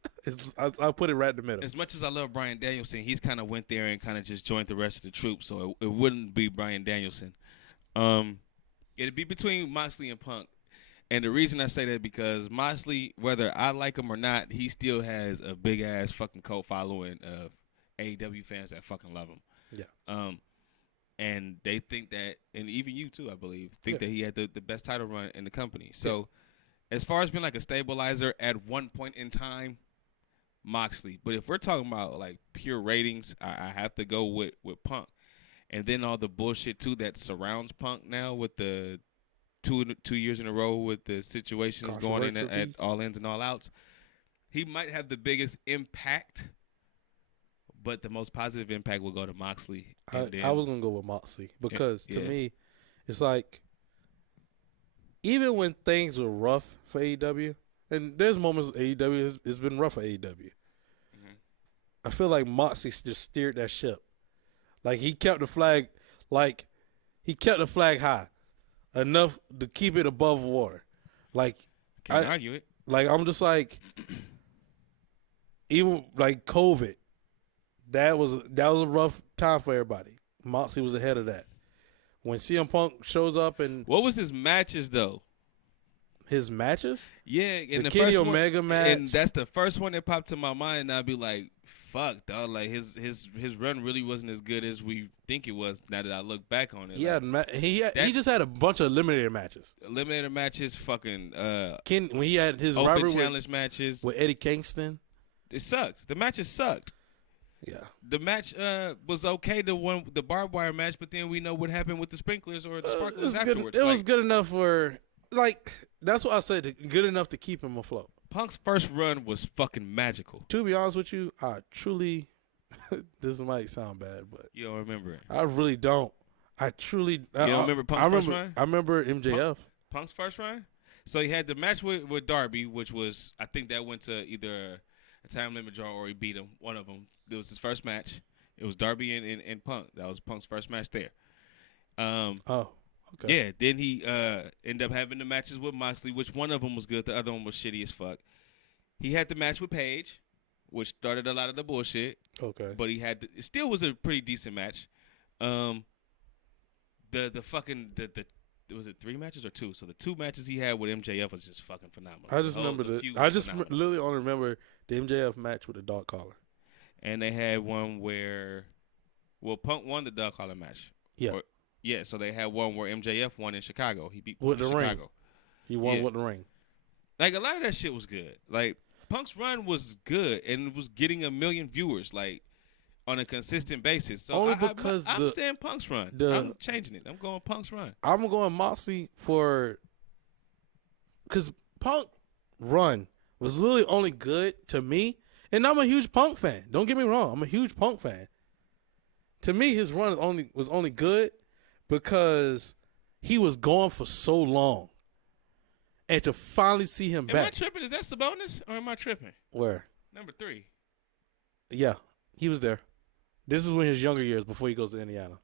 I'll put it right in the middle. As much as I love Bryan Danielson, he's kind of went there and kind of just joined the rest of the troop, so it wouldn't be Bryan Danielson. It'd be between Moxley and Punk. And the reason I say that because Moxley, whether I like him or not, he still has a big ass fucking cult following of AEW fans that fucking love him. Yeah. And they think that, and even you too, I believe, think that he had the best title run in the company. So, as far as being like a stabilizer at one point in time, Moxley. But if we're talking about like pure ratings, I have to go with Punk. And then all the bullshit too that surrounds Punk now with the two years in a row with the situations going in at all ins and all outs. He might have the biggest impact, but the most positive impact will go to Moxley. I was gonna go with Moxley because to me, it's like even when things were rough for AEW, and there's moments AEW has been rough for AEW. Mm-hmm. I feel like Moxley just steered that ship. Like he kept the flag high enough to keep it above water. Like can't argue it. Like I'm just like even like COVID, that was a rough time for everybody. Moxley was ahead of that. When CM Punk shows up and what was his matches though? His matches? Yeah, in the Kenny first Omega match. And that's the first one that popped to my mind, and I'd be like, fuck, dog. Like his run really wasn't as good as we think it was. Now that I look back on it, he just had a bunch of eliminator matches. Eliminator matches, fucking. When he had his open rivalry challenge matches with Eddie Kingston, it sucked. The matches sucked. Yeah, the match was okay. The barbed wire match, but then we know what happened with the sprinklers or the sparklers afterwards. It was good enough for that's what I said. Good enough to keep him afloat. Punk's first run was fucking magical. To be honest with you, I truly, this might sound bad, but you don't remember it. I really don't. I truly. You don't remember Punk's first run? I remember MJF. Punk's first run. So he had the match with Darby, which was I think that went to either a time limit draw or he beat him. One of them. It was his first match. It was Darby and Punk. That was Punk's first match there. Okay. Yeah, then he ended up having the matches with Moxley, which one of them was good. The other one was shitty as fuck. He had the match with Paige, which started a lot of the bullshit. Okay. But it still was a pretty decent match. The was it 3 matches or 2? So the 2 matches he had with MJF was just fucking phenomenal. I just remember literally only remember the MJF match with the dog collar. And they had one where, Punk won the dog collar match. Yeah. So they had one where MJF won in Chicago. He beat Punk with the in ring. Chicago. He won with the ring. Like, a lot of that shit was good. Like, Punk's run was good and was getting 1 million viewers, like, on a consistent basis. So only because I'm saying Punk's run. I'm changing it. I'm going Punk's run. I'm going Moxley because Punk run was literally only good to me. And I'm a huge Punk fan. Don't get me wrong. I'm a huge Punk fan. To me, his run was only good because he was gone for so long. And to finally see him back. Am I tripping? Is that Sabonis or am I tripping? Where? Number 3. Yeah, he was there. This is when his younger years before he goes to Indiana.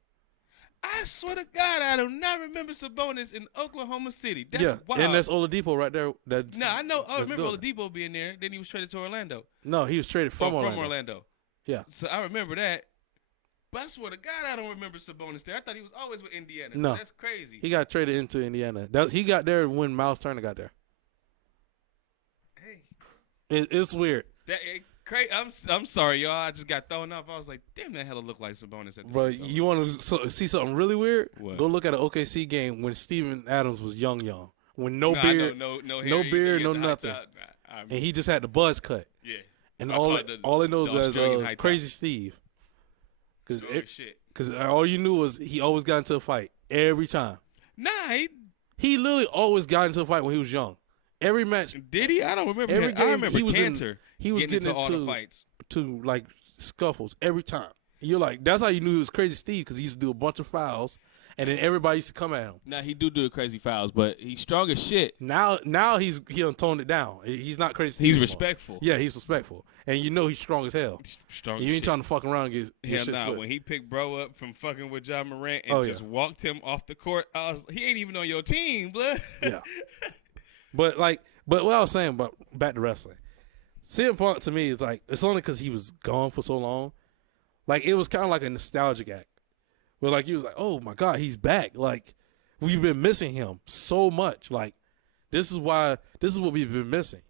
I swear to God, I do not remember Sabonis in Oklahoma City. That's wild. And that's Oladipo right there. I know. I remember Oladipo being there. Then he was traded to Orlando. No, he was traded from Orlando. From Orlando. Yeah. So I remember that. But I swear to God, I don't remember Sabonis there. I thought he was always with Indiana. No. That's crazy. He got traded into Indiana. He got there when Miles Turner got there. Hey. It's weird. I'm sorry, y'all. I just got thrown off. I was like, damn, that hella look like Sabonis. But you want to see something really weird? What? Go look at an OKC game when Steven Adams was young. When no beard, no beard, no nothing. And he just had the buzz cut. Yeah. And all it knows is Crazy Steve. Because all you knew was he always got into a fight every time. Nah, he literally always got into a fight when he was young. Every match. Did he? I don't remember. Every game, I remember Cantor. He was getting into all the fights. To like scuffles every time. You're like, that's how you knew he was Crazy Steve, because he used to do a bunch of fouls, and then everybody used to come at him. Now he do crazy fouls, but he's strong as shit. Now he done toned it down. He's not Crazy Steve. He's anymore. Respectful. Yeah, he's respectful, and you know he's strong as hell. You ain't trying to fuck around and get shit split. When he picked bro up from fucking with John Morant and walked him off the court, he ain't even on your team, blood. Yeah. But what I was saying about back to wrestling, CM Punk to me is like, it's only because he was gone for so long. Like, it was kind of like a nostalgic act. Where, like, he was like, oh, my God, he's back. Like, we've been missing him so much. Like, This is what we've been missing.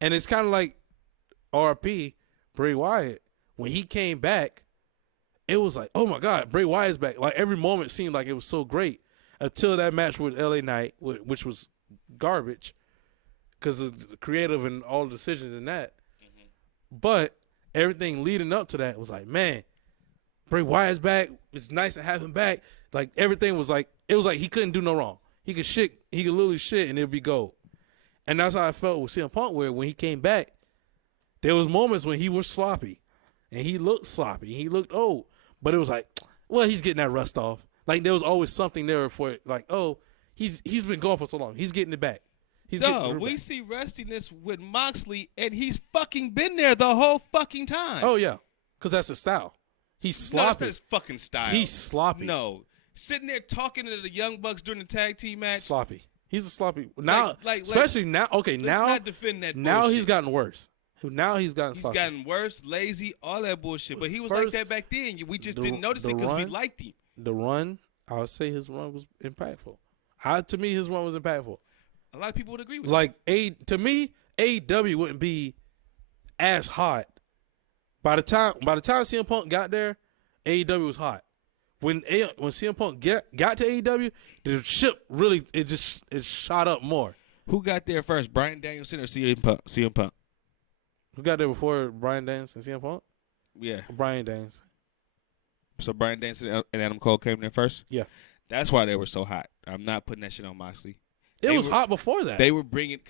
And it's kind of like RP, Bray Wyatt. When he came back, it was like, oh my God, Bray Wyatt's back. Like every moment seemed like it was so great until that match with LA Knight, which was garbage because of the creative and all the decisions in that. Mm-hmm. But everything leading up to that was like, man, Bray Wyatt's back. It's nice to have him back. Like everything was like, it was like he couldn't do no wrong. He could literally shit and it'd be gold. And that's how I felt with CM Punk, where when he came back, there was moments when he was sloppy. And he looked sloppy. He looked old. But it was like, well, he's getting that rust off. Like there was always something there for it. Like, oh, he's been gone for so long. He's getting it back. We see rustiness with Moxley, and he's fucking been there the whole fucking time. Oh, yeah. Because that's his style. He's sloppy. No, that's his fucking style. He's sloppy. No. Sitting there talking to the Young Bucks during the tag team match. Sloppy. He's a sloppy. Now, especially now. Okay, now. Let's not defend that now bullshit. He's gotten worse. Now he's gotten sloppy. He's gotten worse, lazy, all that bullshit. But he was like that back then. We just didn't notice it because we liked him. The run, I would say his run was impactful. To me, his run was impactful. A lot of people would agree with that. To me, AEW wouldn't be as hot. By the time CM Punk got there, AEW was hot. When CM Punk got to AEW, the ship really it shot up more. Who got there first, Bryan Danielson or CM Punk? Who got there before Bryan Danielson and CM Punk? Yeah. Bryan Danielson. So Bryan Danielson and Adam Cole came there first? Yeah. That's why they were so hot. I'm not putting that shit on Moxley. It was hot before that. They were bringing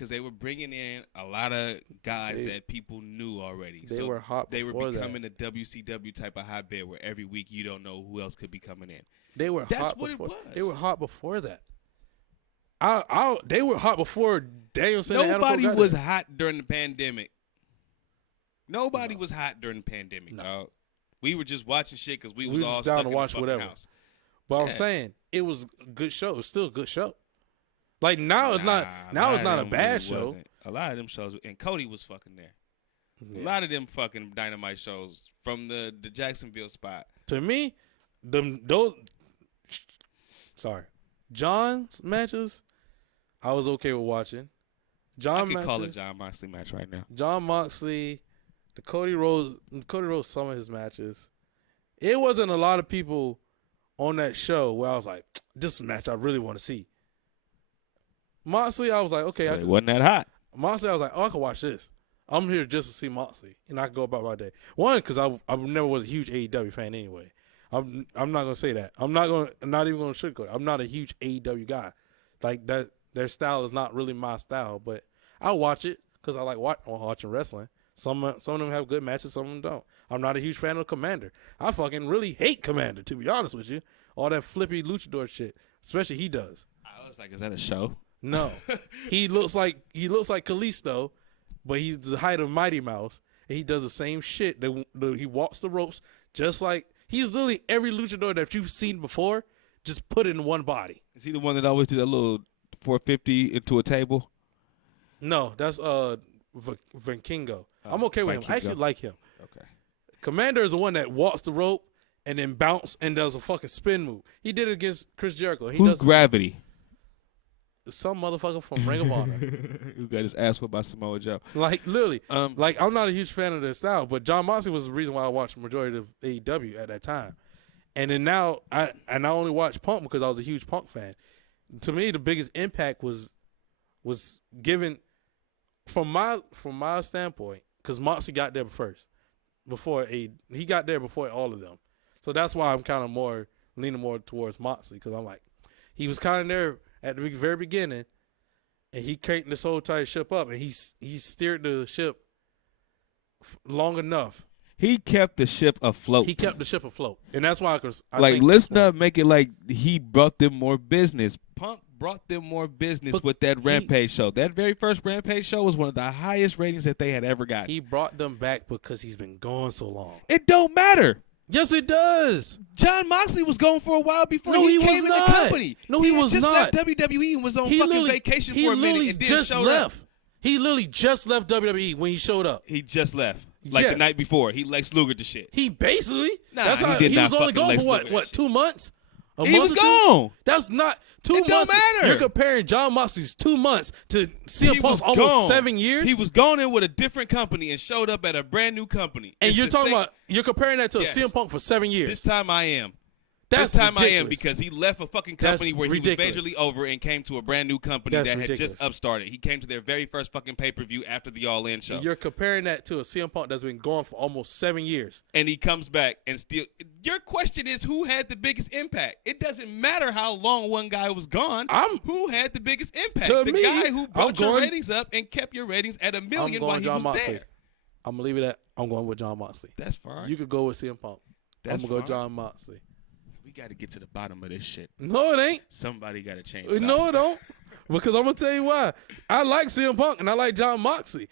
in a lot of guys that people knew already. They were hot before that. They were becoming a WCW type of hotbed where every week you don't know who else could be coming in. They were That's hot what before. it was. They were hot before that. They were hot before Danielson and Adam Cole Nobody got was there. hot during the pandemic. Nobody was hot during the pandemic, dog. We were just watching shit because we was all down stuck to in watch the fucking whatever. house. But I'm saying it was a good show. It was still a good show. Like now it's not. Now it's not a bad show. Wasn't. A lot of them shows, and Cody was fucking there. Yeah. A lot of them fucking Dynamite shows from the Jacksonville spot. To me, John's matches, I was okay with watching. I can call it John Moxley match right now. John Moxley, the Cody Rhodes, some of his matches. It wasn't a lot of people on that show where I was like, this is a match I really want to see. Moxley, I was like, okay. So it wasn't that hot. Moxley, I was like, oh, I can watch this. I'm here just to see Moxley, and I can go about my day. One, because I never was a huge AEW fan anyway. I'm not gonna say that. I'm not even gonna sugarcoat it. I'm not a huge AEW guy. Like that, their style is not really my style, but I watch it because I like watching wrestling. Some of them have good matches, some of them don't. I'm not a huge fan of Commander. I fucking really hate Commander, to be honest with you. All that flippy luchador shit, especially he does. I was like, is that a show? No, he looks like Kalisto, but he's the height of Mighty Mouse, and he does the same shit. He walks the ropes just like he's literally every luchador that you've seen before, just put in one body. Is he the one that always did a little 450 into a table? No, that's Vikingo. I'm okay with him. I actually like him. Okay. Commander is the one that walks the rope and then bounce and does a fucking spin move. He did it against Chris Jericho. Who's Gravity? Some motherfucker from Ring of Honor. Who got his ass whipped by Samoa Joe. Like, literally. Like, I'm not a huge fan of their style, but John Moxley was the reason why I watched the majority of AEW at that time. And then now, I only watch Punk because I was a huge Punk fan. To me, the biggest impact was given from my standpoint, because Moxley got there first. He got there before all of them. So that's why I'm kind of leaning more towards Moxley, because I'm like, he was kind of there at the very beginning, and he cranked this whole entire ship up, and he steered the ship long enough. He kept the ship afloat. He kept the ship afloat, and that's why let's not make it like he brought them more business. Punk brought them more business with that Rampage show. That very first Rampage show was one of the highest ratings that they had ever got. He brought them back because he's been gone so long. It don't matter. Yes, it does. John Moxley was gone for a while before he came in the company. No, he was not. Just left WWE and was on fucking vacation for a minute and then showed up. He literally just left WWE when he showed up. He just left. Like the night before. He Lex Luger the shit. He basically. Nah, that's how he was only gone for what 2 months? A He month was or two? gone. That's not 2 It months. don't matter. You're comparing John Moxley's 2 months to CM He Punk's was almost gone. 7 years. He was gone in with a different company and showed up at a brand new company. And It's you're the talking same- about you're comparing that to Yes. a CM Punk for 7 years. This time I am. That's this time I am ridiculous. because he left a fucking That's company where ridiculous. he was majorly over and came to a brand new company That's that ridiculous. had just upstarted. He came to their very first fucking pay-per-view after the All In show. You're comparing that to a CM Punk that's been gone for almost 7 years. And he comes back and still. Your question is who had the biggest impact? It doesn't matter how long one guy was gone. Who had the biggest impact? To The me, guy who brought your going- ratings up and kept your ratings at $1 million I'm while going he John was Moxley. there. I'm gonna leave it at I'm going with John Moxley. That's fine. You could go with CM Punk. That's I'm gonna go fine. John Moxley. We got to get to the bottom of this shit. No, it ain't. Somebody got to change. No, sides. it don't. Because I'm gonna tell you why. I like CM Punk and I like John Moxley.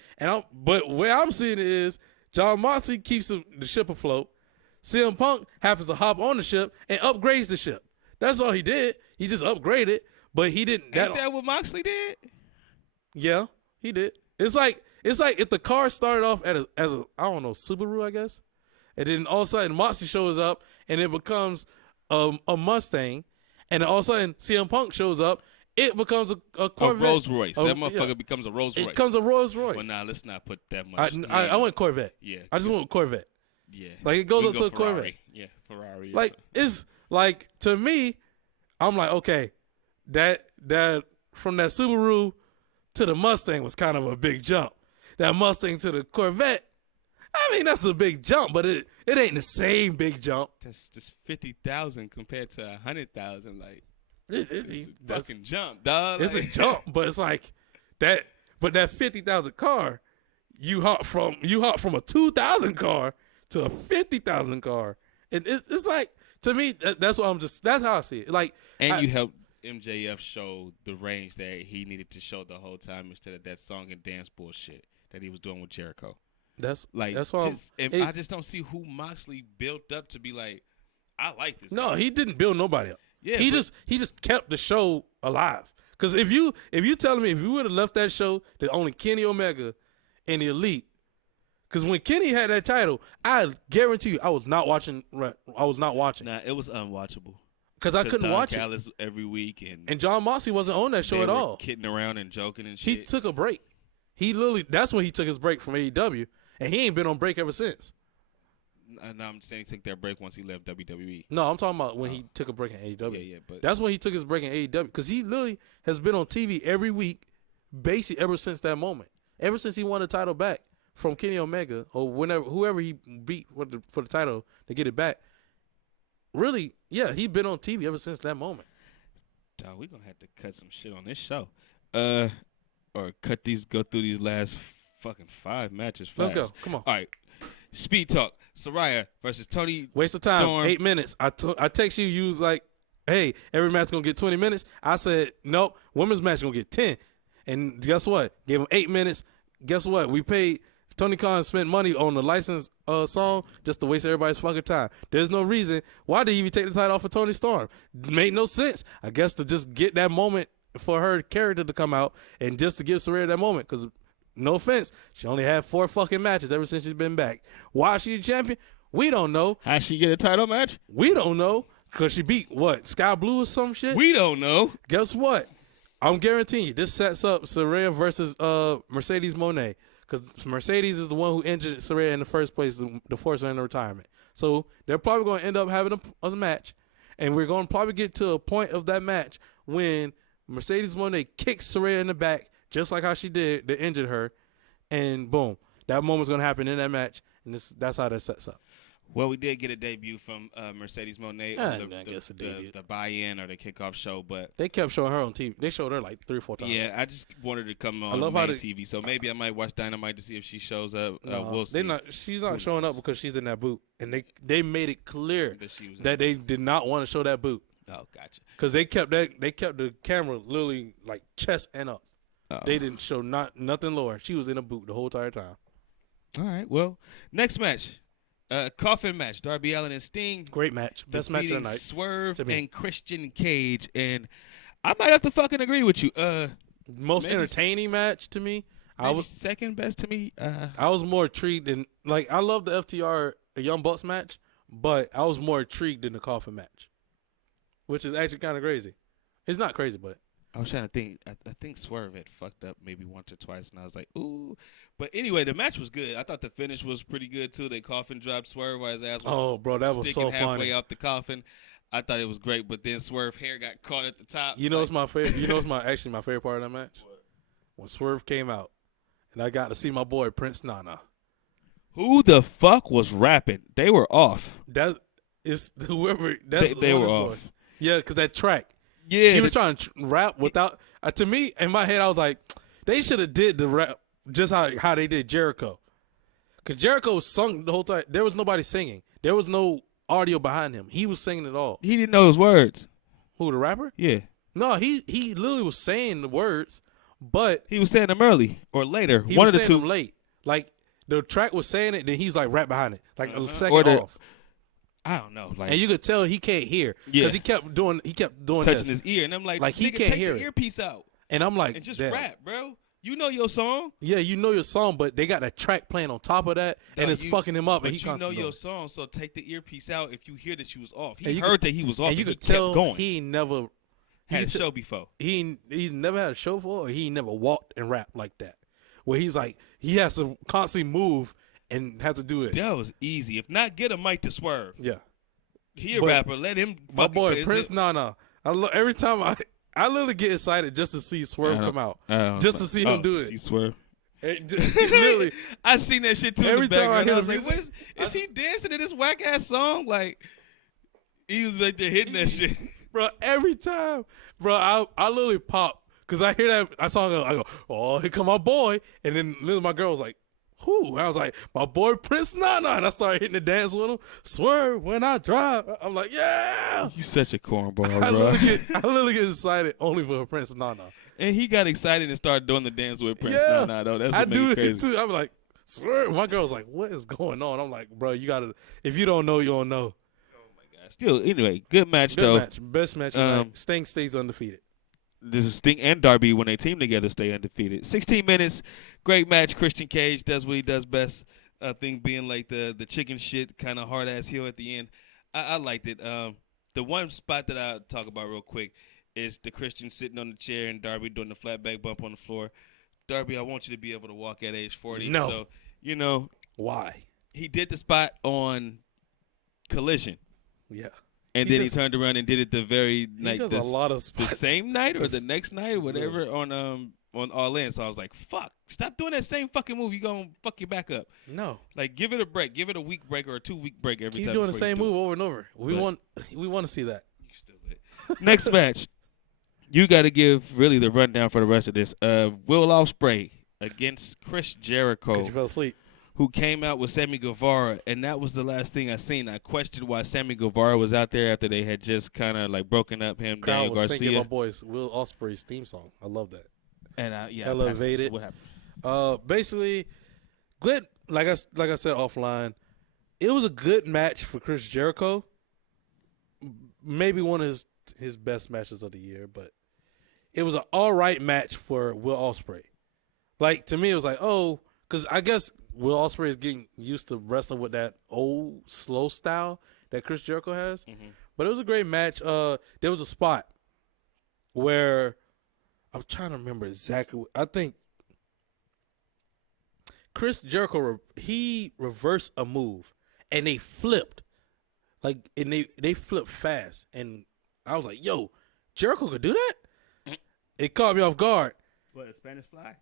But where I'm seeing it is John Moxley keeps the ship afloat. CM Punk happens to hop on the ship and upgrades the ship. That's all he did. He just upgraded, but he didn't. Ain't that what Moxley did? Yeah, he did. It's like if the car started off as a I don't know, Subaru, I guess, and then all of a sudden Moxley shows up and it becomes a Mustang, and then all of a sudden CM Punk shows up, it becomes a Corvette. A Rolls Royce. That motherfucker becomes a Rolls Royce. It becomes a Rolls Royce. Well, nah, let's not put that much. I went Corvette. Yeah. I just went Corvette. Yeah. Like it goes We up can to go a Corvette. Ferrari. Yeah, Ferrari. Like it's like to me, I'm like, okay, that from that Subaru to the Mustang was kind of a big jump. That Mustang to the Corvette, I mean that's a big jump, but it ain't the same big jump. That's just 50,000 compared to 100,000. Like It's a fucking jump, dog. It's a jump, but it's like that. But that 50,000 car, you hop from a 2,000 car to a 50,000 car, and it's like to me that's how I see it. Like, and you helped MJF show the range that he needed to show the whole time instead of that song and dance bullshit that he was doing with Jericho. That's why I just don't see who Moxley built up to be like, I like this. No, guy. he didn't build nobody up. Yeah, he just kept the show alive. Because if you telling me if you would have left that show that only Kenny Omega and the Elite, because when Kenny had that title, I guarantee you I was not watching. Nah, it was unwatchable. Because I couldn't watch Callis every week and John Moxley wasn't on that show at all. Kidding around and joking and shit. He took a break. That's when he took his break from AEW, and he ain't been on break ever since. No, I'm saying he took that break once he left WWE. No, I'm talking about when he took a break in AEW. Yeah, but that's when he took his break in AEW because he literally has been on TV every week, basically ever since that moment. Ever since he won the title back from Kenny Omega or whoever he beat for the title to get it back. Really, yeah, he been on TV ever since that moment. Dog, we gonna have to cut some shit on this show, or go through these last fucking 5 matches. Let's go. Come on. All right. Speed talk. Saraya versus Tony. Waste of time. Storm. 8 minutes. I text you. You was like, "Hey, every match gonna get 20 minutes." I said, "Nope. Women's match gonna get 10." And guess what? Gave him 8 minutes. Guess what? We paid. Tony Khan spent money on the licensed song just to waste everybody's fucking time. There's no reason. Why did he even take the title off of Tony Storm? Made no sense. I guess to just get that moment for her character to come out and just to give Saraya that moment. Because, no offense, she only had 4 fucking matches ever since she's been back. Why is she the champion? We don't know. How she get a title match? We don't know. Because she beat, what, Sky Blue or some shit? We don't know. Guess what? I'm guaranteeing you, this sets up Saraya versus Mercedes Monee. Because Mercedes is the one who injured Saraya in the first place to force her into retirement. So they're probably going to end up having a match. And we're going to probably get to a point of that match when Mercedes Monee kicks Saraya in the back, just like how she did that injured her. And boom, that moment's going to happen in that match. And that's how that sets up. Well, we did get a debut from Mercedes Monee on the buy-in or the kickoff show, but they kept showing her on TV. They showed her like 3 or 4 times. Yeah, I just wanted to come on main TV, so maybe I might watch Dynamite to see if she shows up. We'll see. She's not showing up because she's in that boot, and they made it clear that they did not want to show that boot. Oh, gotcha. Because they kept the camera literally like chest and up. They didn't show nothing lower. She was in a boot the whole entire time. All right. Well, next match. Coffin match, Darby Allin and Sting. Great match. Best match of the night. Swerve and Christian Cage. And I might have to fucking agree with you. Most entertaining match to me. I was second best to me. I was more intrigued than, like, I love the FTR Young Bucks match, but I was more intrigued in the Coffin match. which is actually kind of crazy. It's not crazy, but I was trying to think. I think Swerve had fucked up maybe once or twice, and I was like, ooh. But anyway, the match was good. I thought the finish was pretty good too. They coffin dropped Swerve while his ass was bro, that was sticking so halfway funny. out the coffin. I thought it was great, but then Swerve hair got caught at the top. You know what's my favorite? You know what's actually my favorite part of that match? What? When Swerve came out, and I got to see my boy Prince Nana. Who the fuck was rapping? They were off. It's whoever. That's they were off. Boys. Yeah, because that track. Yeah, he was trying to rap without. To me, in my head, I was like, they should have did the rap just how they did Jericho. Because Jericho sung the whole time. There was nobody singing. There was no audio behind him. He was singing it all. He didn't know his words. Who, the rapper? Yeah. No, he literally was saying the words, but he was saying them early or later. He One was of the saying two. them late. Like the track was saying it, then he's like rap behind it, like a second off. I don't know. Like, and you could tell he can't hear because he kept doing touching this. his ear, and I'm like he can't hear the earpiece out. And I'm like, and just damn. rap, bro. You know your song. Yeah, you know your song, but they got that track playing on top of that, and it's fucking him up. But and he you know your song, so take the earpiece out if you hear that you was off. He heard that he was off, and you could tell going. he never had a show before. He never had a show before, or he never walked and rapped like that, where he's like he has to constantly move and have to do it. That was easy. If not, get a mic to Swerve. Yeah, he a rapper. Let him. My boy Prince Nana. Every time I literally get excited just to see Swerve come out, just to see him do it. See Swerve. Literally, I seen that shit too. Every in the time I hear was the like, "What is he dancing to this whack ass song?" Like he was like, they're hitting that shit, bro. Every time, bro, I literally pop because I hear that I saw it. I go, "Oh, here come my boy," and then literally my girl was like, "Who?" I was like, "My boy Prince Nana," and I started hitting the dance with him. Swerve when I drive. I'm like, "Yeah." You such a cornball, bro. I literally get excited only for Prince Nana. And he got excited and started doing the dance with Prince Nana, though. That's what I do crazy. it too. I'm like, Swerve. My girl's like, "What is going on?" I'm like, "Bro, you gotta. If you don't know, you don't know." Oh my god. Still, anyway, good match Good though. match. Best match. Tonight. Sting stays undefeated. This is Sting and Darby when they team together stay undefeated. 16 minutes, great match. Christian Cage does what he does best. I think being like the chicken shit kind of hard ass heel at the end. I liked it. The one spot that I'll talk about real quick is the Christian sitting on the chair and Darby doing the flat back bump on the floor. Darby, I want you to be able to walk at age 40. No. So, you know. Why? He did the spot on Collision. Yeah. And then he turned around and did it the very night. He does a lot of spots. The same night or the next night or whatever on All In. So I was like, fuck. Stop doing that same fucking move. You're going to fuck your back up. No. Like, give it a break. Give it a week break or a 2-week break every time. Keep doing the same move over and over. We want to see that. You stupid. Next match. You got to give really the rundown for the rest of this. Will Ospreay against Chris Jericho. Because you fell asleep. Who came out with Sammy Guevara, and that was the last thing I seen. I questioned why Sammy Guevara was out there after they had just kind of like broken up him, Crowd Daniel was Garcia. singing my boy's Will Ospreay's theme song. I love that. And elevated. So what happened? Basically, good. Like I said offline, it was a good match for Chris Jericho. Maybe one of his best matches of the year, but it was an all right match for Will Ospreay. Like to me, it was like, oh, because I guess Will Ospreay is getting used to wrestling with that old slow style that Chris Jericho has. Mm-hmm. But it was a great match. There was a spot where I'm trying to remember exactly. I think Chris Jericho he reversed a move and they flipped, and they flipped fast, and I was like, "Yo, Jericho could do that." Mm-hmm. It caught me off guard. What, a Spanish fly?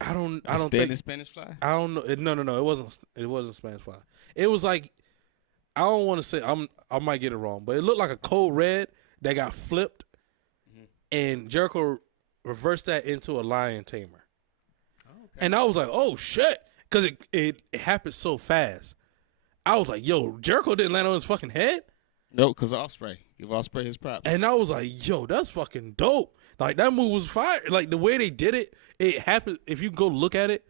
I don't think Spanish fly. I don't know. No. It wasn't Spanish fly. It was like I don't want to say I might get it wrong, but it looked like a cold red that got flipped, and Jericho reversed that into a lion tamer. Oh, okay. And I was like, oh shit, because it happened so fast. I was like, yo, Jericho didn't land on his fucking head. Nope, because Ospreay. Give Ospreay his props. And I was like, yo, that's fucking dope. Like, that move was fire. Like, the way they did it, it happened. If you go look at it,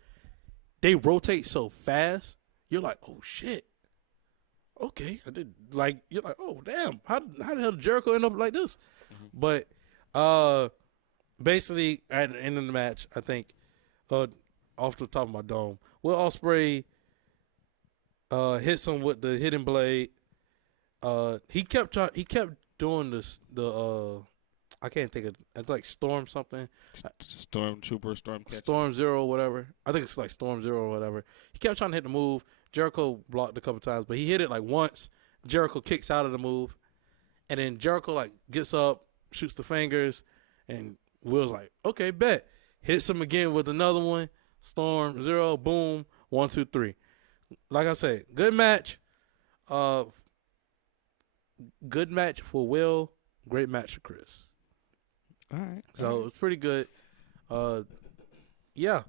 they rotate so fast. You're like, oh, shit. Okay. I did. Like, you're like, oh, damn. How the hell did Jericho end up like this? Mm-hmm. But basically, at the end of the match, I think, off the top of my dome, Will Ospreay hits him with the hidden blade. He kept doing this. I can't think of. It's like Storm something. Stormtrooper, Stormcatcher. Storm Zero, whatever. I think it's like Storm Zero or whatever. He kept trying to hit the move. Jericho blocked a couple times, but he hit it like once. Jericho kicks out of the move, and then Jericho like gets up, shoots the fingers, and Will's like, okay, bet. Hits him again with another one. Storm Zero, boom, 1, 2, 3. Like I say, good match. Good match for Will. Great match for Chris. All right. So it's pretty good. Yeah. All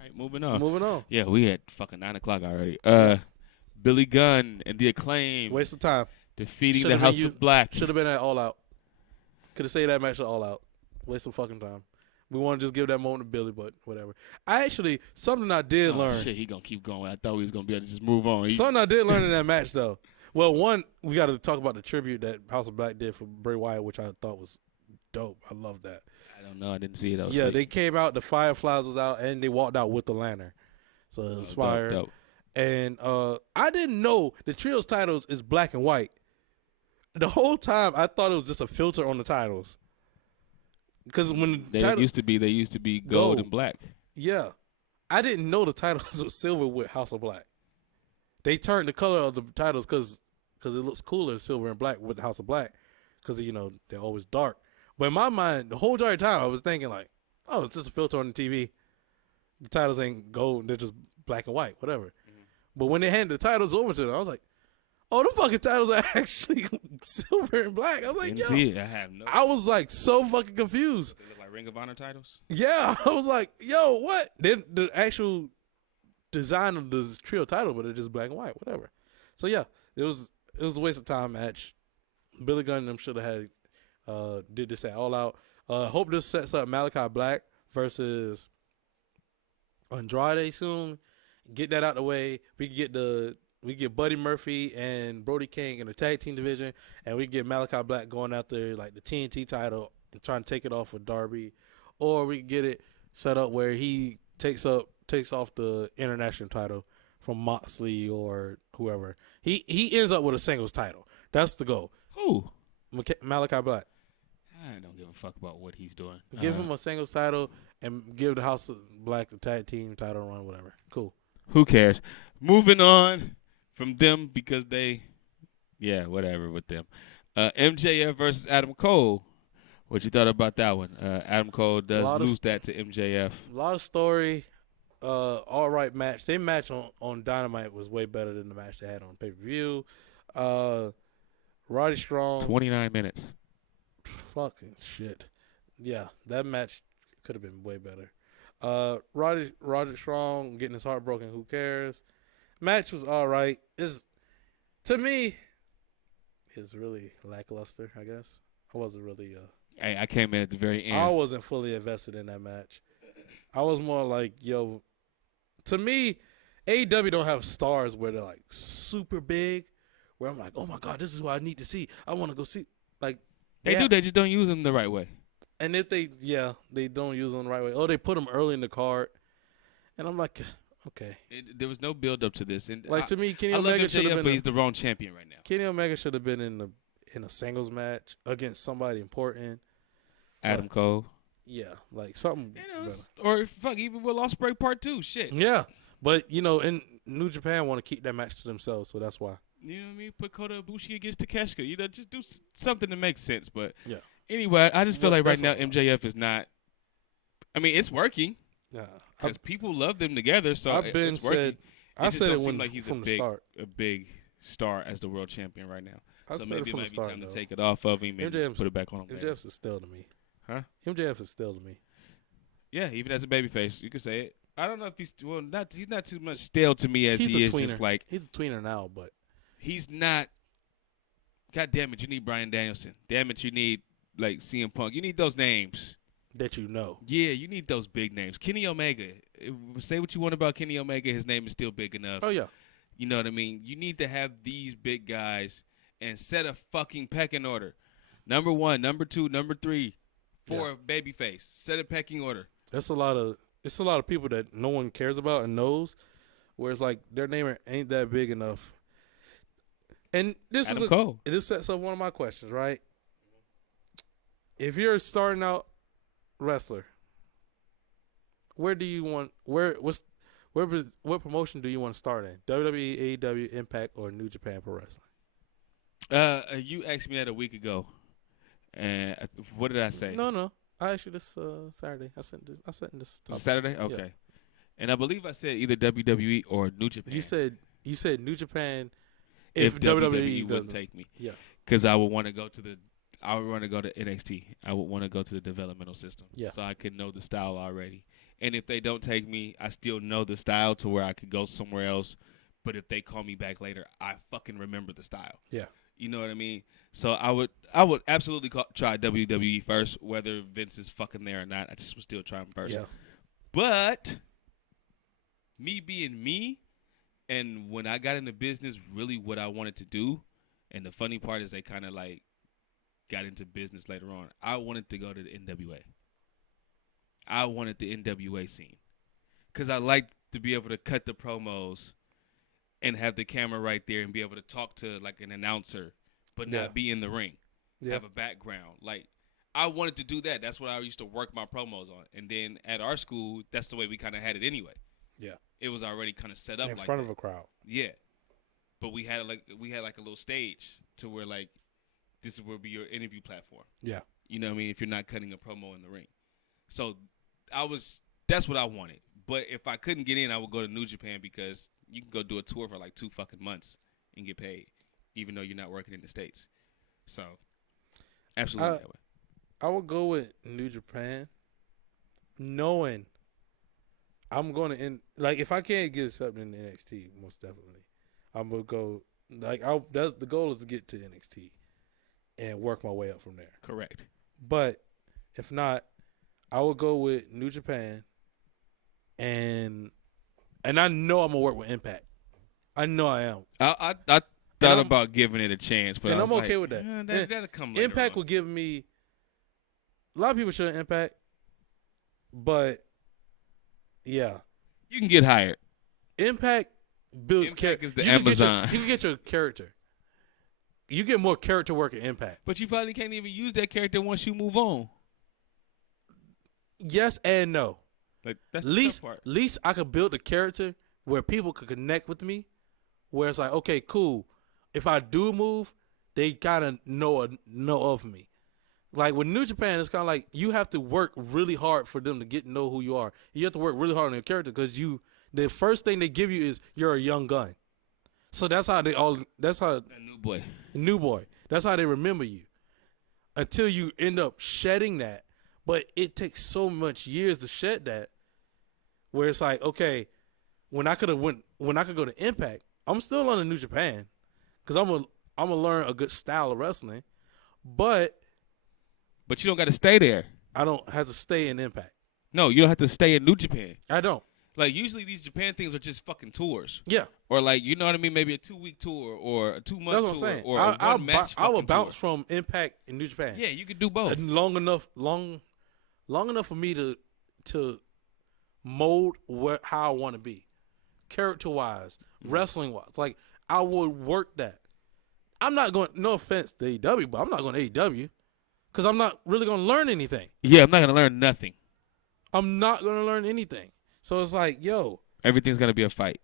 right, moving on. Moving on. Yeah, we at fucking 9 o'clock already. Billy Gunn and the Acclaim Waste of time. defeating the House of Black. Should have been at All Out. Could have saved that match at All Out. Waste of fucking time. We want to just give that moment to Billy, but whatever. Something I did learn. Shit, he gonna keep going. I thought we was gonna be able to just move on. Something I did learn in that match, though. Well, one, we got to talk about the tribute that House of Black did for Bray Wyatt, which I thought was dope. I love that. I don't know. I didn't see it. Yeah, they came out. The Fireflies was out, and they walked out with the lantern. So it was fire. Dope. And I didn't know the trios titles is black and white. The whole time I thought it was just a filter on the titles. Because when they used to be gold and black. Yeah, I didn't know the titles was silver with House of Black. They turned the color of the titles because it looks cooler silver and black with House of Black because they're always dark. But in my mind, the whole entire time I was thinking like, oh, it's just a filter on the TV. The titles ain't gold; they're just black and white, whatever. Mm-hmm. But when they handed the titles over to them, I was like, oh, the fucking titles are actually silver and black. I was like, Didn't see it. I have no. I was like so fucking confused. They look like Ring of Honor titles. Yeah, I was like, yo, what? Then the actual design of the trio title, but it's just black and white, whatever. So yeah, it was a waste of time match. Billy Gunn and them should have had did this at All Out. Hope this sets up Malachi Black versus Andrade soon. Get that out the way. We get Buddy Murphy and Brody King in the tag team division, and we get Malachi Black going after like the TNT title and trying to take it off with Darby, or we get it set up where he takes off the international title from Moxley or whoever. He ends up with a singles title. That's the goal. Who? Malachi Black. I don't give a fuck about what he's doing. Give him a singles title and give the House of Black the tag team title run, whatever. Cool. Who cares? Moving on from them because whatever with them. MJF versus Adam Cole. What you thought about that one? Adam Cole does lose that to MJF. A lot of story. All right match. Their match on Dynamite was way better than the match they had on pay-per-view. Roddy Strong. 29 minutes. Fucking shit. Yeah, that match could have been way better. Roddy Strong getting his heart broken. Who cares? Match was all right. To me, it's really lackluster, I guess. I wasn't really. I came in at the very end. I wasn't fully invested in that match. I was more like, yo. To me, AEW don't have stars where they're like super big. Where I'm like, oh my god, this is what I need to see. I want to go see. Like they do. They just don't use them the right way. And if they don't use them the right way. Oh, they put them early in the card, and I'm like, okay. There was no build up to this. And to me, Kenny Omega should have been. But he's the wrong champion right now. Kenny Omega should have been in a singles match against somebody important. Adam Cole. Yeah, like something. Or fuck, even Will Ospreay Part 2. Shit. Yeah, but in New Japan want to keep that match to themselves, so that's why. You know what I mean? Put Kota Ibushi against Takeshita. Just do something that makes sense. But yeah. Anyway, I just feel like right now MJF is not. I mean, it's working. Yeah, because people love them together. So it's working. I said it seem like he's from the start. A big star as the world champion right now. So maybe it might be time to take it off of him and put it back on him. MJF is still to me. Huh? MJF is still to me. Yeah, even as a babyface, you could say it. I don't know if he's not too much stale to me as he is just like he's a tweener now, but he's not. God damn it, you need Bryan Danielson. Damn it, you need like CM Punk. You need those names that you know. Yeah, you need those big names. Kenny Omega. Say what you want about Kenny Omega, his name is still big enough. Oh yeah. You know what I mean? You need to have these big guys and set a fucking pecking order. Number 1, number 2, number 3, 4 babyface. Set a pecking order. It's a lot of people that no one cares about and knows, where it's like their name ain't that big enough. And this Adam Cole. This sets up one of my questions, right? if you're a starting out wrestler, where do you want what promotion do you want to start in? WWE, AEW, Impact, or New Japan Pro Wrestling? You asked me that a week ago, and what did I say? No. I asked you this Saturday. I sent this topic. Saturday? Okay. Yeah. And I believe I said either WWE or New Japan. You said New Japan if WWE wouldn't take me. Yeah. Because I would want to go to NXT. I would want to go to the developmental system. Yeah. So I could know the style already. And if they don't take me, I still know the style to where I could go somewhere else. But if they call me back later, I fucking remember the style. Yeah. You know what I mean? So I would absolutely try WWE first, whether Vince is fucking there or not. I just would still try him first. Yeah. But me being me, and when I got into business, really what I wanted to do, and the funny part is they kind of like got into business later on. I wanted to go to the NWA. I wanted the NWA scene because I liked to be able to cut the promos and have the camera right there and be able to talk to like an announcer but not be in the ring. Have a background. Like, I wanted to do that. That's what I used to work my promos on. And then at our school, that's the way we kind of had it anyway. Yeah. It was already kind of set up in front of a crowd. Yeah. But we had like a little stage to where like this will be your interview platform. Yeah. You know what I mean? If you're not cutting a promo in the ring. So that's what I wanted. But if I couldn't get in, I would go to New Japan because you can go do a tour for like 2 fucking months and get paid, even though you're not working in the States. So, absolutely that way. I would go with New Japan, knowing I'm going to end. Like, if I can't get accepted in NXT, most definitely, I'm gonna go. Like, the goal is to get to NXT and work my way up from there. Correct. But if not, I would go with New Japan, and I know I'm gonna work with Impact. I know I am. I thought about giving it a chance, but I'm okay with that. That'll come later Impact on. will give me. A lot of people should Impact, but yeah, you can get hired. Impact builds character. Is the Amazon. You can get your character. You get more character work at Impact, but you probably can't even use that character once you move on. Yes and no. Like, that's least the part. Least I could build a character where people could connect with me, where it's like, okay, cool. If I do move, they kind of know of me. Like with New Japan, it's kind of like you have to work really hard for them to get to know who you are. You have to work really hard on your character because the first thing they give you is you're a young gun. So that's how a new boy. That's how they remember you until you end up shedding that. But it takes so much years to shed that, where it's like, okay, when I could go to Impact, I'm still on the New Japan, because I'm gonna learn a good style of wrestling, but you don't got to stay there. I don't have to stay in Impact. No, you don't have to stay in New Japan. I don't. Like, usually these Japan things are just fucking tours. Yeah. Or like, you know what I mean? Maybe a 2-week tour or a 2-month tour. That's what I'm saying. Or a one-match I would bounce tour. from Impact in New Japan. Yeah, you could do both. Long enough for me to mold how I want to be, character-wise, wrestling-wise. Like, I would work that. I'm not going. No offense to AEW, but I'm not going to AEW because I'm not really going to learn anything. Yeah, I'm not going to learn nothing. I'm not going to learn anything. So it's like, yo, everything's going to be a fight.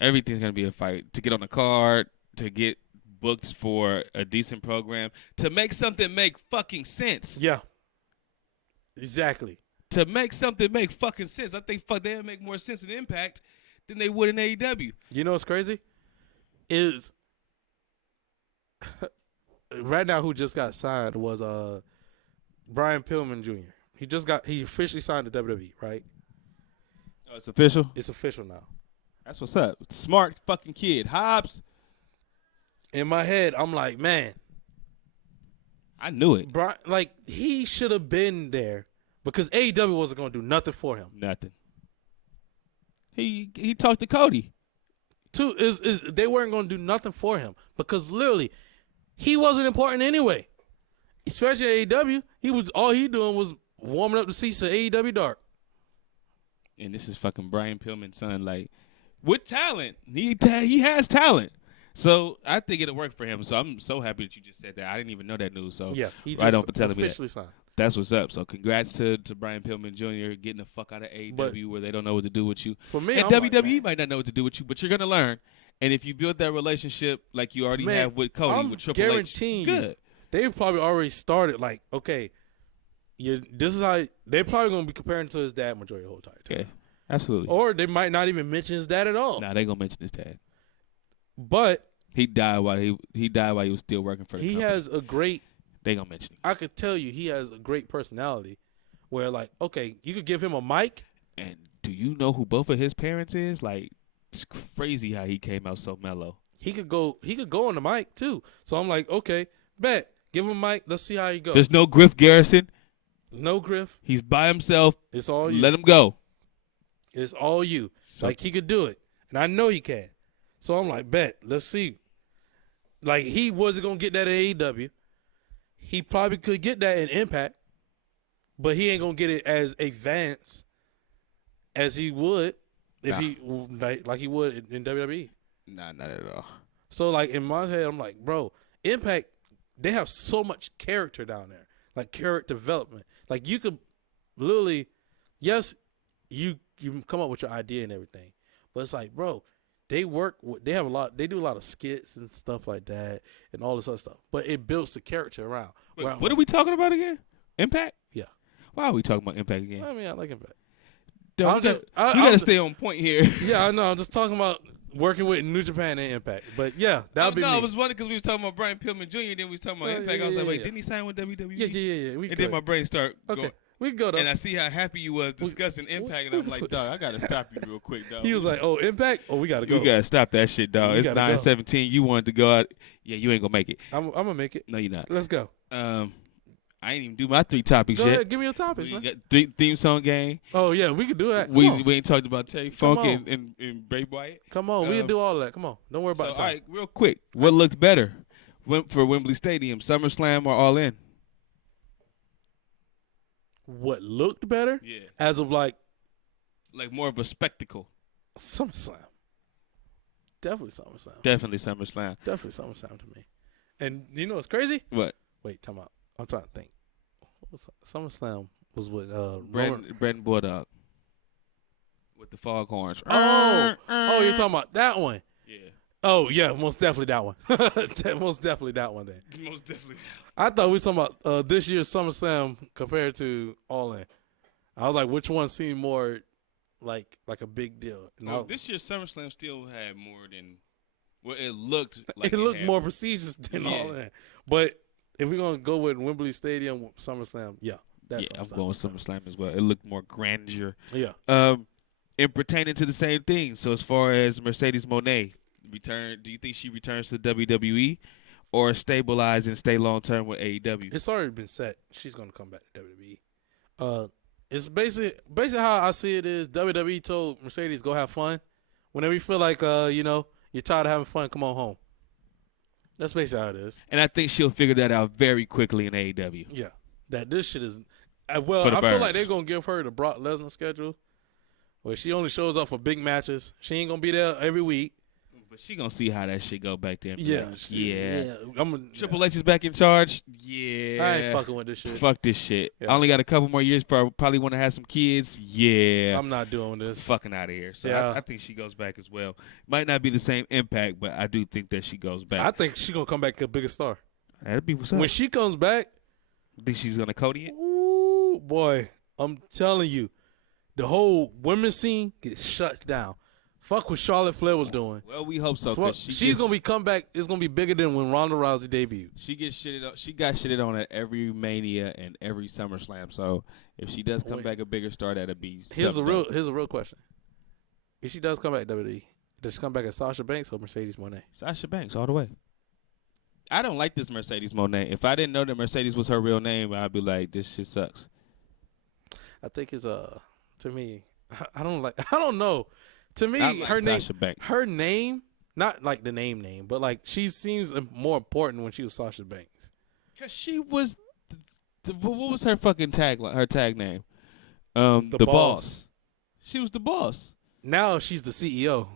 Everything's going to be a fight to get on the card, to get booked for a decent program, to make something make fucking sense. Yeah. Exactly. To make something make fucking sense. I think they'll make more sense in Impact than they would in AEW. You know what's crazy? Is right now who just got signed was Brian Pillman Jr. He officially signed to WWE, right? Oh, it's official? It's official now. That's what's up. Smart fucking kid. Hobbs. In my head, I'm like, man. I knew it. Brian, like, he should have been there because AEW wasn't going to do nothing for him. Nothing. He talked to Cody. They weren't going to do nothing for him because literally he wasn't important anyway. Especially at AEW, all he doing was warming up the seats of AEW Dark. And this is fucking Brian Pillman's son, like, with talent. He has talent. So I think it'll work for him. So I'm so happy that you just said that. I didn't even know that news. So Yeah, he right just on for telling me that. officially signed. That's what's up. So congrats to Brian Pillman Jr. getting the fuck out of AEW where they don't know what to do with you. For me, and I'm WWE like, might not know what to do with you, but you're gonna learn. And if you build that relationship like you already have with Cody, with Triple guaranteeing H, good. They probably already started like, okay, this is how they're probably gonna be comparing to his dad majority of the whole time. Okay, absolutely. Or they might not even mention his dad at all. Nah, they gonna mention his dad. But he died while he was still working for the company. He has a great. They gonna mention him. I could tell you he has a great personality, where like, okay, you could give him a mic. And do you know who both of his parents is? Like, it's crazy how he came out so mellow. He could go on the mic too. So I'm like, okay, bet. Give him a mic. Let's see how he goes. There's no Griff Garrison. No Griff. He's by himself. It's all you. Let him go. It's all you. So, like he could do it, and I know he can. So I'm like, bet. Let's see. Like he wasn't gonna get that at AEW. He probably could get that in Impact, but he ain't gonna get it as advanced as he would if he like he would in WWE. Nah, not at all. So like in my head, I'm like, bro, Impact, they have so much character down there, like character development. Like you could literally, yes, you come up with your idea and everything, but it's like, bro, they do a lot of skits and stuff like that and all this other stuff, but it builds the character around. Wait, what are we talking about again? Impact? Yeah. Why are we talking about Impact again? I mean, I like Impact. You gotta stay on point here. Yeah, I know. I'm just talking about working with New Japan and Impact. But yeah, that would be me. I was wondering because we were talking about Brian Pillman Jr. Then we was talking about Impact. I was like, wait, didn't he sign with WWE? Yeah. Then my brain started going. Okay. We can go though. And I see how happy you was discussing Impact, and I'm like, dog, I gotta stop you real quick, dog. He was like, oh, Impact? Oh, we gotta go. You gotta stop that shit, dog. It's 9:17. You wanted to go out. Yeah, you ain't gonna make it. I'm gonna make it. No, you're not. Let's go. I ain't even do my 3 topics yet. Go ahead, give me your topics, man. Got theme song game. Oh yeah, we could do that. We ain't talked about Terry Funk and Bray Wyatt. Come on, we can do all of that. Come on, don't worry about it. All right, real quick, what looked better for Wembley Stadium, SummerSlam or All In? What looked better? Yeah. As of like more of a spectacle. SummerSlam. Definitely SummerSlam. Definitely SummerSlam. Definitely SummerSlam to me. And you know what's crazy? What? Wait, time out. I'm trying to think. SummerSlam was with Brett and Bulldog with the foghorns. You're talking about that one? Yeah. Oh yeah, most definitely that one. Most definitely that one. Then. Most definitely. I thought we were talking about this year's SummerSlam compared to All In. I was like, which one seemed more like a big deal? This year's SummerSlam still had more than. Well, it looked like it looked more prestigious than All In. But if we're gonna go with Wembley Stadium SummerSlam, I'm going with SummerSlam as well. It looked more grandeur. Yeah. And pertaining to the same thing. So as far as Mercedes Monee return, do you think she returns to WWE or stabilize and stay long term with AEW? It's already been set. She's gonna come back to WWE. It's basically how I see it is WWE told Mercedes go have fun. Whenever you feel like you're tired of having fun, come on home. That's basically how it is. And I think she'll figure that out very quickly in AEW. Yeah. That this shit is I feel like they're going to give her the Brock Lesnar schedule where she only shows up for big matches. She ain't going to be there every week. But she going to see how that shit go back there. Yeah. Triple H is back in charge. Yeah. I ain't fucking with this shit. Fuck this shit. Yeah. I only got a couple more years. Probably want to have some kids. Yeah. I'm not doing this. Fucking out of here. So I think she goes back as well. Might not be the same impact, but I do think that she goes back. I think she going to come back a bigger star. That'd be what's up. When she comes back. Think she's going to Cody it? Ooh, boy. I'm telling you. The whole women's scene gets shut down. Fuck what Charlotte Flair was doing. Well, we hope so. She's gonna be come back. It's gonna be bigger than when Ronda Rousey debuted. She gets shitted on. She got shitted on at every Mania and every SummerSlam. So if she does come back a bigger star, that'd be. Here's a real question. If she does come back to WWE, does she come back as Sasha Banks or Mercedes Monee? Sasha Banks all the way. I don't like this Mercedes Monee. If I didn't know that Mercedes was her real name, I'd be like, this shit sucks. I think it's to me. I don't know. To me, like her name, Sasha Banks. Her name, not like the name, but like she seems more important when she was Sasha Banks. Cause she was, what was her fucking tag name? The boss. She was the boss. Now she's the CEO.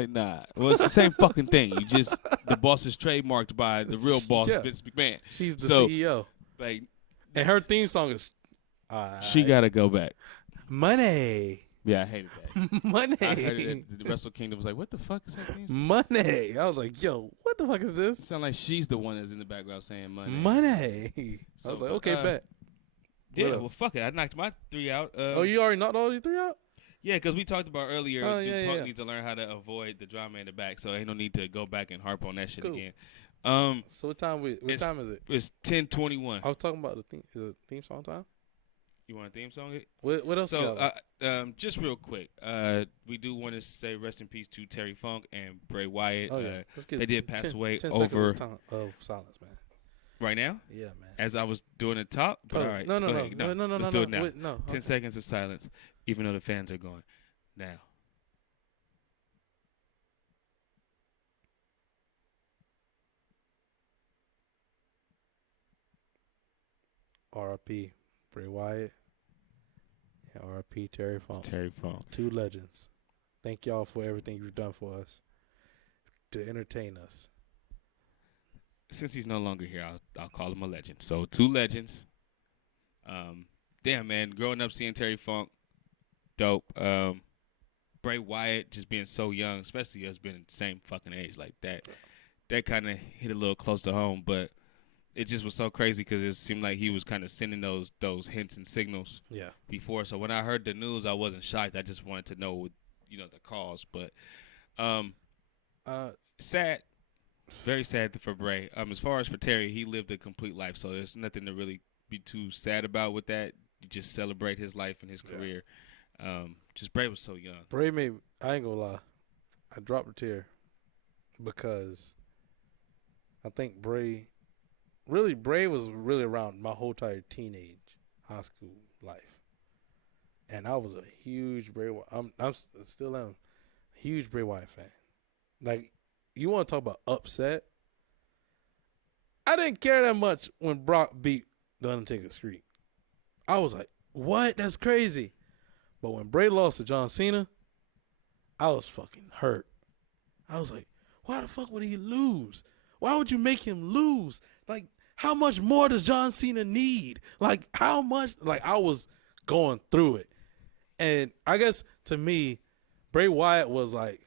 Like, nah. Well, it's the same fucking thing. You just the boss is trademarked by the real boss, Yeah. Vince McMahon. She's the So, CEO. Like, And her theme song is she gotta go back. Money. Yeah, I hated that. Money. I heard it at the Wrestle Kingdom. Was like, what the fuck is that theme song? Money. I was like, yo, what the fuck is It this? sound like she's the one that's in the background saying money. Money. So, I was like, okay, bet. Yeah, What well, else? fuck it. I knocked my 3 out. Oh, you already knocked all these 3 out? Yeah, because we talked about earlier, Oh, Punk yeah. needs to learn how to avoid the drama in the back, so ain't no need to go back and harp on that shit Cool. again. So what time is it? It's 10:21. I was talking about the theme song time. You want a theme song? What else? you So, got? just real quick, we do want to say rest in peace to Terry Funk and Bray Wyatt. Oh yeah, let's get they did pass away 10 over seconds of silence, man. right now. Yeah, man. As I was doing the talk, but all right, No. go ahead. Let's do it now. Wait, no. 10 seconds of silence, even though the fans are going now. R.I.P. Bray Wyatt. And R.I.P. Terry Funk. Terry Funk. 2 legends. Thank y'all for everything you've done for us to entertain us. Since he's no longer here, I'll call him a legend. So 2 legends. Damn, man, growing up seeing Terry Funk, dope. Bray Wyatt just being so young, especially us being the same fucking age like that. That kind of hit a little close to home, but it just was so crazy because it seemed like he was kind of sending those hints and signals before. So when I heard the news, I wasn't shocked. I just wanted to know, the cause. But sad, very sad for Bray. As far as for Terry, he lived a complete life, so there's nothing to really be too sad about with that. You just celebrate his life and his career. Just Bray was so young. Bray I ain't gonna lie, I dropped a tear because I think Bray was really around my whole entire teenage high school life, and I was a huge Bray. I'm still am a huge Bray Wyatt fan. Like, you want to talk about upset? I didn't care that much when Brock beat the Undertaker's streak. I was like, what? That's crazy. But when Bray lost to John Cena, I was fucking hurt. I was like, why the fuck would he lose? Why would you make him lose? Like, how much more does John Cena need? Like, how much? Like, I was going through it. And I guess, to me, Bray Wyatt was like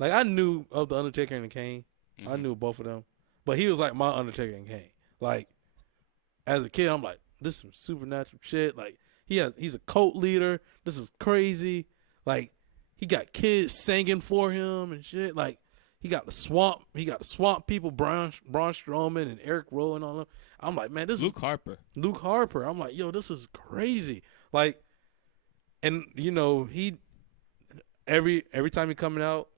I knew of The Undertaker and Kane. Mm-hmm. I knew both of them. But he was like my Undertaker and Kane. Like, as a kid, I'm like, this is some supernatural shit. Like, he's a cult leader. This is crazy. Like, he got kids singing for him and shit. Like, he got the swamp people, Braun Strowman and Eric Rowan and all them. I'm like, man, this Luke Harper. Luke Harper. I'm like, yo, this is crazy. Like, and he every time he coming out,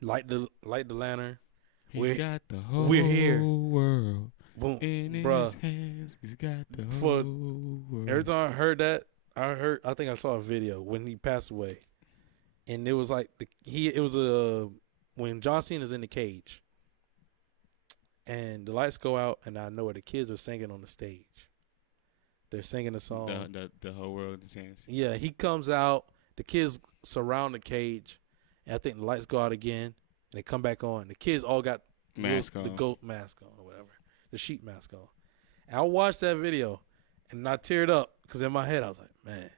light the lantern. He's got the whole we're here. World. Boom, in bruh. His hands. He's got the whole world. Every time I heard that, I think I saw a video when he passed away, and it was like when John Cena's in the cage, and the lights go out, and I know where the kids are singing on the stage. They're singing a song. The whole world in his hands. Yeah, he comes out. The kids surround the cage, and I think the lights go out again, and they come back on. The kids all got the goat mask on or whatever, the sheep mask on. And I watched that video, and I teared up because in my head I was like, man,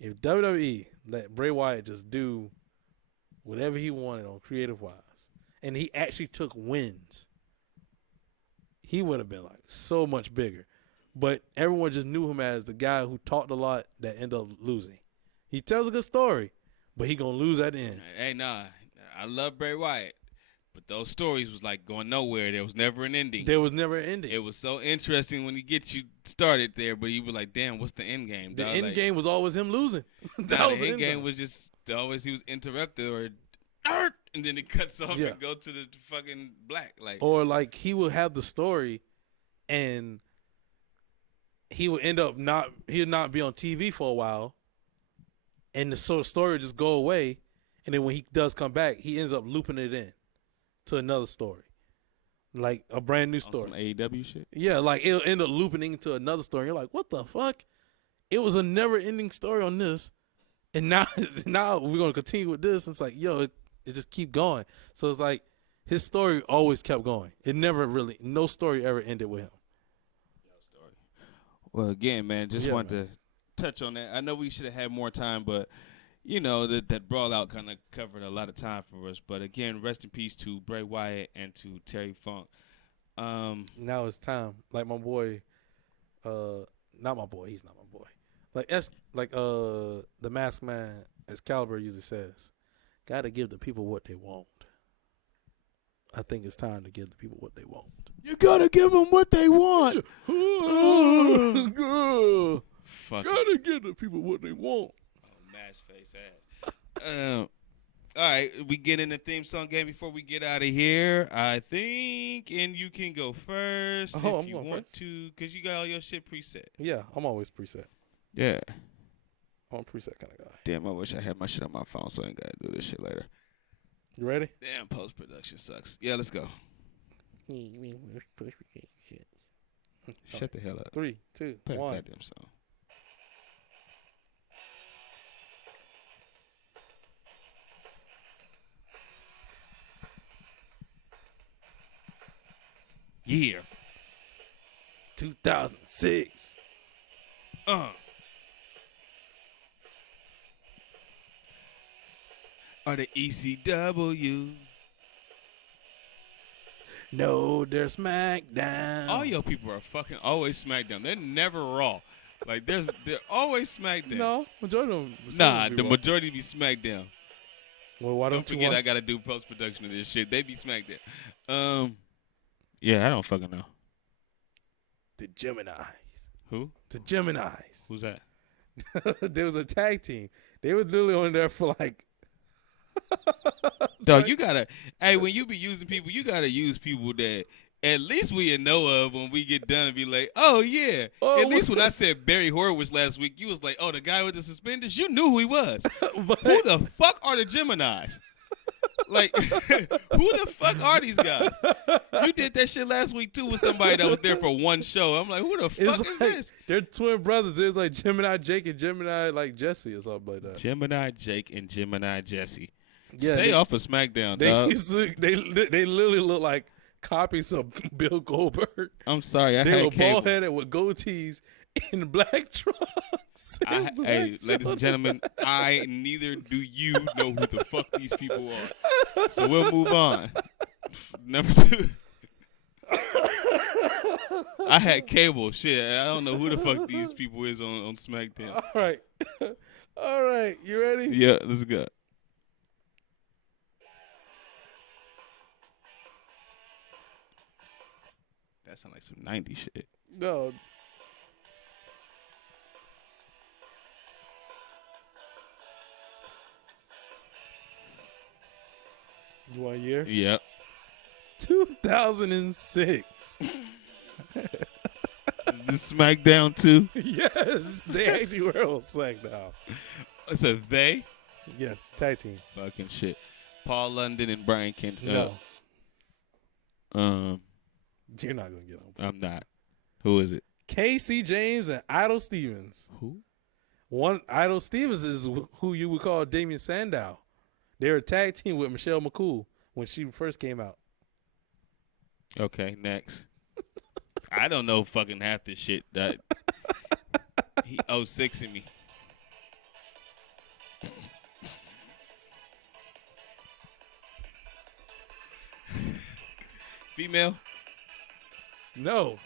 if WWE let Bray Wyatt just do whatever he wanted on creative wise, and he actually took wins, he would have been like so much bigger. But everyone just knew him as the guy who talked a lot that ended up losing. He tells a good story, but he gonna lose at the end. Hey, nah, I love Bray Wyatt, but those stories was like going nowhere. There was never an ending. There was never an ending. It was so interesting when he gets you started there, but you were like, damn, what's the end game? The end game was always him losing. The end game was just always he was interrupted or and then it cuts off and go to the fucking black. Or like he would have the story and he would end up he would not be on TV for a while, and the story would just go away, and then when he does come back, he ends up looping it in to another story, like a brand new story. Some AEW shit? Yeah, like it'll end up looping into another story. You're like, what the fuck? It was a never-ending story on this, And now we're gonna continue with this. It's like, yo, it just keep going. So it's like his story always kept going. It never really, no story ever ended with him. Well, again, man, just wanted to touch on that. I know we should have had more time, but you know that brawl out kind of covered a lot of time for us. But again, rest in peace to Bray Wyatt and to Terry Funk. Now it's time. Like my boy, not my boy. He's not my boy. The Masked Man Excalibur usually says, "Gotta give the people what they want." I think it's time to give the people what they want. You gotta give them what they want. Gotta give the people what they want. Oh, mash face ass. All right, we get in the theme song game before we get out of here. I think, and you can go first if you want to, because you got all your shit preset. Yeah, I'm always preset. Yeah. I'm a preset kind of guy. Damn, I wish I had my shit on my phone so I ain't got to do this shit later. You ready? Damn, post-production sucks. Yeah, let's go. Shut the hell up. 3, 2, Play 1. a goddamn song. Yeah. 2006. Or the ECW. No, they're SmackDown. All your people are fucking always SmackDown. They're never Raw. Like they're always SmackDown. No, majority of them. Nah, the majority be SmackDown. Well, why don't forget I gotta do post production of this shit. They be SmackDown. Yeah, I don't fucking know. The Geminis. Who? The Geminis. Who's that? There was a tag team. They were literally on there for like. Dog, you gotta. Hey, when you be using people, you gotta use people that at least we know of when we get done and be like, oh yeah. At least when I said Barry Horowitz last week, you was like, oh, the guy with the suspenders. You knew who he was. Who the fuck are the Geminis? Like, who the fuck are these guys? You did that shit last week too with somebody that was there for one show. I'm like, who the fuck is this? They're twin brothers. There's like Gemini Jake and Gemini like Jesse or something like that. Gemini Jake and Gemini Jesse. Yeah, Stay off of SmackDown, dog. They literally look like copies of Bill Goldberg. I'm sorry, they were bald headed with goatees in black trunks. Hey, ladies and gentlemen, neither do you know who the fuck these people are. So we'll move on. Number 2. I had cable. Shit, I don't know who the fuck these people is on SmackDown. All right. You ready? Yeah, let's go. That sounds like some 90s shit. No. You want a year? Yep. 2006. This SmackDown too? Yes, they actually were on SmackDown. It's a they? Yes, tag team. Fucking shit. Paul London and Brian Kent. No. You're not gonna get on. I'm not. Who is it? Casey James and Idol Stevens. Who? One Idol Stevens is who you would call Damien Sandow. They were a tag team with Michelle McCool when she first came out. Okay, next. I don't know fucking half this shit. He 06 in me. Female? No.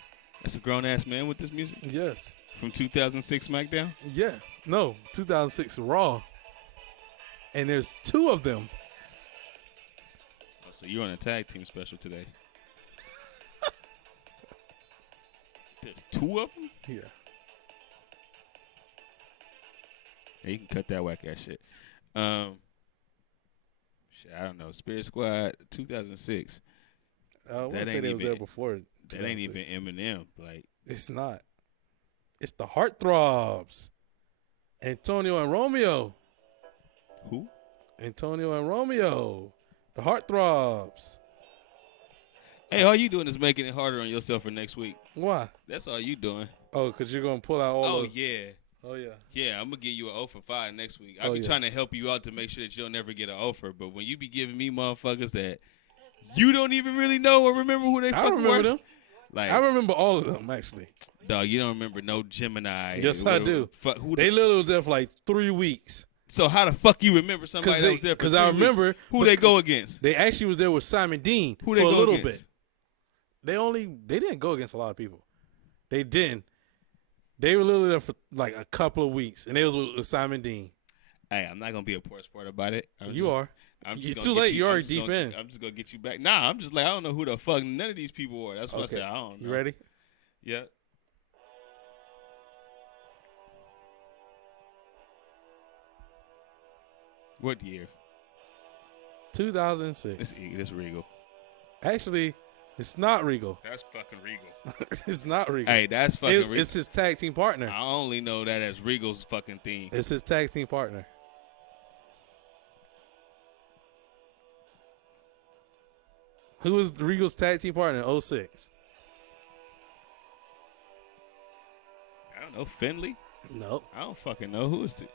That's a grown-ass man with this music? Yes. From 2006 SmackDown? Yes. No, 2006 Raw. And there's 2 of them. Oh, so you're on a tag team special today. There's 2 of them? Yeah. Yeah, you can cut that whack-ass shit. Shit, I don't know. Spirit Squad, 2006. I want to say they was there before. That ain't even Eminem. Like, it's not. It's the Heartthrobs. Antonio and Romeo. Who? Antonio and Romeo. The Heartthrobs. Hey, all you doing is making it harder on yourself for next week. Why? That's all you doing. Oh, because you're going to pull out all yeah. Oh yeah. Yeah, I'm gonna give you an 0 for 5 next week. I Oh, be yeah. trying to help you out to make sure that you'll never get an offer. But when you be giving me motherfuckers that you don't even really know or remember who they I fucking remember were, them. like, I remember all of them actually. dog, you don't remember no Gemini. Yes, I do. Who They literally was there for like 3 weeks. So how the fuck you remember somebody that was there for 3 weeks? Because I remember who they go against. They actually was there with Simon Dean Who for they a go little against? bit. They didn't go against a lot of people. They didn't. They were literally there for like a couple of weeks, and it was with Simon Dean. Hey, I'm not gonna be a poor sport about it. Are. I'm You're just too gonna late. get You're already deep in. I'm just gonna get you back. Nah, I'm just like I don't know who the fuck none of these people were. That's what I said. I don't know. You ready? Yeah. What year? 2006. This Regal. Actually, it's not Regal. That's fucking Regal. It's not Regal. Hey, that's fucking Regal. It's his tag team partner. I only know that as Regal's fucking theme. It's his tag team partner. Who was Regal's tag team partner in 06? I don't know. Finley? No. I don't fucking know. Who is it?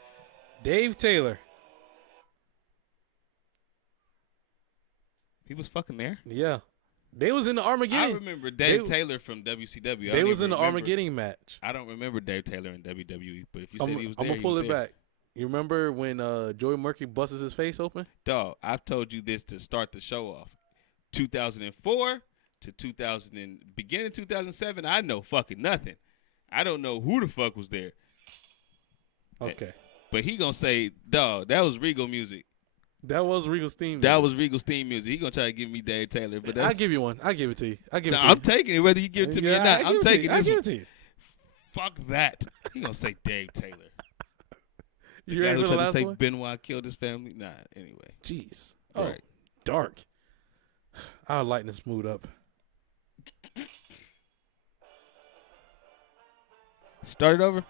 Dave Taylor. He was fucking there? Yeah. They was in the Armageddon. I remember Dave Taylor from WCW. They was in the Armageddon match. I don't remember Dave Taylor in WWE, but if you said he was there, I'm going to pull it back. You remember when Joey Murphy busts his face open? Dog, I've told you this to start the show off. 2004 to 2000 beginning 2007, I know fucking nothing. I don't know who the fuck was there. Okay. But he gonna say, dog, that was Regal music. That was Regal's theme music. That was Regal's theme music. He gonna try to give me Dave Taylor, but I'll give you one. I'll give it to you. I'm taking it whether you give it to me or not. I'm taking this. I'll give it to you. Fuck that. He gonna say Dave Taylor. You ready for the last one? Benoit killed his family? Nah, anyway. Jeez. Oh, right. Dark. I'll lighten this mood up. Start it over.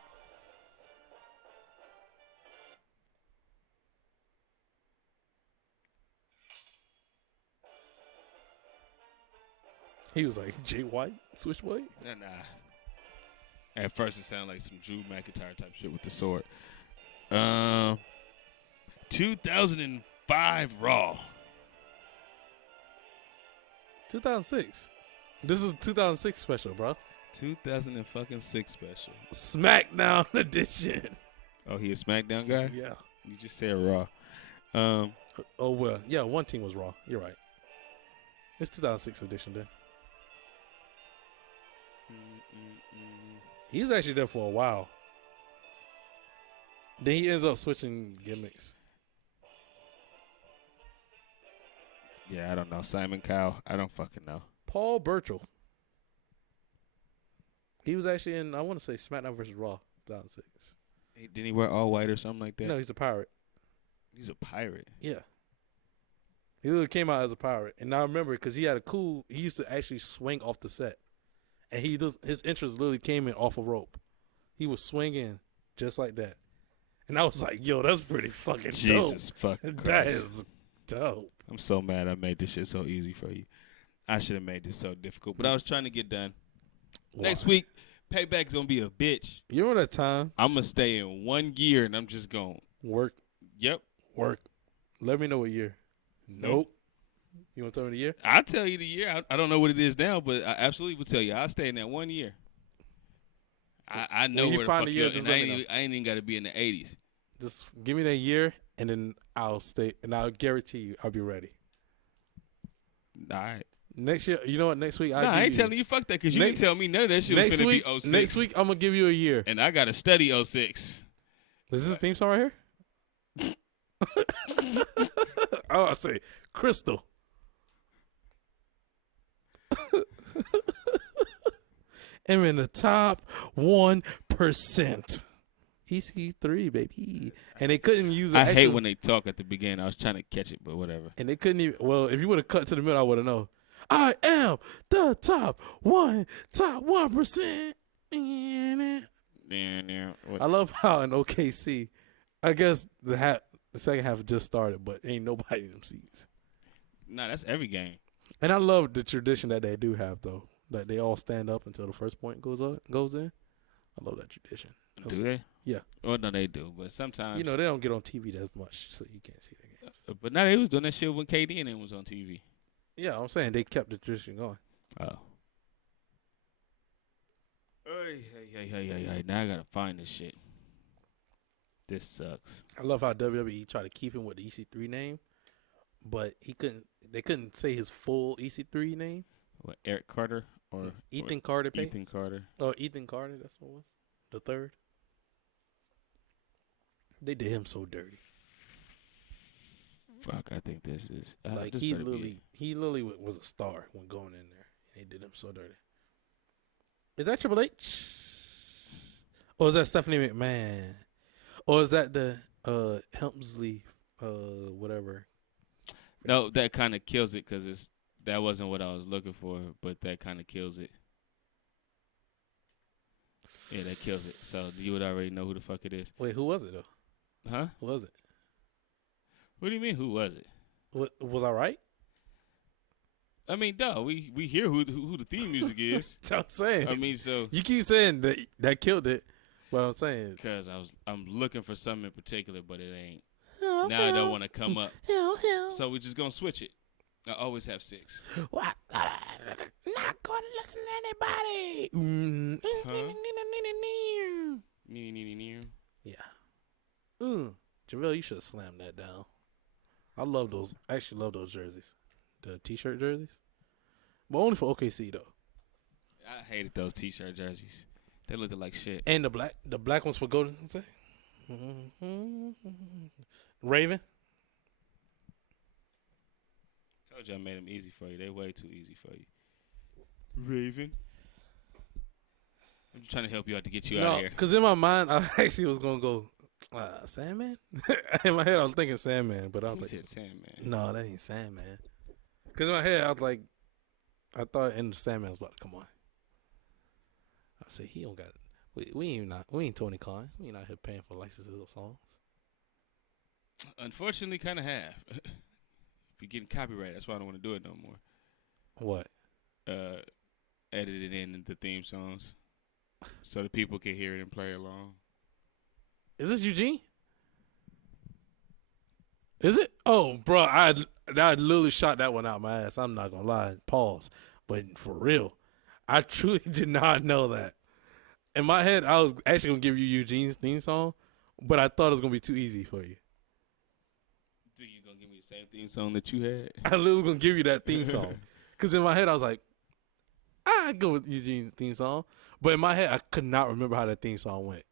He was like, Jay White? Switch White? Nah. At first it sounded like some Drew McIntyre type shit with the sword. 2005 Raw. 2006. This is a 2006 special, bro. 2006 special. SmackDown edition. Oh, he a SmackDown guy? Yeah. You just said Raw. Oh, well. Yeah, one team was Raw. You're right. It's 2006 edition then. He was actually there for a while. Then he ends up switching gimmicks. Yeah, I don't know. Simon Cowell. I don't fucking know. Paul Burchill. He was actually in, I want to say, SmackDown vs. Raw 2006. Didn't he wear all white or something like that? No, he's a pirate. He's a pirate. Yeah. He literally came out as a pirate. And I remember because he used to actually swing off the set. And his entrance literally came in off a rope. He was swinging just like that. And I was like, yo, that's pretty fucking dope. Jesus fucking Christ. That is dope. I'm so mad I made this shit so easy for you. I should have made this so difficult. But I was trying to get done. Why? Next week, Payback's going to be a bitch. You remember that time? I'm going to stay in one gear and I'm just going. Work. Yep. Work. Let me know what year. Nope. You want to tell me the year? I'll tell you the year. I don't know what it is now, but I absolutely will tell you. I'll stay in that 1 year. I know when you where find the fuck the year, just let me know. I ain't even got to be in the 80s. Just give me that year, and then I'll stay, and I'll guarantee you I'll be ready. All right. Next year, you know what? Next week, I ain't telling you fuck that because you didn't tell me none of that shit was finna be 06. Next week, I'm going to give you a year. And I got to study 06. Is this a theme song right here? Oh, I say Crystal. I'm in the top 1%. EC3, baby. And they couldn't use it. I hate when they talk at the beginning. I was trying to catch it, but whatever. And they couldn't even, well, if you would have cut to the middle, I would have known. I am the top 1%. I love how in OKC, I guess the second half just started, but ain't nobody in them seats. Nah, that's every game. And I love the tradition that they do have, though, that they all stand up until the first point goes in. I love that tradition. Do they? Yeah. Well, no, they do, but sometimes You know, they don't get on TV as much, so you can't see the games. But now they was doing that shit when KD and them was on TV. Yeah, I'm saying they kept the tradition going. Oh. Hey. Now I gotta find this shit. This sucks. I love how WWE tried to keep him with the EC3 name, but they couldn't say his full EC3 name. What, Eric Carter or Ethan Carter? Ethan Carter. Oh, Ethan Carter. That's what it was. The third. They did him so dirty. Fuck, I think this is like this he literally was a star when going in there. They did him so dirty. Is that Triple H? Or is that Stephanie McMahon? Or is that the Helmsley whatever? No, that kind of kills it because that wasn't what I was looking for, but that kind of kills it. Yeah, that kills it. So you would already know who the fuck it is. Wait, who was it though? Huh? Who was it? What do you mean? Who was it? What, was I right? I mean, no, we hear who the theme music is. I'm saying. I mean, so you keep saying that killed it. But I'm saying because I'm looking for something in particular, but it ain't. Now I don't want to come up. So we're just gonna switch it. I always have 6. What? Not gonna listen to anybody. Yeah. JaVale, you should have slammed that down. I love those. I actually love those jerseys, the T-shirt jerseys, but only for OKC though. I hated those T-shirt jerseys. They looked like shit. And the black ones for Golden State. Raven. Told you I made them easy for you. They way too easy for you. Raven. I'm just trying to help you out to get you out of here. Because in my mind, I actually was going to go, Sandman? In my head, I was thinking Sandman, but I was like, Sandman. No, that ain't Sandman. Because in my head, I was like, I thought the Sandman was about to come on. I said, he don't got it. We ain't Tony Khan. We ain't out here paying for licenses of songs. Unfortunately, kind of have. If you're getting copyright, that's why I don't want to do it no more. What? Edit it in the theme songs so the people can hear it and play along. Is this Eugene? Is it? Oh, bro, I literally shot that one out my ass. I'm not gonna lie. Pause. But for real, I truly did not know that. In my head, I was actually gonna give you Eugene's theme song, but I thought it was gonna be too easy for you. So you gonna give me the same theme song that you had? I literally gonna give you that theme song, because in my head I was like, I go with Eugene's theme song, but in my head I could not remember how that theme song went.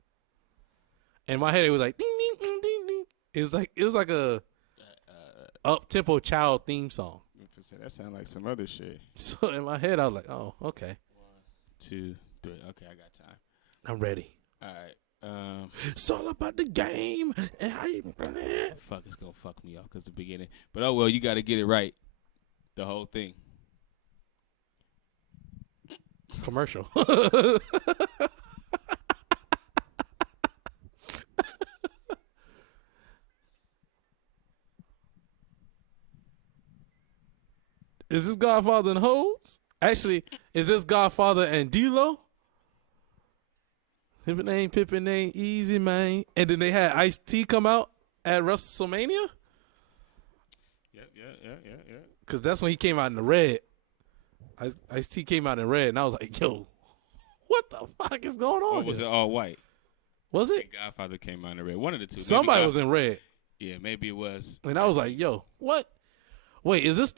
In my head it was like ding ding ding ding ding. It was like a up tempo child theme song. That sounds like some other shit. So in my head I was like, oh, okay. 1, 2, 3. Okay, I got time. I'm ready. All right. It's all about the game and how you fuck, it's gonna fuck me off because the beginning. But oh well, you got to get it right. The whole thing. Commercial. Is this Godfather and Hoes? Actually, is this Godfather and D-Lo? Pippin ain't easy, man. And then they had Ice-T come out at WrestleMania? Yeah. Because that's when he came out in the red. Ice-T came out in red, and I was like, yo, what the fuck is going on? Or was it all white? Was it? Godfather came out in red. One of the two. Somebody was in red. Yeah, maybe it was. And I was like, yo, what? Wait, is this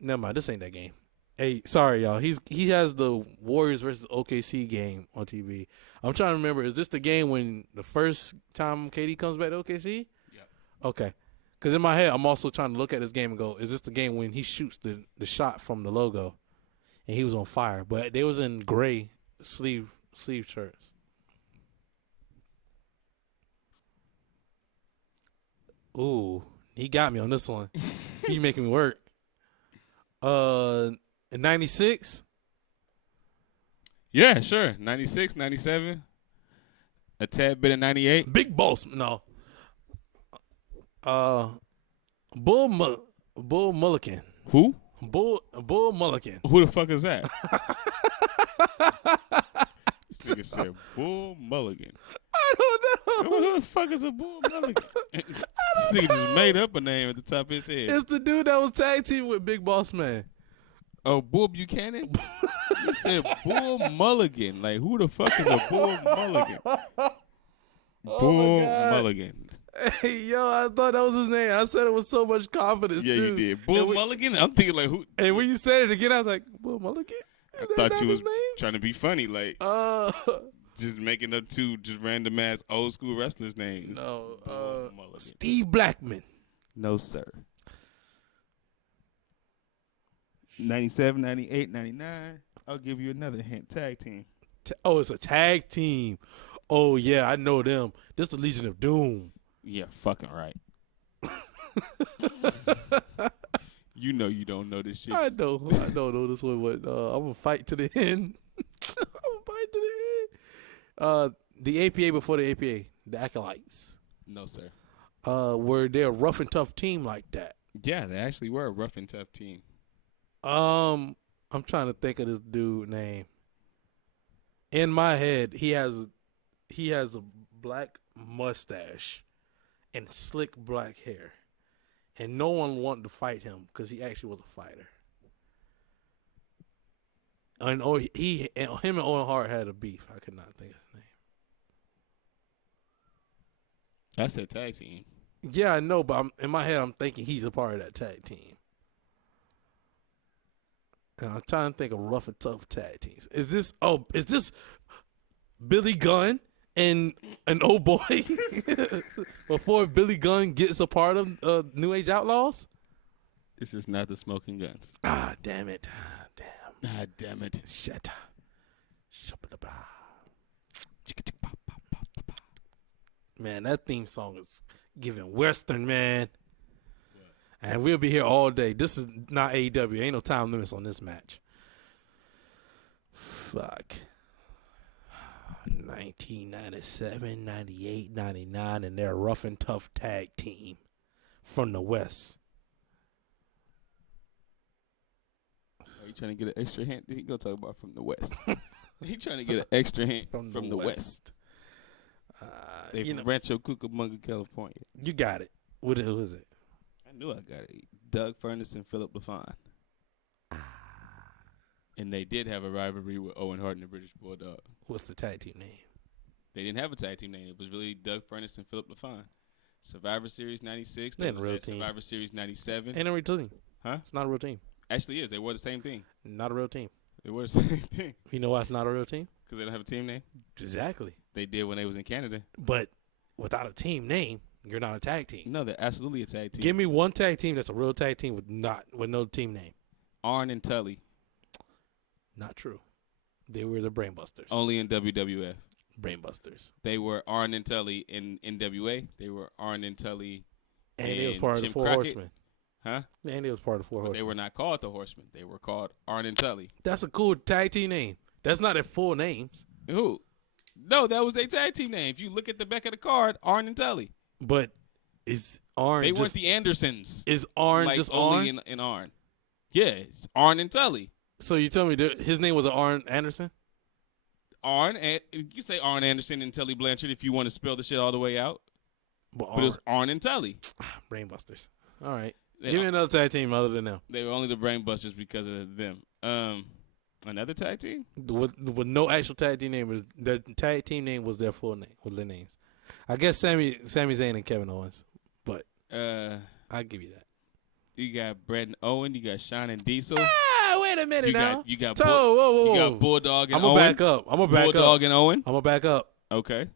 never mind, this ain't that game. Hey, sorry, y'all. He has the Warriors versus OKC game on TV. I'm trying to remember, is this the game when the first time KD comes back to OKC? Yeah. Okay. Because in my head, I'm also trying to look at this game and go, is this the game when he shoots the shot from the logo and he was on fire? But they was in gray sleeve shirts. Ooh, he got me on this one. He making me work. In 96? Yeah, sure. 96, 97. A tad bit of 98. Big Boss. No. Bull Mulligan. Who? Bull Mulligan. Who the fuck is that? Nigga said Bull Mulligan. I don't know. Who the fuck is a Bull Mulligan? This nigga just made up a name at the top of his head. It's the dude that was tag team with Big Boss Man. Oh, Bull Buchanan? You said Bull Mulligan. Like, who the fuck is a Bull Mulligan? Bull Mulligan. Hey, yo, I thought that was his name. I said it with so much confidence, Yeah, too. you did. Bull Mulligan? I'm thinking, like, who? And when you said it again, I was like, Bull Mulligan? I thought you was trying to be funny, like, just making up two just random ass old school wrestlers' names. No, Steve Blackman. No, sir. 97, 98, 99. I'll give you another hint. Tag team. It's a tag team. Oh, yeah, I know them. This is the Legion of Doom. Yeah, fucking right. You know you don't know this shit. I don't know this one, but I'm going to fight to the end. The APA before the APA, the Acolytes. No, sir. Were they a rough and tough team like that? Yeah, they actually were a rough and tough team. I'm trying to think of this dude name. In my head, he has a black mustache and slick black hair, and no one wanted to fight him because he actually was a fighter. And him and Owen Hart had a beef. I could not think of his name. That's a tag team. Yeah, I know, but in my head, I'm thinking he's a part of that tag team. And I'm trying to think of rough and tough tag teams. Is this Billy Gunn and an old boy before Billy Gunn gets a part of New Age Outlaws? This is not the Smoking Guns. Ah, damn it. Damn it. Shut. Man, that theme song is giving Western, man. And we'll be here all day. This is not AEW. Ain't no time limits on this match. Fuck. 1997, 98, 99, and they're a rough and tough tag team from the West. Are you trying to get an extra hint? He gonna talk about from the West. He trying to get an extra hint from the West. They from Rancho Cucamonga, California. You got it. What is it? I knew I got it. Doug Furness and Philip LaFon. And they did have a rivalry with Owen Hart and the British Bulldog. What's the tag team name? They didn't have a tag team name. It was really Doug Furness and Philip LaFon. Survivor Series 96. They ain't a real team. Survivor Series 97. Ain't a real team. Huh? It's not a real team. Actually is. They were the same thing. Not a real team. They were the same thing. You know why it's not a real team? Because they don't have a team name? Exactly. They did when they was in Canada. But without a team name, you're not a tag team. No, they're absolutely a tag team. Give me one tag team that's a real tag team with no team name. Arn and Tully. Not true. They were the Brainbusters. Only in WWF. Brainbusters. They were Arn and Tully in NWA. They were Arn and Tully. And it was part of the Four Horsemen. Huh? And it was part of the Four Horsemen. They were not called the Horsemen. They were called Arn and Tully. That's a cool tag team name. That's not their full names. Who? No, that was their tag team name. If you look at the back of the card, Arn and Tully. But is Arn They weren't the Andersons. Is Arn like just only Arn? in Arn. Yeah, it's Arn and Tully. So you tell me his name was Arn Anderson? Arn, and you say Arn Anderson and Tully Blanchard if you want to spell the shit all the way out. But it was Arn and Tully. Brainbusters. All right. Give me another tag team other than them. They were only the Brainbusters because of them. Another tag team? With no actual tag team name. Their tag team name was their full name, was their names. I guess Sami Zayn and Kevin Owens. But I'll give you that. You got Brett and Owen. You got Shawn and Diesel. Wait a minute now. You got whoa. You got Bulldog and I'm Owen. gonna back up. Bulldog and Owen. I'm gonna back up. Okay.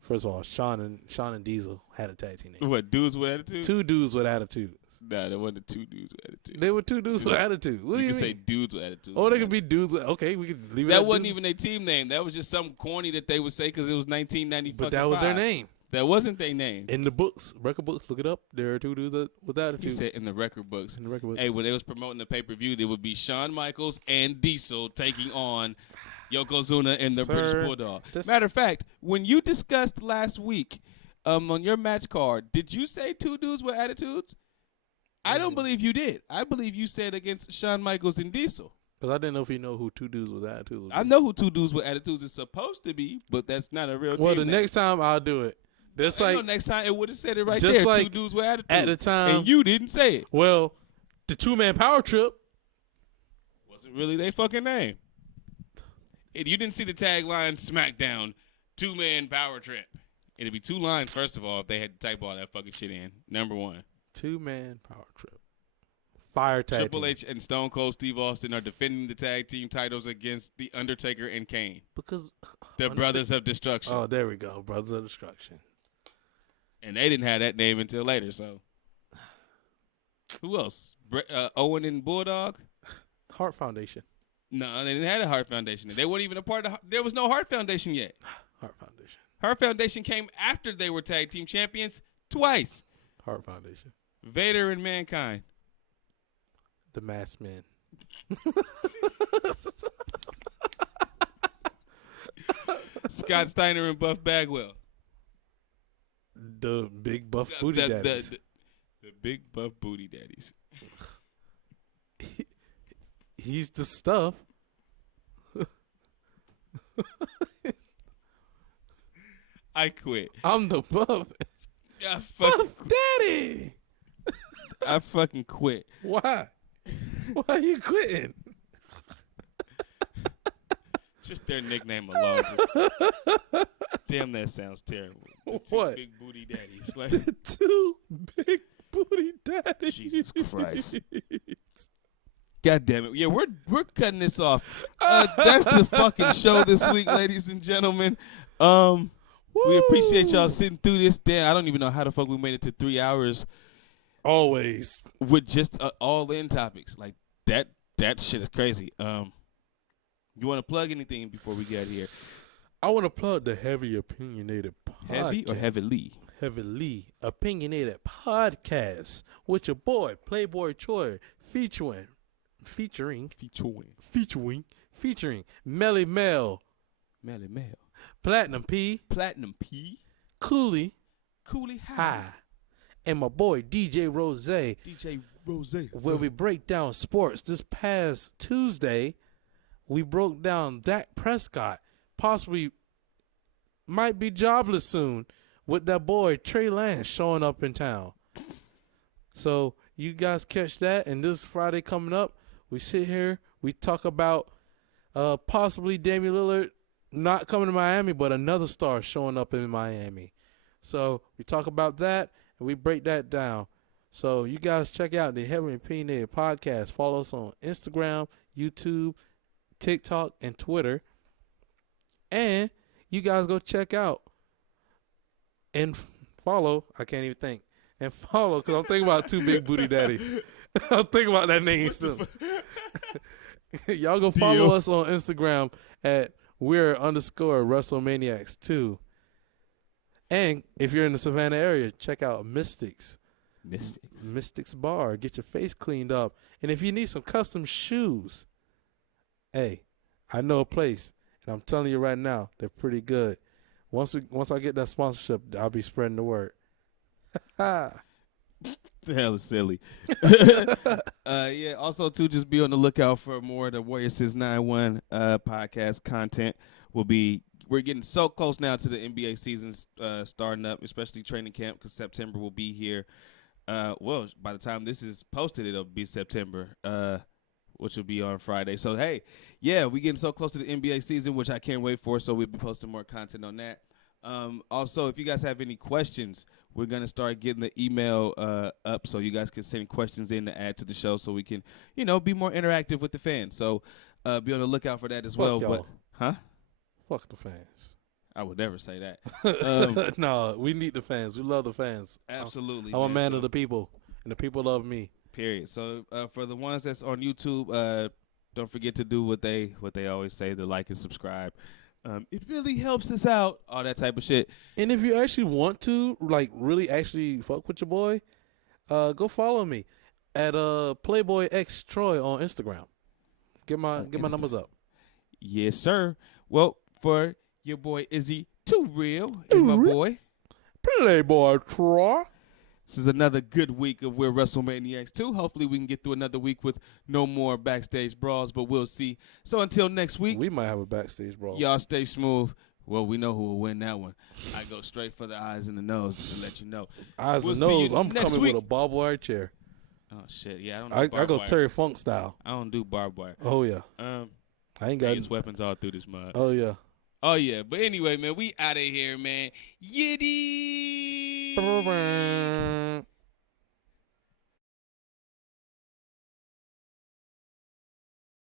First of all, Shawn and Diesel had a tag team name. What, dudes with attitudes? Two dudes with attitudes. Nah, there wasn't two dudes with attitudes. They were two dudes with attitudes. What do you mean? You can say dudes with attitudes. Oh, they could be dudes with. Okay, we could leave it. That wasn't even their team name. That was just something corny that they would say because it was 1995. But that was their name. That wasn't their name. In the books, record books, look it up. There are two dudes with attitudes. You said in the record books. In the record books. Hey, when they was promoting the pay-per-view, there would be Shawn Michaels and Diesel taking on Yokozuna and the British Bulldog. Matter of fact, when you discussed last week on your match card, did you say two dudes with attitudes? I don't believe you did. I believe you said against Shawn Michaels and Diesel. Because I didn't know if you know who Two Dudes with Attitudes was. I know who Two Dudes with Attitudes is supposed to be, but that's not a real team. Well, the name. next time I'll do it. That's like next time it would have said it right just there. like Two Dudes with Attitudes. at the time, and you didn't say it. Well, the 2-man power trip wasn't really their fucking name. And you didn't see the tagline SmackDown 2-man power trip. It'd be 2 lines, first of all, if they had to type all that fucking shit in. Number 1. 2-man power trip. Fire tag Triple team. H and Stone Cold Steve Austin are defending the tag team titles against The Undertaker and Kane. Because the Brothers of Destruction. Oh, there we go. Brothers of Destruction. And they didn't have that name until later, so. Who else? Owen and Bulldog? Heart Foundation. No, they didn't have a Heart Foundation. They weren't even a part of there was no Heart Foundation yet. Heart Foundation. Heart Foundation came after they were tag team champions twice. Heart Foundation. Vader and Mankind. The Masked Men. Scott Steiner and Buff Bagwell. The Big Buff Booty Daddies. The Big Buff Booty Daddies. He's the stuff. I quit. I'm the buff. Buff Daddy. I fucking quit. Why? Why are you quitting? Just their nickname alone. Damn, that sounds terrible. What? Big Booty Daddies. Like, 2 Big Booty Daddies. Jesus Christ. God damn it. Yeah, we're cutting this off. That's the fucking show this week, ladies and gentlemen. We appreciate y'all sitting through this. Damn, I don't even know how the fuck we made it to 3 hours. Always. With just all-in topics. Like, that shit is crazy. You want to plug anything before we get here? I want to plug the Heavy Opinionated Podcast. Heavy or Heavily? Heavily Opinionated Podcast with your boy, Playboy Troy, featuring Melly Mel, Platinum P, Cooley High, and my boy DJ Rose. Where we break down sports. This past Tuesday, we broke down Dak Prescott possibly might be jobless soon with that boy Trey Lance showing up in town. So you guys catch that, and this Friday coming up, we sit here, we talk about possibly Damian Lillard not coming to Miami, but another star showing up in Miami. So we talk about that, and we break that down. So you guys check out the Heavy Opinionated Podcast. Follow us on Instagram, YouTube, TikTok, and Twitter. And you guys go check out and follow. I can't even think. And follow, because I'm thinking about 2 Big Booty Daddies. I'm thinking about that name still. Y'all go follow us on Instagram at _Wrestlemaniacs II. And if you're in the Savannah area, check out Mystics Bar. Get your face cleaned up. And if you need some custom shoes, hey, I know a place, and I'm telling you right now, they're pretty good. Once I get that sponsorship, I'll be spreading the word. The hell is silly. Yeah, also, too, just be on the lookout for more of the Warrior Since 9-1 podcast content. We're getting so close now to the NBA season starting up, especially training camp, because September will be here. Well, by the time this is posted, it'll be September, which will be on Friday. So, hey, yeah, we're getting so close to the NBA season, which I can't wait for, so we'll be posting more content on that. Also, if you guys have any questions, we're going to start getting the email up so you guys can send questions in to add to the show so we can, be more interactive with the fans. So be on the lookout for that as well. Y'all. Huh? Fuck the fans. I would never say that. No, we need the fans. We love the fans. Absolutely. I'm a man of the people, and the people love me. Period. So for the ones that's on YouTube, don't forget to do what they always say, to like and subscribe. It really helps us out, all that type of shit. And if you actually want to, really actually fuck with your boy, go follow me at Playboy X Troy on Instagram. Get my numbers up. Yes, sir. Well, for your boy Izzy Too Real and my boy Playboy Troy. This is another good week of We're Wrestlemaniacs II. Hopefully we can get through another week with no more backstage brawls, but we'll see. So until next week, we might have a backstage brawl. Y'all stay smooth. Well, we know who will win that one. I go straight for the eyes and the nose to let you know. Eyes and nose. I'm coming with a barbed wire chair. Oh shit! Yeah, I don't. I go Terry Funk style. I don't do barbed wire. Oh yeah. I ain't got his weapons all through this mud. Oh yeah. Oh yeah. But anyway, man, we out of here, man. Yiddy.